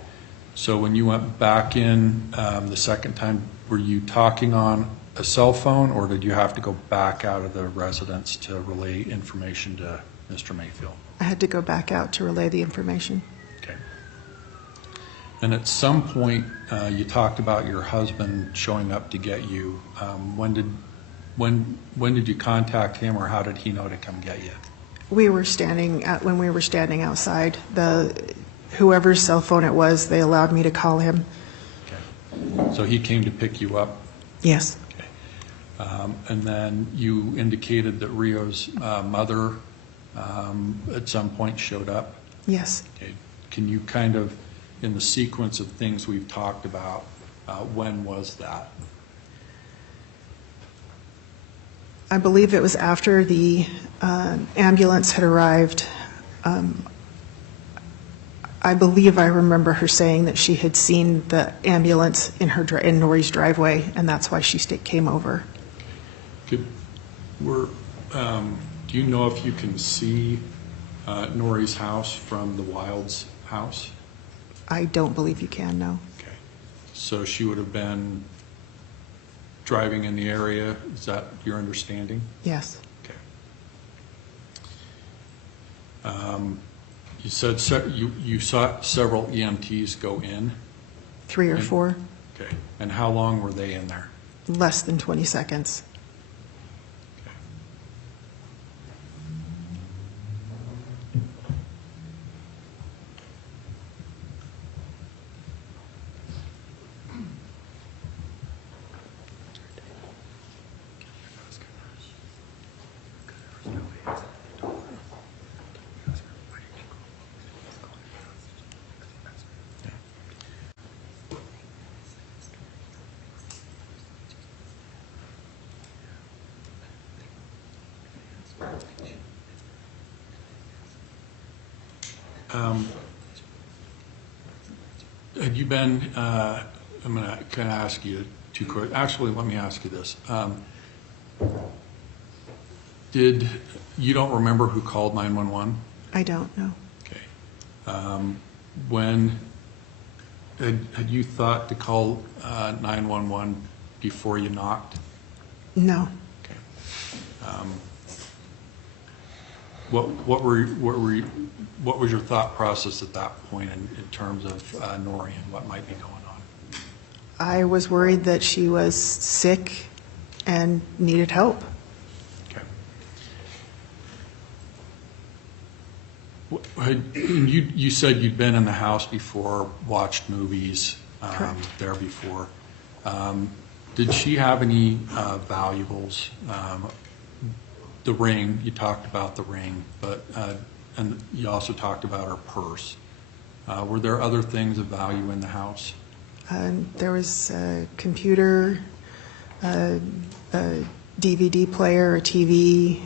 So when you went back in the second time, were you talking on a cell phone, or did you have to go back out of the residence to relay information to Mr. Mayfield? I had to go back out to relay the information. Okay. And at some point, you talked about your husband showing up to get you. When did you contact him, or how did he know to come get you? When we were standing outside, whoever's cell phone it was, they allowed me to call him. Okay. So he came to pick you up? Yes. Okay. And then you indicated that Rio's mother at some point showed up? Yes. Okay. Can you kind of, in the sequence of things we've talked about, when was that? I believe it was after the ambulance had arrived. I believe I remember her saying that she had seen the ambulance in Nori's driveway, and that's why she came over. Do you know if you can see Nori's house from the Wilds' house? I don't believe you can, no. Okay. So she would have been driving in the area, is that your understanding? Yes. Okay. You said you saw several EMTs go in? 3 or 4, Okay. And how long were they in there? less than 20 seconds. Had you been, I'm going to kind of ask you two quick, actually, let me ask you this. You don't remember who called 911? I don't know. Okay. When, had you thought to call 911 before you knocked? No. Okay. What was your thought process at that point in terms of Nori and what might be going on? I was worried that she was sick and needed help. Okay. You said you'd been in the house before, watched movies Correct. there before. Did she have any valuables? The ring, you talked about the ring, but and you also talked about her purse. Were there other things of value in the house? There was a computer, a DVD player, a TV,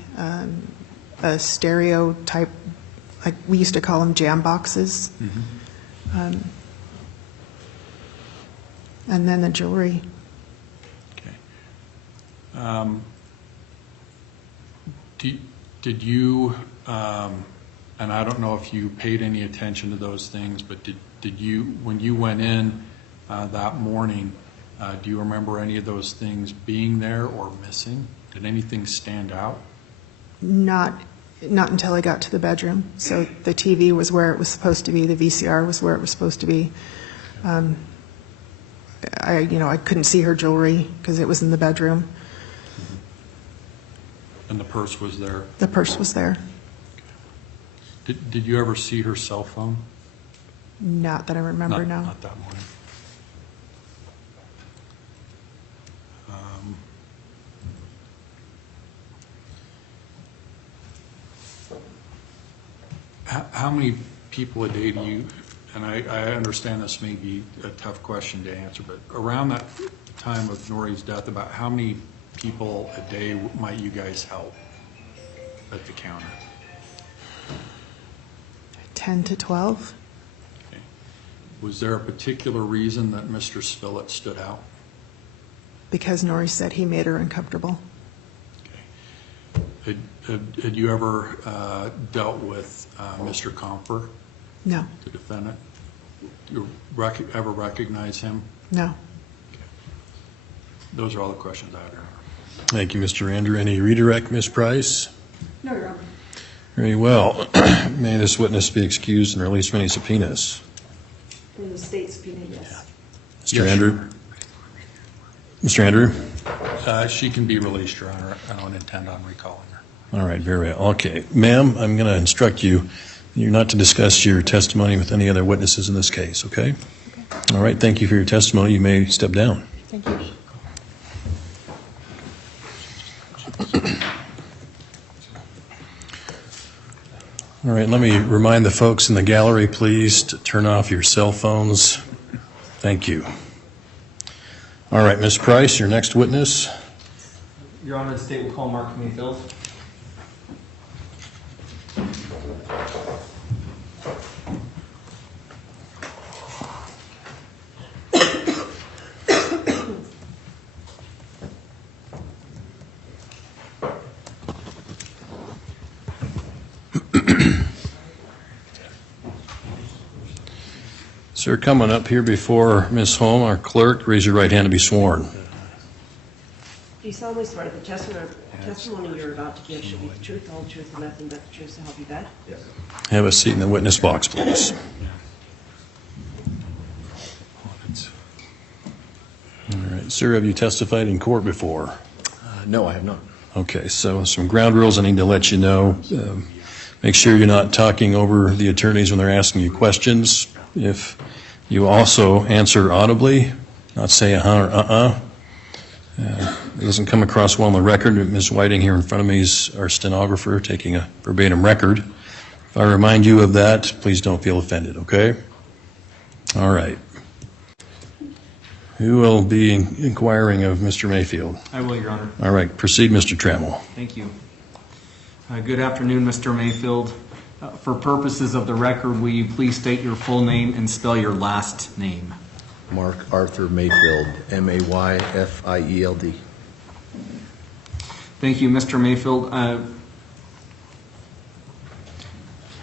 a stereo type, like we used to call them jam boxes, and then the jewelry. Okay. Did you, and I don't know if you paid any attention to those things, but did you, when you went in that morning, do you remember any of those things being there or missing? Did anything stand out? Not until I got to the bedroom. So the TV was where it was supposed to be. The VCR was where it was supposed to be. I couldn't see her jewelry because it was in the bedroom. And the purse was there? The purse was there. Did you ever see her cell phone? Not that I remember, no. Not that morning. How many people a day do you, and I understand this may be a tough question to answer, but around that time of Nori's death, about how many people a day might you guys help at the counter? 10 to 12. Okay. Was there a particular reason that Mr. Spillett stood out? Because Nori said he made her uncomfortable. Okay. Had you ever dealt with Mr. Compher, No. the defendant? You ever recognize him? No. Those are all the questions I have. Thank you, Mr. Andrew. Any redirect, Ms. Price? No, Your Honor. Very well. May this witness be excused and released from any subpoenas? In the state subpoena, yes. Mr. Andrew? Mr. Andrew? She can be released, Your Honor. I don't intend on recalling her. All right, very well. Okay. Ma'am, I'm going to instruct you, you're not to discuss your testimony with any other witnesses in this case, okay? All right, thank you for your testimony. You may step down. Thank you. All right, let me remind the folks in the gallery, please, to turn off your cell phones. Thank you. All right, Ms. Price, your next witness. Your Honor, the state will call Mark Mayfield. Sir, coming up here before Ms. Holm, our clerk, raise your right hand to be sworn. Do you solemnly swear that the testimony Testimony you're about to give should be the truth, the whole truth, and nothing but the truth, so help you God. Yes. Have a seat in the witness box, please. All right, sir, have you testified in court before? No, I have not. Okay, so some ground rules I need to let you know. Make sure you're not talking over the attorneys when they're asking you questions. If you also answer audibly, not say or it doesn't come across well on the record. Ms. Whiting here in front of me is our stenographer taking a verbatim record. If I remind you of that, please don't feel offended, okay? All right. Who will be inquiring of Mr. Mayfield? I will, Your Honor. All right, proceed, Mr. Trammell. Thank you. Good afternoon, Mr. Mayfield. For purposes of the record, will you please state your full name and spell your last name? Mark Arthur Mayfield, Mayfield. Thank you, Mr. Mayfield.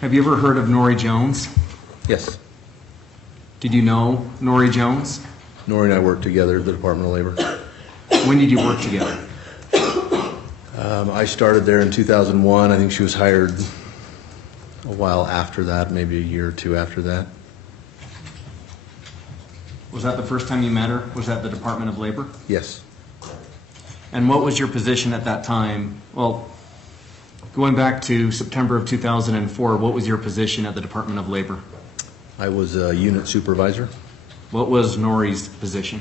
Have you ever heard of Nori Jones? Yes. Did you know Nori Jones? Nori and I worked together at the Department of Labor. When did you work together? I started there in 2001. I think she was hired a while after that, maybe a year or two after that. Was that the first time you met her? Was that the Department of Labor? Yes. And what was your position at that time? Well, going back to September of 2004, what was your position at the Department of Labor? I was a unit supervisor. What was Nori's position?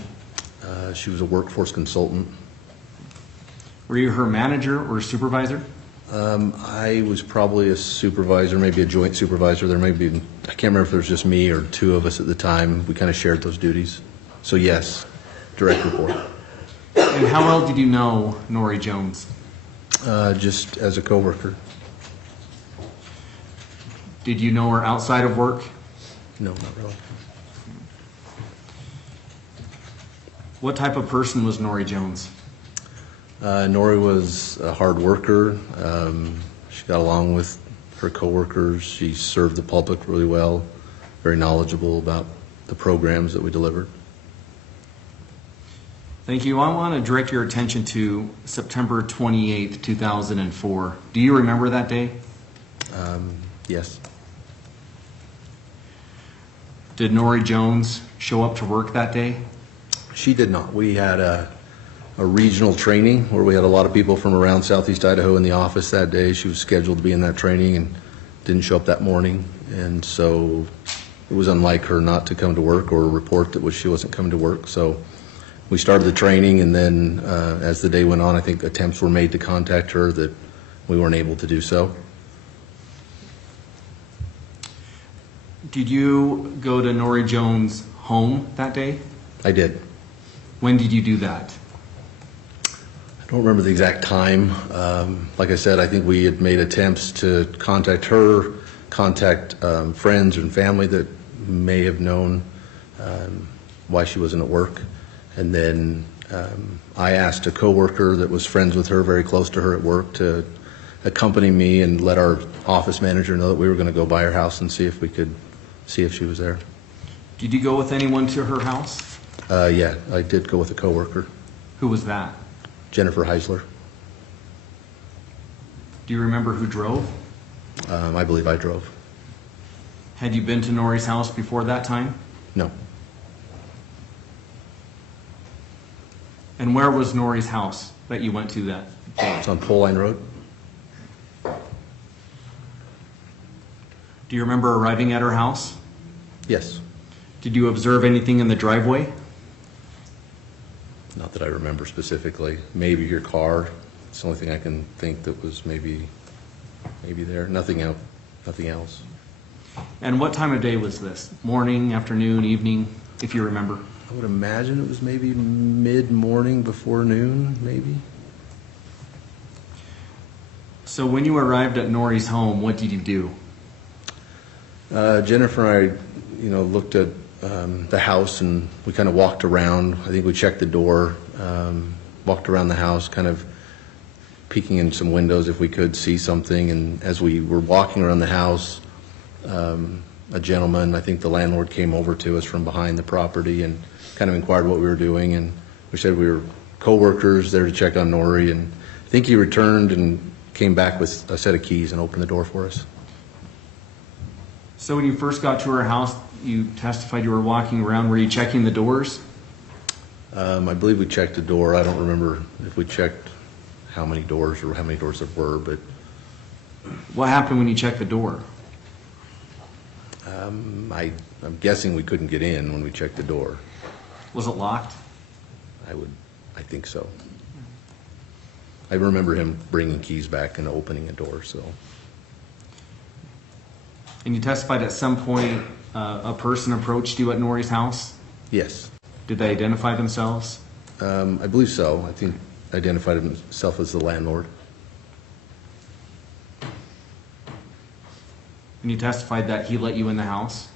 She was a workforce consultant. Were you her manager or supervisor? I was probably a supervisor, maybe a joint supervisor. There may be, I can't remember if there was just me or two of us at the time. We kind of shared those duties. So yes, direct report. And how well did you know Nori Jones? Just as a coworker. Did you know her outside of work? No, not really. What type of person was Nori Jones? Nori was a hard worker. She got along with her coworkers. She served the public really well, very knowledgeable about the programs that we delivered. Thank you. I want to direct your attention to September 28, 2004. Do you remember that day? Yes. Did Nori Jones show up to work that day? She did not. We had a regional training where we had a lot of people from around Southeast Idaho in the office that day. She was scheduled to be in that training and didn't show up that morning. And so it was unlike her not to come to work or report that she wasn't coming to work. So we started the training, and then as the day went on, I think attempts were made to contact her that we weren't able to do so. Did you go to Nori Jones' home that day? I did. When did you do that? I don't remember the exact time. Like I said, I think we had made attempts to contact her, contact friends and family that may have known why she wasn't at work. And then I asked a coworker that was friends with her, very close to her at work, to accompany me and let our office manager know that we were going to go by her house and see if we could see if she was there. Did you go with anyone to her house? Yeah, I did go with a coworker, Who was that? Jennifer Heisler. Do you remember who drove? I believe I drove. Had you been to Nori's house before that time? No. And where was Nori's house that you went to that day? It's on Pole Line Road. Do you remember arriving at her house? Yes. Did you observe anything in the driveway? Not that I remember specifically. Maybe your car. It's the only thing I can think that was maybe there. Nothing else. And what time of day was this? Morning, afternoon, evening, if you remember? I would imagine it was maybe mid-morning before noon, maybe. So when you arrived at Nori's home, what did you do? Jennifer and I, looked at the house, and we kind of walked around. I think we checked the door, walked around the house, kind of peeking in some windows if we could see something. And as we were walking around the house, a gentleman, I think the landlord, came over to us from behind the property and kind of inquired what we were doing. And we said we were co-workers there to check on Nori. And I think he returned and came back with a set of keys and opened the door for us. So when you first got to her house, you testified you were walking around. Were you checking the doors? I believe we checked the door. I don't remember if we checked how many doors or how many doors there were, but What happened when you checked the door? I'm guessing we couldn't get in when we checked the door. Was it locked? I think so. I remember him bringing keys back and opening a door, so. And you testified at some point a person approached you at Nori's house? Yes. Did they identify themselves? I believe so. I think identified himself as the landlord. And you testified that he let you in the house?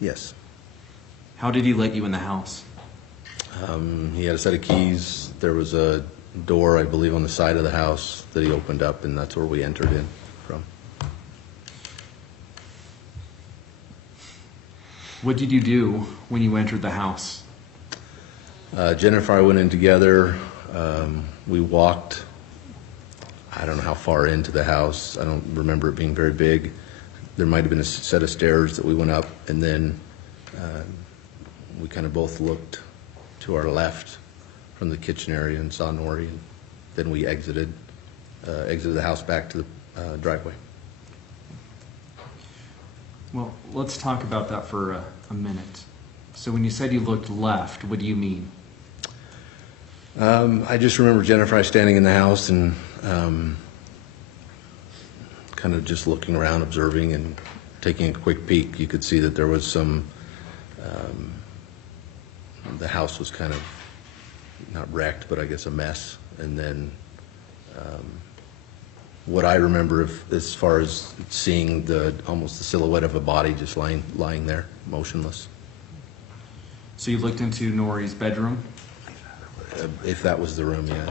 Yes. How did he let you in the house? He had a set of keys. There was a door, I believe, on the side of the house that he opened up, and that's where we entered in from. What did you do when you entered the house? Jennifer and I went in together. We walked, I don't know how far into the house. I don't remember it being very big. There might have been a set of stairs that we went up, and then we kind of both looked to our left from the kitchen area and saw Nori. And then we exited the house back to the driveway. Well, let's talk about that for a minute. So when you said you looked left, what do you mean? I just remember Jennifer and I standing in the house and kind of just looking around, observing, and taking a quick peek. You could see that there was some, the house was kind of not wrecked, but I guess a mess. And then what I remember as far as seeing almost the silhouette of a body just lying there, motionless. So you looked into Nori's bedroom? If that was the room, yeah.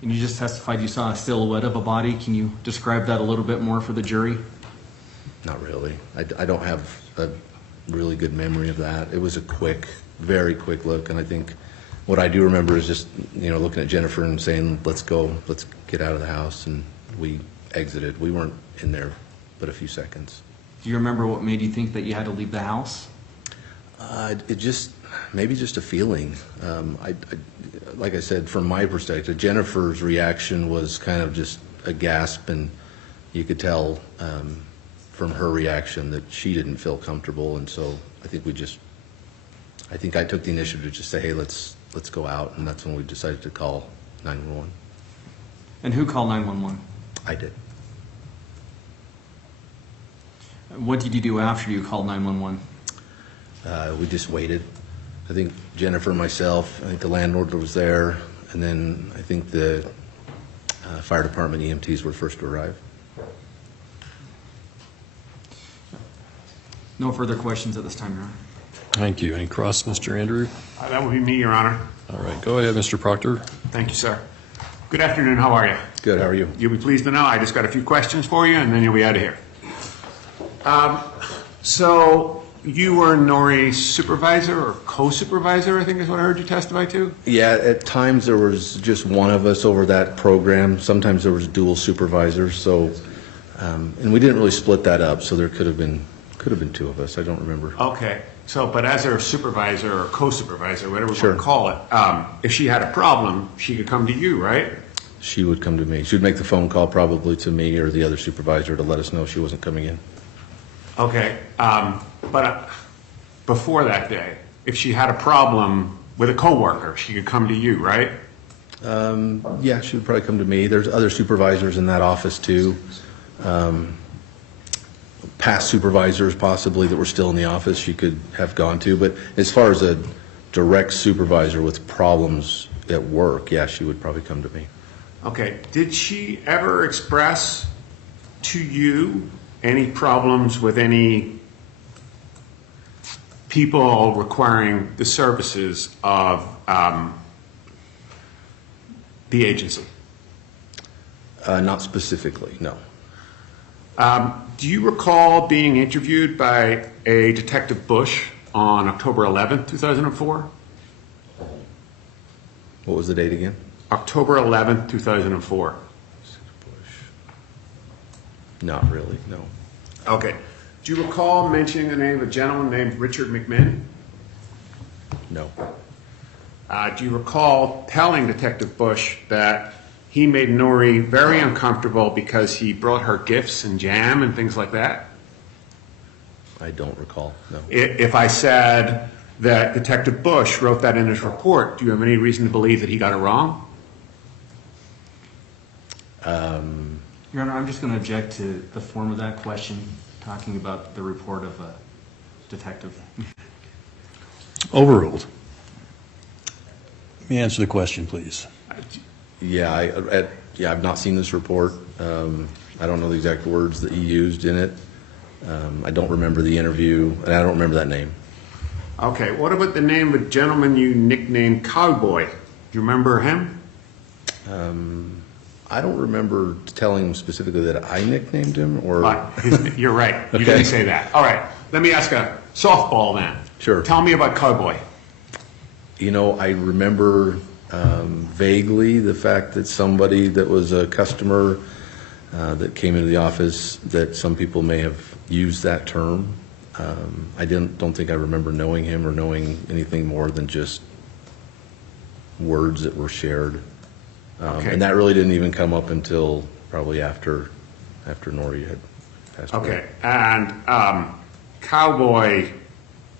And you just testified you saw a silhouette of a body. Can you describe that a little bit more for the jury? Not really. I don't have a really good memory of that. It was a very quick look, and I think what I do remember is just, looking at Jennifer and saying, let's go, let's get out of the house, and we exited. We weren't in there but a few seconds. Do you remember what made you think that you had to leave the house? Maybe just a feeling. Like I said, from my perspective, Jennifer's reaction was kind of just a gasp, and you could tell from her reaction that she didn't feel comfortable, and so I think I took the initiative to just say, hey, let's go out, and that's when we decided to call 911. And who called 911? I did. What did you do after you called 911? We just waited. I think Jennifer, myself, I think the landlord was there, and then I think the fire department EMTs were first to arrive. No further questions at this time, Your Honor. Thank you. Any cross, Mr. Andrew? That would be me, Your Honor. All right, go ahead, Mr. Proctor. Thank you, sir. Good afternoon. How are you? Good. How are you? You'll be pleased to know I just got a few questions for you, and then you'll be out of here. So you were Nori's supervisor or co-supervisor, I think is what I heard you testify to? Yeah, at times there was just one of us over that program. Sometimes there was dual supervisors. So, and we didn't really split that up. So there could have been two of us. I don't remember. Okay. So, but as her supervisor or co-supervisor, whatever we Sure. want to call it, if she had a problem, she could come to you, right? She would come to me. She would make the phone call probably to me or the other supervisor to let us know she wasn't coming in. Okay. But before that day, if she had a problem with a coworker, she could come to you, right? Yeah, she would probably come to me. There's other supervisors in that office too. Past supervisors possibly that were still in the office she could have gone to. But as far as a direct supervisor with problems at work, yeah, she would probably come to me. Okay. Did she ever express to you any problems with any people requiring the services of the agency? Not specifically, no. Do you recall being interviewed by a Detective Bush on October 11th, 2004? What was the date again? October 11th, 2004. Not really, no. Okay. Do you recall mentioning the name of a gentleman named Richard McMinn? No. Do you recall telling Detective Bush that he made Nori very uncomfortable because he brought her gifts and jam and things like that? I don't recall, no. If I said that Detective Bush wrote that in his report, do you have any reason to believe that he got it wrong? Your Honor, I'm just going to object to the form of that question, talking about the report of a detective. Overruled. Let me answer the question, please. Yeah, I've not seen this report. I don't know the exact words that he used in it. I don't remember the interview, and I don't remember that name. Okay, what about the name of a gentleman you nicknamed Cowboy? Do you remember him? I don't remember telling him specifically that I nicknamed him, or... You're right. You Okay. didn't say that. All right, let me ask a softball then. Sure. Tell me about Cowboy. You know, I remember vaguely the fact that somebody that was a customer that came into the office, that some people may have used that term. I don't think I remember knowing him or knowing anything more than just words that were shared. Okay. And that really didn't even come up until probably after Nori had passed away. Okay, and Cowboy,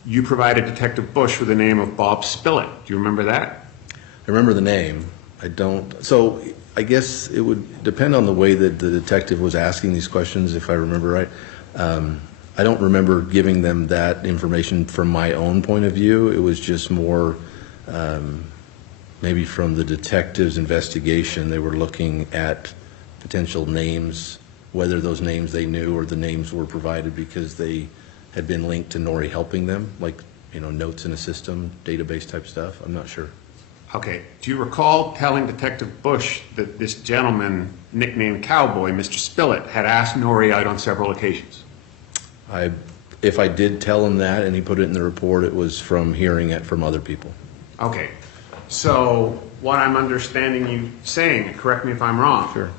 you provided Detective Bush with the name of Bob Spillett. Do you remember that? I remember the name. I don't. So I guess it would depend on the way that the detective was asking these questions, if I remember right. I don't remember giving them that information from my own point of view. It was just more maybe from the detective's investigation. They were looking at potential names, whether those names they knew or the names were provided because they had been linked to Nori helping them, like, you know, notes in a system, database type stuff. I'm not sure. Okay, do you recall telling Detective Bush that this gentleman nicknamed Cowboy, Mr. Spillett, had asked Nori out on several occasions? If I did tell him that and he put it in the report, it was from hearing it from other people. Okay, so what I'm understanding you saying, and correct me if I'm wrong. Sure.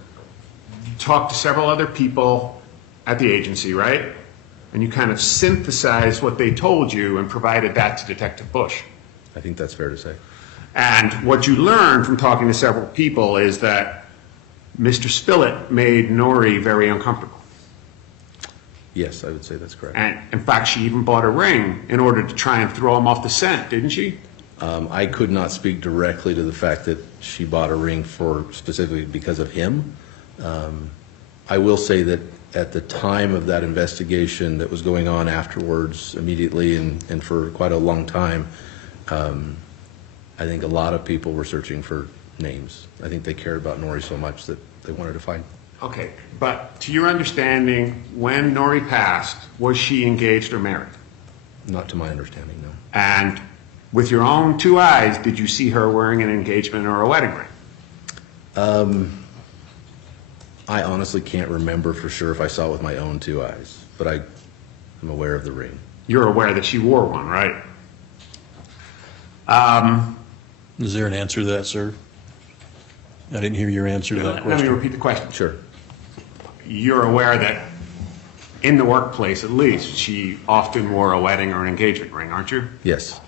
You talked to several other people at the agency, right? And you kind of synthesized what they told you and provided that to Detective Bush. I think that's fair to say. And what you learned from talking to several people is that Mr. Spillett made Nori very uncomfortable. Yes, I would say that's correct. And in fact, she even bought a ring in order to try and throw him off the scent, didn't she? I could not speak directly to the fact that she bought a ring for specifically because of him. I will say that at the time of that investigation that was going on afterwards, immediately and for quite a long time, I think a lot of people were searching for names. I think they cared about Nori so much that they wanted to find. Okay, but to your understanding, when Nori passed, was she engaged or married? Not to my understanding, no. And with your own two eyes, did you see her wearing an engagement or a wedding ring? I honestly can't remember for sure if I saw it with my own two eyes, but I'm aware of the ring. You're aware that she wore one, right? Is there an answer to that, sir? I didn't hear your answer to that Let me question. repeat the question. Sure. You're aware that in the workplace, at least, she often wore a wedding or an engagement ring, aren't you? Yes.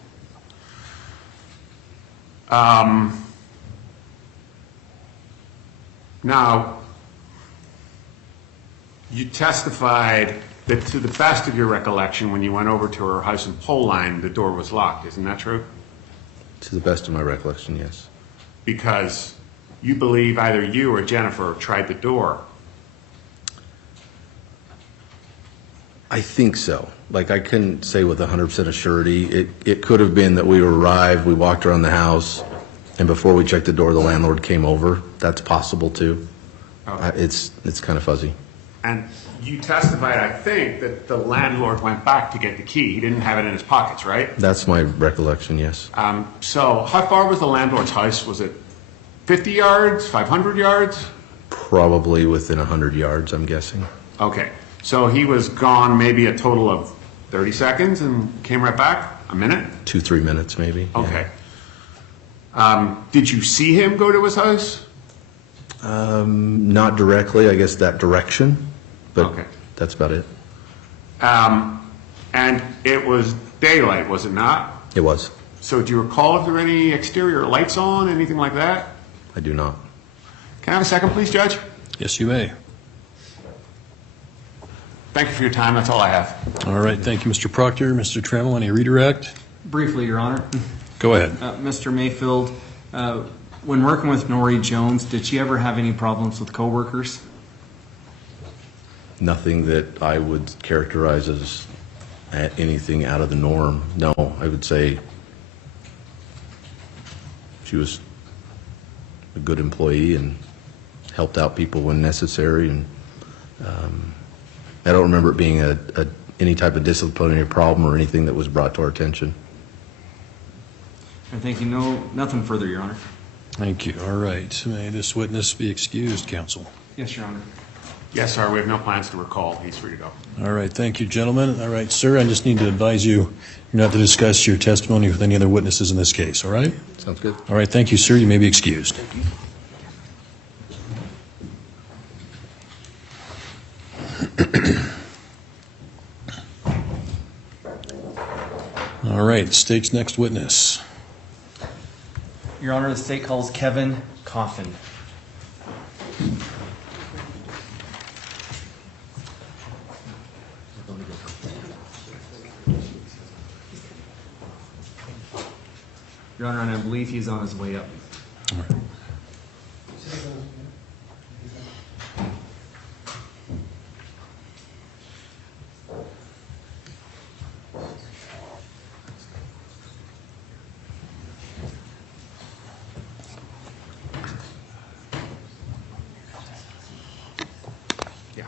Now, you testified that to the best of your recollection, when you went over to her house in Poline, the door was locked. Isn't that true? To the best of my recollection, yes. Because you believe either you or Jennifer tried the door. I think so. Like, I couldn't say with 100% surety. It could have been that we arrived, we walked around the house, and before we checked the door, the landlord came over. That's possible, too. Okay. It's kind of fuzzy. And you testified, I think, that the landlord went back to get the key. He didn't have it in his pockets, right? That's my recollection, yes. So how far was the landlord's house? Was it 50 yards, 500 yards? Probably within 100 yards, I'm guessing. Okay. So he was gone maybe a total of 30 seconds and came right back? A minute? 2-3 minutes, maybe. Yeah. Okay. Did you see him go to his house? Not directly, I guess that direction, but Okay. that's about it. And it was daylight, was it not? It was. So do you recall if there were any exterior lights on, anything like that? I do not. Can I have a second, please, Judge? Yes, you may. Thank you for your time. That's all I have. All right, thank you, Mr. Proctor. Mr. Trammell, any redirect? Briefly, Your Honor. Go ahead. Mr. Mayfield, when working with Nori Jones, did she ever have any problems with coworkers? Nothing that I would characterize as anything out of the norm. No, I would say she was a good employee and helped out people when necessary. And I don't remember it being any type of disciplinary problem or anything that was brought to our attention. I thank you. Nothing further, Your Honor. Thank you. All right. May this witness be excused, counsel? Yes, Your Honor. Yes, sir. We have no plans to recall. He's free to go. All right, thank you, gentlemen. All right, sir, I just need to advise you, you're not to discuss your testimony with any other witnesses in this case, all right? Sounds good. All right, thank you, sir. You may be excused. All right, state's next witness. Your Honor, the state calls Kevin Coffin. Your Honor, and I believe he's on his way up. All right. Yeah.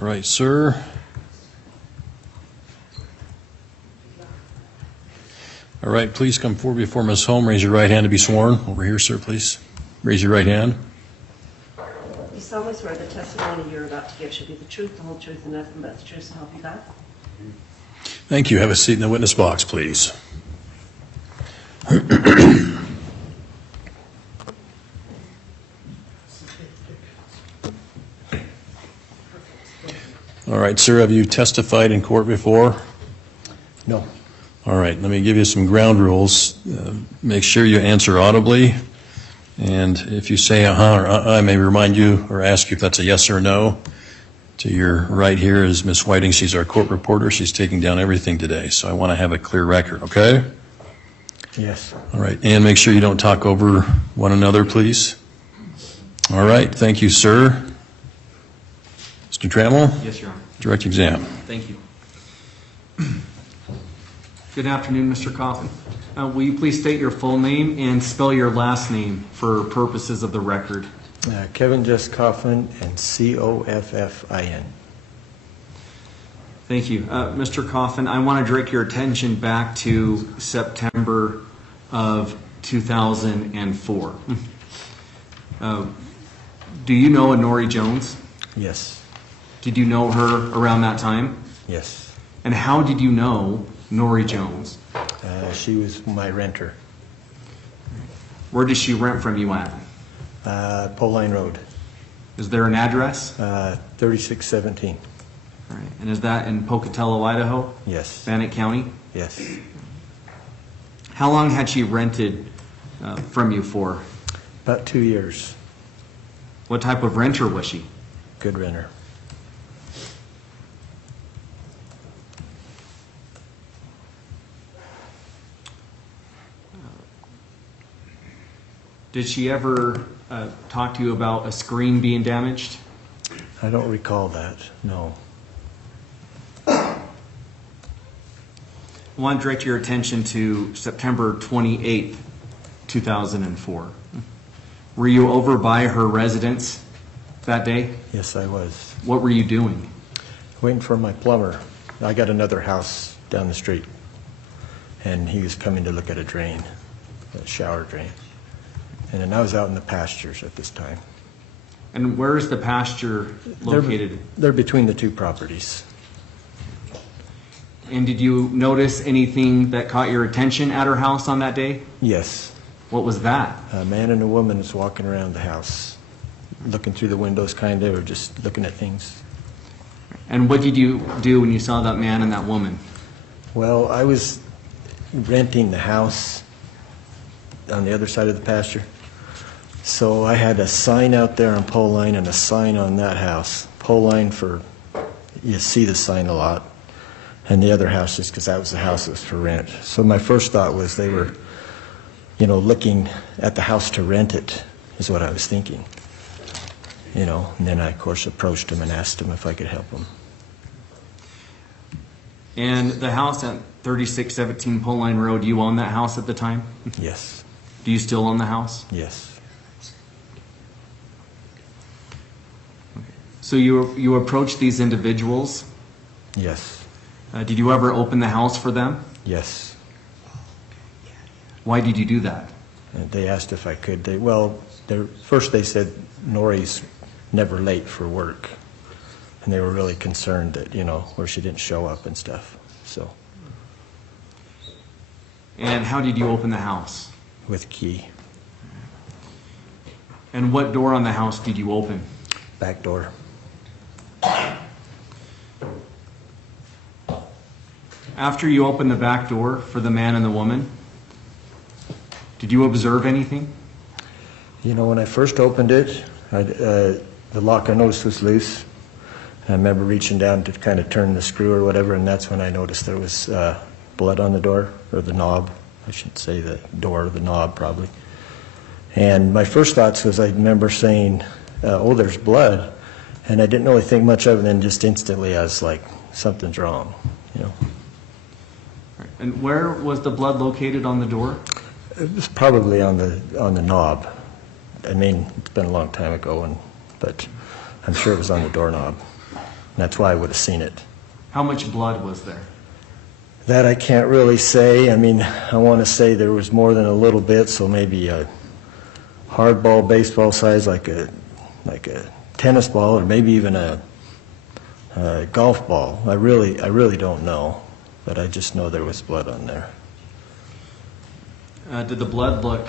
All right, sir. All right, please come forward before Ms. Holm. Raise your right hand to be sworn. Over here, sir, please. Raise your right hand. You solemnly swear the testimony you're about to give should be the truth, the whole truth, and nothing but the truth, so help you God? Thank you. Have a seat in the witness box, please. All right, sir, have you testified in court before? No. All right, let me give you some ground rules. Make sure you answer audibly. And if you say or I may remind you or ask you if that's a yes or no. To your right here is Ms. Whiting. She's our court reporter. She's taking down everything today, so I want to have a clear record, okay? Yes. All right, and make sure you don't talk over one another, please. All right, thank you, sir. Mr. Trammell? Yes, Your Honor. Direct exam. Thank you. Good afternoon, Mr. Coffin. Will you please state your full name and spell your last name for purposes of the record? Kevin Just Coffin, and Coffin. Thank you. Mr. Coffin, I want to direct your attention back to September of 2004. Do you know Nori Jones? Yes. Did you know her around that time? Yes. And how did you know Nori Jones? She was my renter. Where does she rent from you at? Poline Road. Is there an address? 3617. All right. And is that in Pocatello, Idaho? Yes. Bannock County? Yes. How long had she rented from you for? About 2 years. What type of renter was she? Good renter. Did she ever talk to you about a screen being damaged? I don't recall that, no. I want to direct your attention to September 28th, 2004. Were you over by her residence that day? Yes, I was. What were you doing? Waiting for my plumber. I got another house down the street, and he was coming to look at a drain, a shower drain. And then I was out in the pastures at this time. And where is the pasture located? They're between the two properties. And did you notice anything that caught your attention at her house on that day? Yes. What was that? A man and a woman was walking around the house, looking through the windows kind of, or just looking at things. And what did you do when you saw that man and that woman? Well, I was renting the house on the other side of the pasture. So I had a sign out there on pole line and a sign on that house. Pole line for, you see the sign a lot, and the other house just because that was the house that was for rent. So my first thought was they were, looking at the house to rent it, is what I was thinking. And then I, of course, approached him and asked him if I could help him. And the house at 3617 Pole Line Road, you own that house at the time? Yes. Do you still own the house? Yes. So you approached these individuals. Yes. Did you ever open the house for them? Yes. Why did you do that? And they asked if I could. First they said Nori's never late for work. And they were really concerned that, where she didn't show up and stuff. So. And how did you open the house? With key. And what door on the house did you open? Back door. After you opened the back door for the man and the woman, did you observe anything? When I first opened it, the lock I noticed was loose. I remember reaching down to kind of turn the screw or whatever, and that's when I noticed there was blood on the door, or the knob. I should say the door, the knob probably. And my first thoughts was I remember saying, oh, there's blood. And I didn't really think much of it, and then just instantly I was like, something's wrong, And where was the blood located on the door? It was probably on the knob. I mean, it's been a long time ago, but I'm sure it was on the doorknob. And that's why I would have seen it. How much blood was there? That I can't really say. I mean, I want to say there was more than a little bit, so maybe a hardball, baseball size, like a tennis ball, or maybe even a golf ball. I really don't know, but I just know there was blood on there. Did the blood look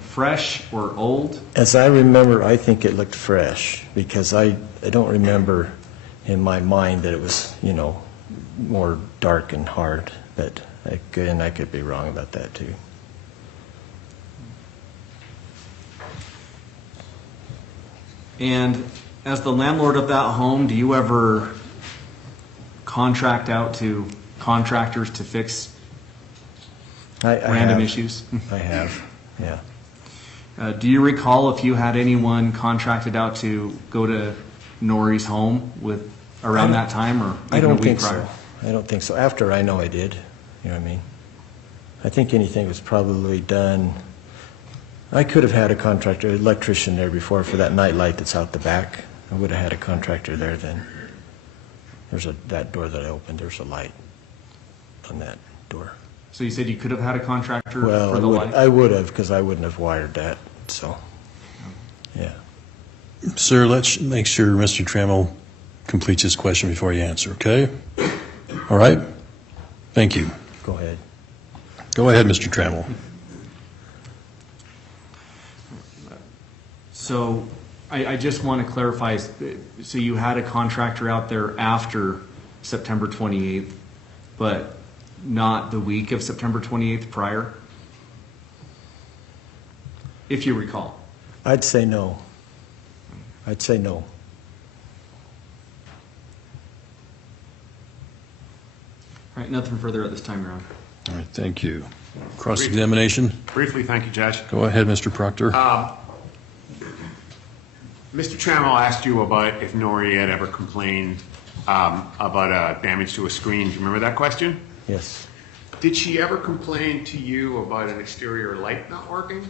fresh or old? As I remember, I think it looked fresh, because I don't remember in my mind that it was, more dark and hard, but I could be wrong about that too. And as the landlord of that home, do you ever contract out to contractors to fix I random have. issues? I have, yeah. Do you recall if you had anyone contracted out to go to Nori's home with around that time, or I even don't a week think prior? so. I don't think so. After I know I did, you know what I mean? I think anything was probably done. I could have had a contractor, electrician there before for that night light that's out the back. I would have had a contractor there then. There's that door that I opened, there's a light on that door. So you said you could have had a contractor Well, for the light? I would have, because I wouldn't have wired that, so, yeah. Sir, let's make sure Mr. Trammell completes his question before you answer, okay? All right? Thank you. Go ahead. Go ahead, Mr. Trammell. So I just want to clarify, so you had a contractor out there after September 28th, but not the week of September 28th prior? If you recall. I'd say no. I'd say no. All right, nothing further at this time, Your Honor. All right, thank you. Cross-examination? Briefly, thank you, Judge. Go ahead, Mr. Proctor. Mr. Trammell asked you about if Nori had ever complained about damage to a screen. Do you remember that question? Yes. Did she ever complain to you about an exterior light not working?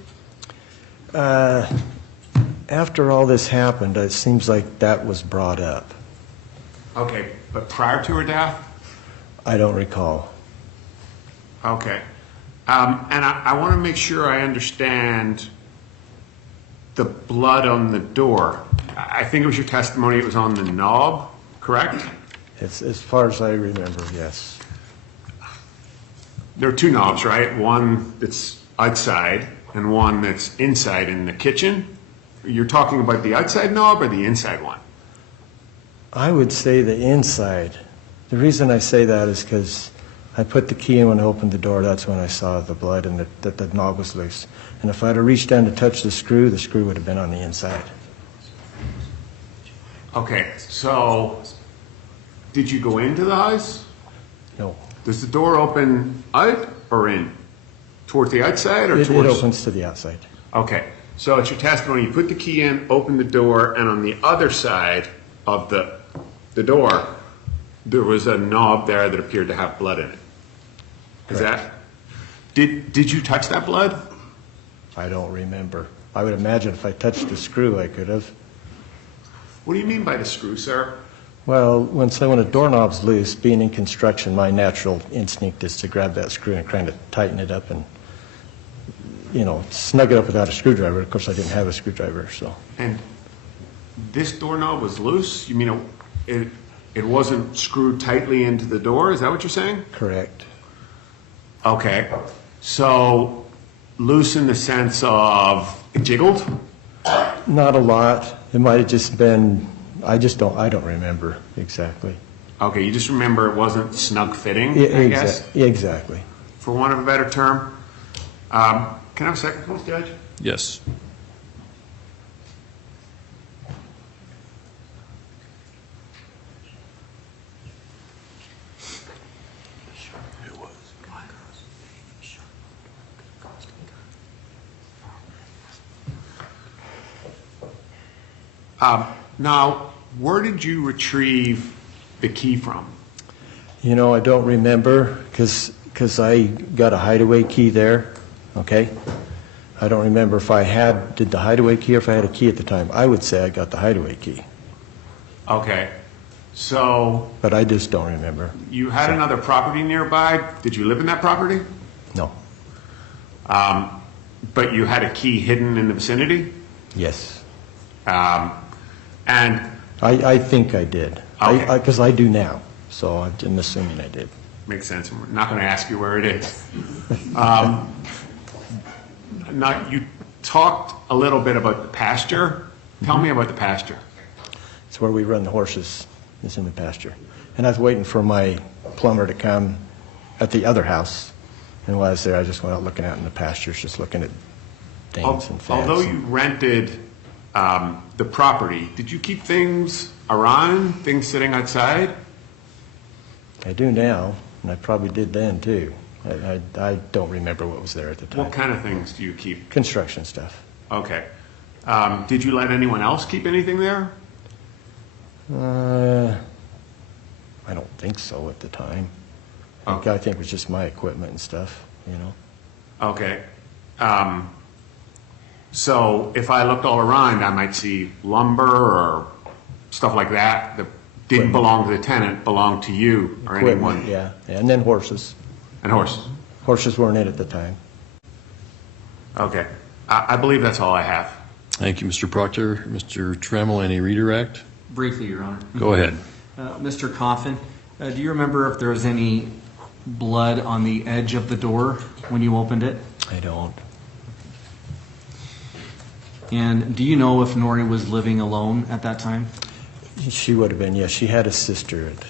After all this happened, it seems like that was brought up. Okay, but prior to her death? I don't recall. Okay. And I want to make sure I understand the blood on the door. I think it was your testimony it was on the knob, correct? As far as I remember, yes. There are two knobs, right? One that's outside and one that's inside in the kitchen. You're talking about the outside knob or the inside one? I would say the inside. The reason I say that is because I put the key in when I opened the door. That's when I saw the blood and that the knob was loose. And if I'd have reached down to touch the screw would have been on the inside. Okay, so did you go into the house? No. Does the door open out or in? Towards the outside or It towards? opens to the outside. Okay, so it's your testimony. You put the key in, open the door, and on the other side of the door, there was a knob there that appeared to have blood in it. Is that? Did you touch that blood? I don't remember. I would imagine if I touched the screw, I could have. What do you mean by the screw, sir? Well, when a doorknob's loose, being in construction, my natural instinct is to grab that screw and kind of tighten it up and, snug it up without a screwdriver. Of course, I didn't have a screwdriver, so. And this doorknob was loose? You mean it wasn't screwed tightly into the door? Is that what you're saying? Correct. Okay, so loose in the sense of it jiggled? Not a lot. It might have just been, I don't remember exactly. Okay, you just remember it wasn't snug fitting, Yeah, I guess? Exactly. For want of a better term. Can I have a second, please, Judge? Yes. Now, where did you retrieve the key from? I don't remember because I got a hideaway key there, okay? I don't remember if did the hideaway key or if I had a key at the time. I would say I got the hideaway key, Okay, so but I just don't remember. you had another property nearby. Did you live in that property? No. But you had a key hidden in the vicinity? Yes. And I think I did. Okay. Because I do now, so I'm assuming I did. makes sense. I'm not going to ask you where it is. Now, you talked a little bit about the pasture. Tell me about the pasture. It's where we run the horses, is in the pasture. And I was waiting for my plumber to come at the other house. And while I was there, I just went out looking out in the pastures, just looking at things and fans. Although you rented the property, did you keep things around, things sitting outside? I do now, and I probably did then too. I don't remember what was there at the time. What kind of things do you keep? Construction stuff. Okay. Did you let anyone else keep anything there? I don't think so at the time. Okay. I think it was just my equipment and stuff, you know. Okay. So if I looked all around, I might see lumber or stuff like that that didn't belong to the tenant, belonged to you or Equipment, anyone. yeah. And then horses. And horses. Horses weren't in at the time. Okay. I believe that's all I have. Thank you, Mr. Proctor. Mr. Trammell, any redirect? Briefly, Your Honor. Go ahead. Mr. Coffin, do you remember if there was any blood on the edge of the door when you opened it? I don't. And do you know if Nori was living alone at that time? She would have been, yes. She had a sister at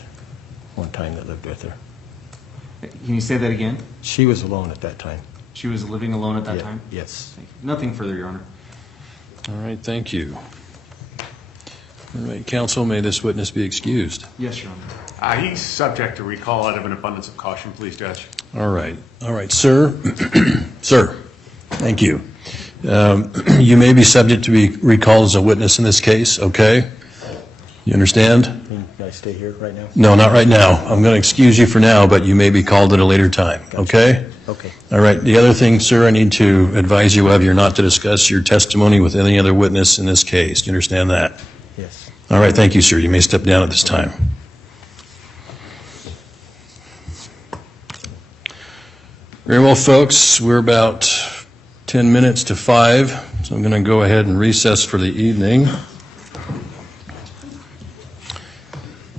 one time that lived with her. Can you say that again? She was alone at that time. She was living alone at that Yeah, time? yes. Thank you. Nothing further, Your Honor. All right, thank you. All right, counsel, may this witness be excused. Yes, Your Honor. He's subject to recall out of an abundance of caution, please, Judge. All right, sir. Sir, thank you. You may be subject to be recalled as a witness in this case, okay? You understand? Can I stay here right now? No, not right now. I'm going to excuse you for now, but you may be called at a later time, okay? Okay. All right, the other thing, sir, I need to advise you of, you're not to discuss your testimony with any other witness in this case. Do you understand that? Yes. All right, thank you, sir. You may step down at this time. Very well, folks, we're about 10 minutes to 5, so I'm going to go ahead and recess for the evening.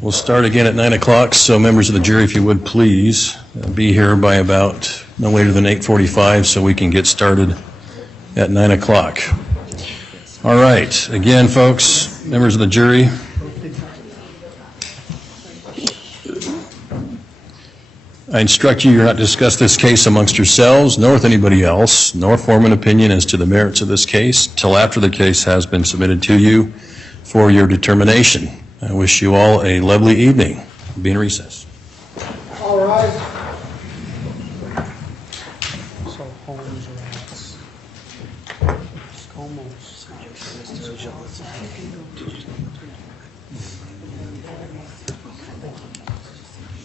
We'll start again at 9 o'clock, so members of the jury, if you would please be here by about no later than 8:45 so we can get started at 9 o'clock. All right, again, folks, members of the jury, I instruct you not to discuss this case amongst yourselves, nor with anybody else, nor form an opinion as to the merits of this case till after the case has been submitted to you for your determination. I wish you all a lovely evening. Be in recess. All right. So Holmes or else. Almost.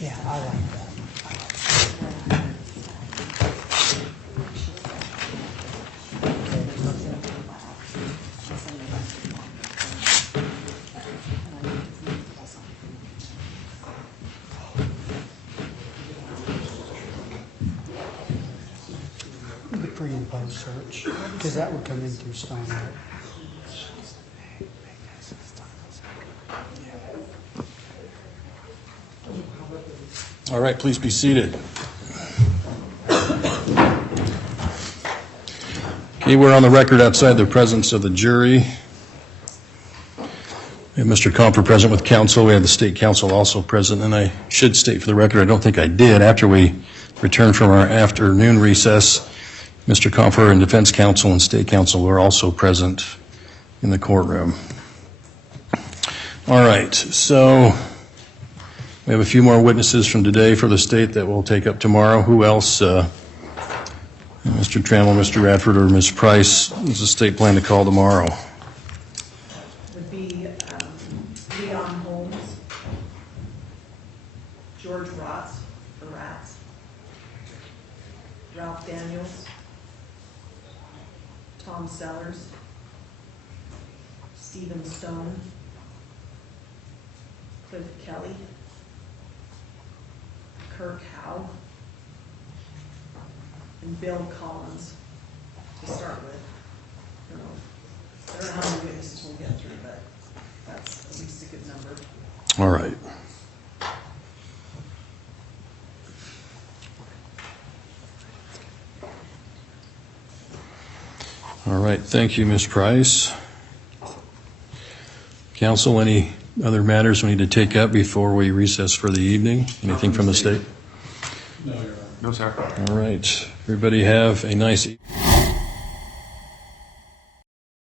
Yeah, I like that. The pre and post search, because that would come in through Steinhardt. All right, please be seated. Okay, we're on the record outside the presence of the jury. We have Mr. Compher present with counsel. We have the state counsel also present, and I should state for the record, I don't think I did, after we returned from our afternoon recess, Mr. Compher and defense counsel and state counsel were also present in the courtroom. All right, so we have a few more witnesses from today for the state that we'll take up tomorrow. Who else? Mr. Trammell, Mr. Radford, or Ms. Price, does the state plan to call tomorrow? Would be Leon Holmes, George Rotz, or Ratz, Ralph Daniels, Tom Sellers, Stephen Stone, Cliff Kelly, Kirk Howe, and Bill Collins to start with. I don't know how many witnesses we'll get through, but that's at least a good number. All right. All right, thank you, Ms. Price. Counsel, any other matters we need to take up before we recess for the evening? Anything from the state? No, sir. All right, everybody have a nice evening.